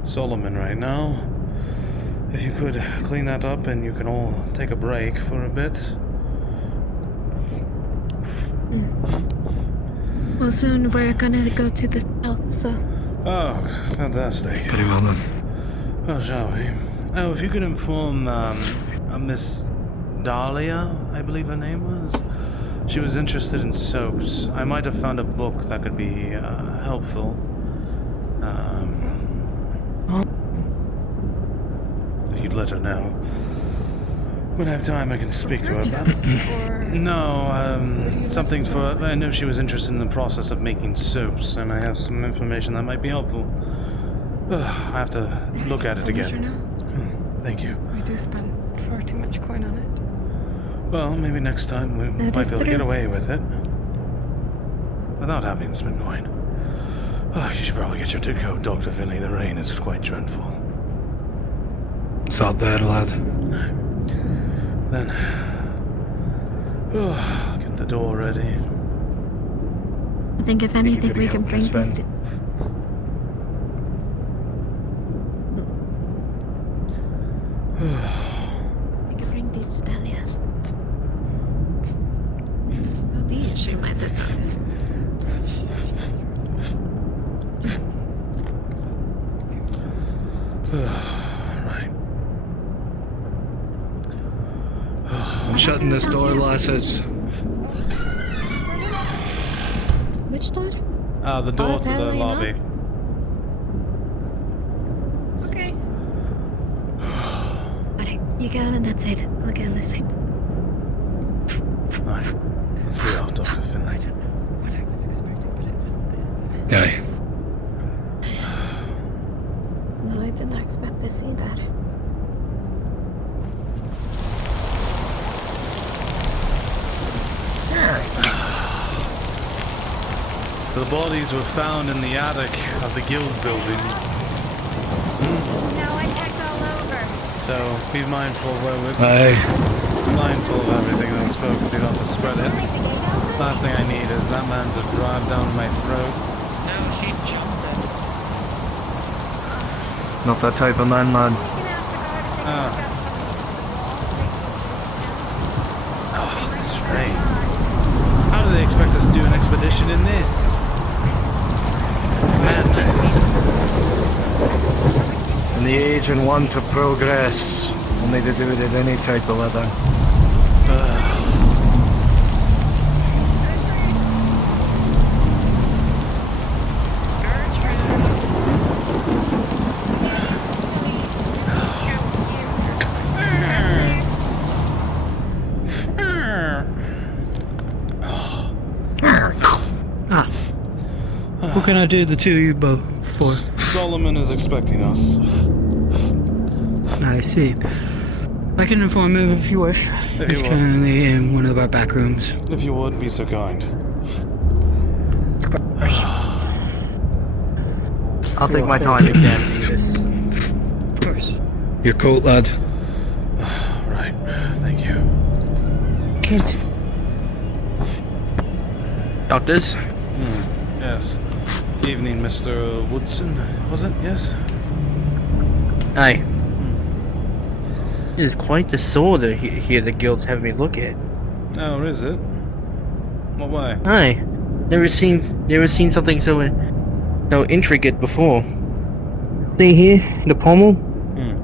Solomon right now. If you could clean that up and you can all take a break for a bit. Well, soon we're gonna go to the south, so... Oh, fantastic. Very well then. Well, shall we? Oh, if you could inform Miss Dahlia, I believe her name was. She was interested in soaps. I might have found a book that could be helpful. If you'd let her know. When I have time, I can speak to her about it. No, something for... I know she was interested in the process of making soaps, and I have some information that might be helpful. I have to look at it again. Thank you. We do spend far too much coin on it. Well, maybe next time we might be able to get away with it. Without having to spend coin. You should probably get your coat, Dr. Finley. The rain is quite dreadful. It's not bad, lad. Then... get the door ready. I think if anything we can bring these to... We can bring these to Dahlia. Oh, these she might have Right. I'm shutting this door, lasses. Which door? The door to the lobby. Okay. Alright, you go on that side. I'll go on this side. Right. Let's be off, Dr. Finley. What I was expecting, but it wasn't this. Aye. No, I didn't expect this either. So the bodies were found in the attic of the guild building. No, I checked all over. So be mindful Aye. mindful of everything that was spoken to, not to spread it. Last thing I need is that man to drive down my throat. No, she jumped it. Not that type of man, lad. Oh, this rain. How do they expect us to do an expedition in this? Madness. In the age and want of progress, only to do it in any type of weather. What can I do the two of you both for? Solomon is expecting us. I see. I can inform him if you wish. If you He's will. currently in one of our back rooms. If you would, be so kind. I'll take my time examining this. Of course. Your coat, lad. Right, thank you. Doctors? Yes. Evening, Mr. Woodson, was it? Yes? Aye. This is quite the disorder here the guilds have me look at. Oh, is it? What way? Aye. Never seen something so intricate before. See here, the pommel?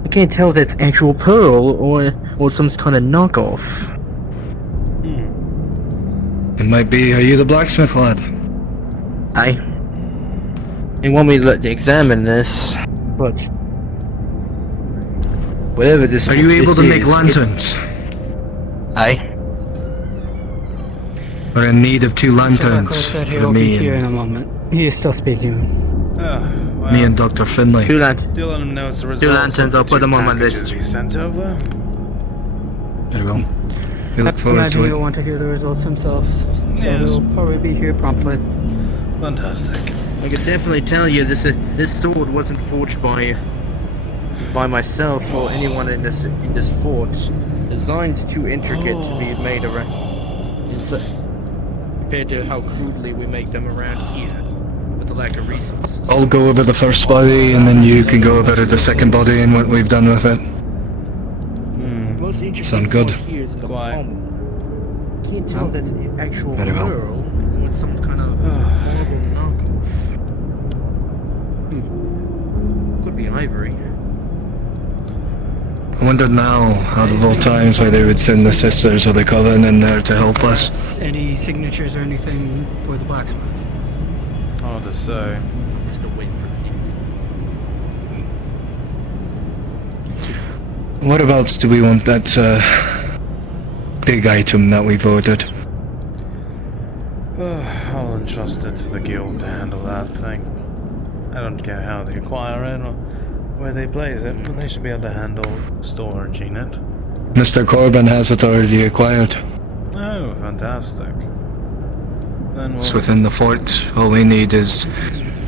I can't tell if that's actual pearl or some kind of knockoff. It might be, are you the blacksmith, lad? Aye. They want me to examine this, but whatever this. Are you able this to make is, lanterns? Aye. We're in need of 2 lanterns Said for he'll be me here in and, a moment. He is still speaking. Well, me and Dr. Finley. 2 lanterns. do let him know it's the 2 results lanterns. of I'll the put 2 them on my packages list. we sent over. Very well. We look I forward imagine to he'll it. want to hear the results himself. So Yes. he'll probably be here promptly. Fantastic. I can definitely tell you this sword wasn't forged by myself or anyone in this fort. Design's too intricate to be made around. Compared to how crudely we make them around here, with the lack of resources. I'll go over the first body and then you can go over the second body and what we've done with it. Most interesting Sound good? part here is in the pommel. Can't tell if that's actual Very well. pearl or it's some kind of marble knockoff. Could be ivory. I wonder now, out of all times, why they would send the Sisters of the Coven in there to help us. Any signatures or anything for the blacksmith? Hard to say. Just a wait for Whereabouts do we want that big item that we've ordered? I'll entrust it to the guild to handle that thing. I don't care how they acquire it or where they place it, but they should be able to handle storaging it. Mr. Corbin has it already acquired. Oh, fantastic. Then It's within the fort. All we need is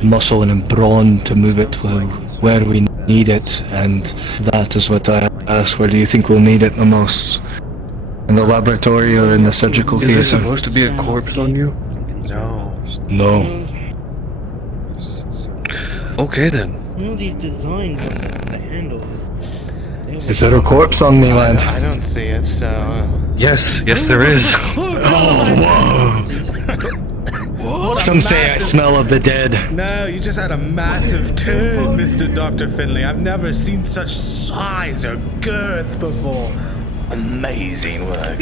muscle and brawn to move it where we need it, and that is what I ask. Where do you think we'll need it the most? In the laboratory or in the surgical theater? Is there supposed to be a corpse on you? No. No. Okay then. All these designs on the handle. Is there a corpse on me, lad? I don't see it, so... Yes, there is. Oh, whoa! Some say I smell of the dead. No, you just had a massive turn, Mr. Dr. Finley. I've never seen such size or girth before. Amazing work.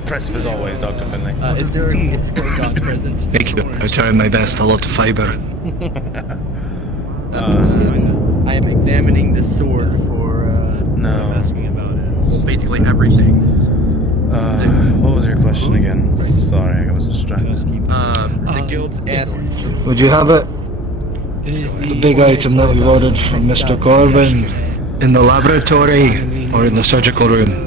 Impressive as always, Dr. Finley. Is there a god present? Thank you. I tried my best. A lot of fiber. I am examining the sword for, No. asking about it. Basically everything. What was your question again? Sorry, I was distracted. The guild asked... Would you have it? The big item that we ordered from Mr. Corbin in the laboratory or in the surgical room?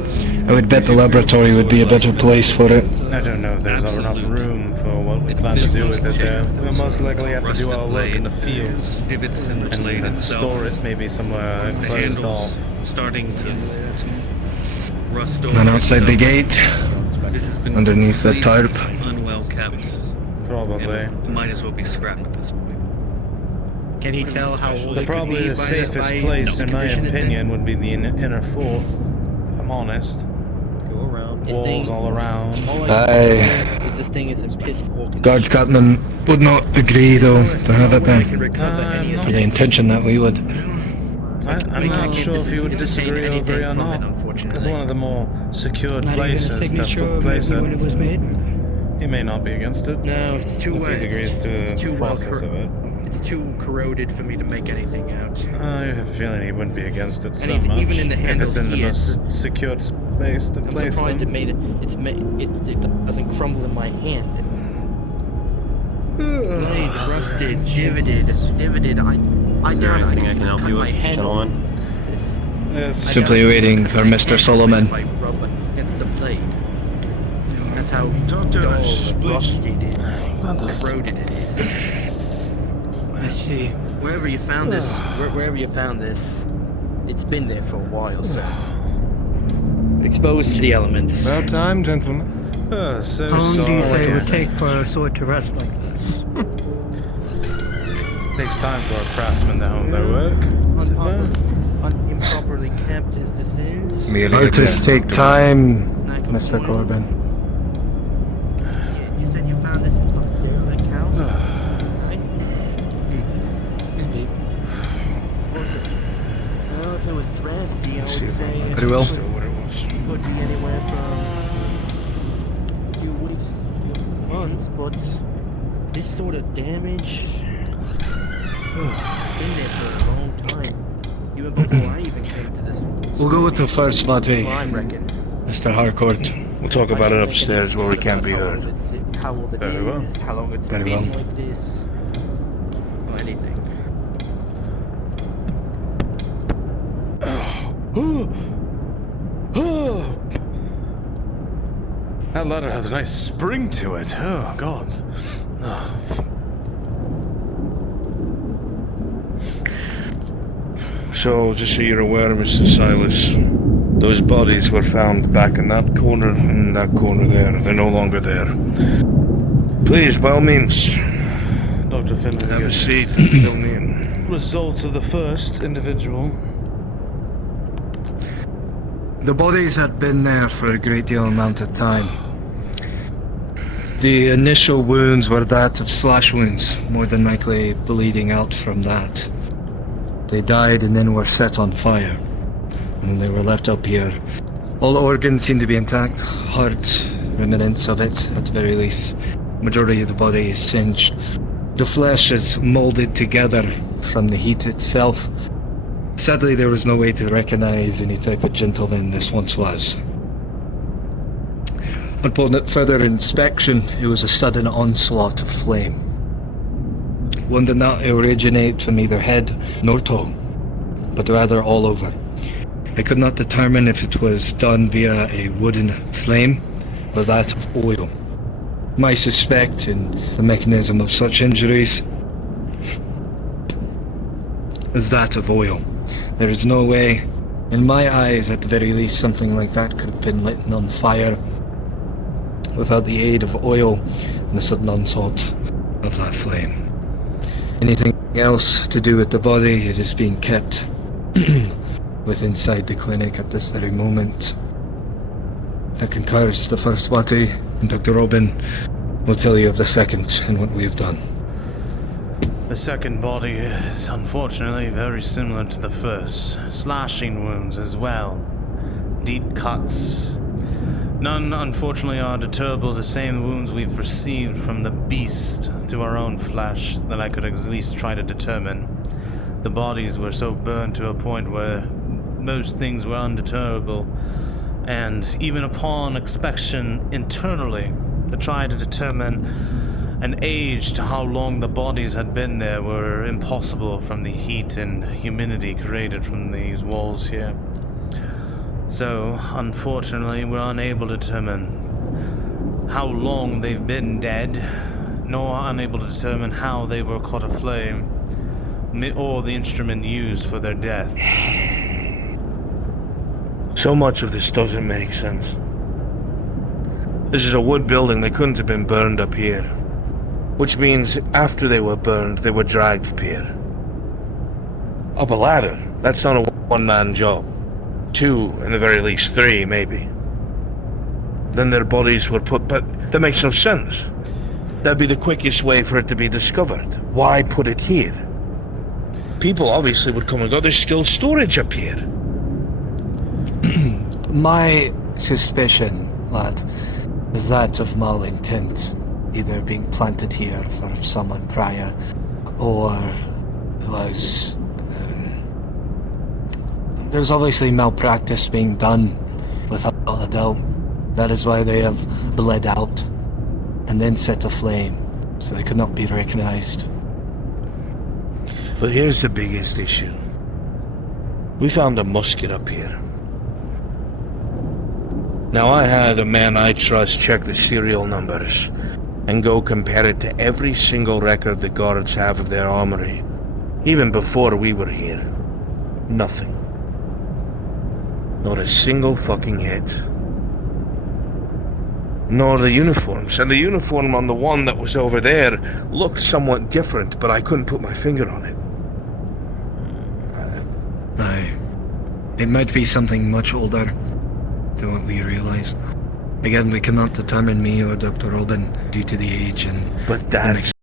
I would bet the laboratory would be a better place for it. I don't know if there's enough room for what we plan to do with it there. We'll most likely have to do our work in the fields Divots in the blade and itself. store it maybe somewhere The closed handles off. starting to rust over. And outside the gate, This has been underneath the tarp. unwell kept. Probably. And might as well be scrapped at this point. Can he tell how old it could Probably be the by safest by place, the in my condition it's in? opinion, would be the inner fort. If I'm honest. Go around. Walls all around. All I Aye. know is this thing is in piss poor condition. Guards captain would not agree though to have it I can then. recover any of For the this. intention that we would. I'm not sure if you would disagree or agree or not. It's one of the more secured Not even a places signature to of place when it it. was made? He may not be against it. No, it's too If he agrees to it's too the process of it. It's too corroded for me to make anything out. I have a feeling he wouldn't be against it so And much. even in the if handle it's in the here, most secured space to I'm place surprised them. it doesn't crumble in my hand. Blade rusted, divoted. I Is there doubt anything I can can help cut you my with, handle. gentlemen? Yes. Simply waiting for Mr. Solomon. If I rub against the blade. That's how Doctor, dull, split. rusted it, corroded it is. I see. Wherever you found this, wherever you found this, it's been there for a while, sir. Exposed to the elements. About time, gentlemen. So How long do you say sorry. it would take for a sword to rust like this? It takes time for a craftsman to hone their work. Is it not? Improperly kept as this is. Artists take time, Mr. Corbin. You said you found this in some derelict house, right? Indeed. Well, if it was drafty, I would say Very well. it would be anywhere from a few weeks, few months, but this sort of damage it's been there for a long time. Even before I even came to this. We'll go with the first Matway, Crime reckon. Mr. Harcourt. We'll talk about it upstairs where we can't be heard. How old it Very well. is, how long it's Very been well. like this, or anything. That letter has a nice spring to it. Oh, God. So, just so you're aware, Mr. Silas, those bodies were found back in that corner and that corner there. They're no longer there. Please, by all means, Dr. Finley, have a seat and fill me in. results of the first individual. The bodies had been there for a great deal amount of time. The initial wounds were that of slash wounds, more than likely bleeding out from that. They died and then were set on fire. And and they were left up here. All organs seem to be intact, heart, remnants of it at the very least. Majority of the body is singed. The flesh is molded together from the heat itself. Sadly, there was no way to recognize any type of gentleman this once was. Upon further inspection, it was a sudden onslaught of flame. One did not originate from either head nor toe, but rather all over. I could not determine if it was done via a wooden flame or that of oil. My suspect in the mechanism of such injuries is that of oil. There is no way, in my eyes at the very least, something like that could have been lit on fire without the aid of oil and the sudden onslaught of that flame. Anything else to do with the body, it is being kept with inside the clinic at this very moment. That concurs the first body, and Dr. Robin will tell you of the second and what we have done. The second body is unfortunately very similar to the first. Slashing wounds as well. Deep cuts. None, unfortunately, are deterrable the same wounds we've received from the beast to our own flesh that I could at least try to determine. The bodies were so burned to a point where most things were undeterrable, and even upon inspection internally to try to determine an age to how long the bodies had been there were impossible from the heat and humidity created from these walls here. So, unfortunately, we're unable to determine how long they've been dead, nor unable to determine how they were caught aflame, or the instrument used for their death. So much of this doesn't make sense. This is a wood building. They couldn't have been burned up here. Which means after they were burned, they were dragged up here. Up a ladder. That's not a one-man job. 2, in the very least 3, maybe. Then their bodies were put... But that makes no sense. That'd be the quickest way for it to be discovered. Why put it here? People obviously would come and go. There's still storage up here. My suspicion, lad, is that of malintent. Either being planted here for someone prior, or was... there's obviously malpractice being done without a doubt. That is why they have bled out and then set aflame, so they could not be recognized. But here's the biggest issue. We found a musket up here. Now I had a man I trust check the serial numbers and go compare it to every single record the guards have of their armory. Even before we were here. Nothing. Not a single fucking hit. Nor the uniforms. And the uniform on the one that was over there looked somewhat different, but I couldn't put my finger on it. Aye. It might be something much older than what we realize. Again, we cannot determine me or Dr. Robin due to the age and... But that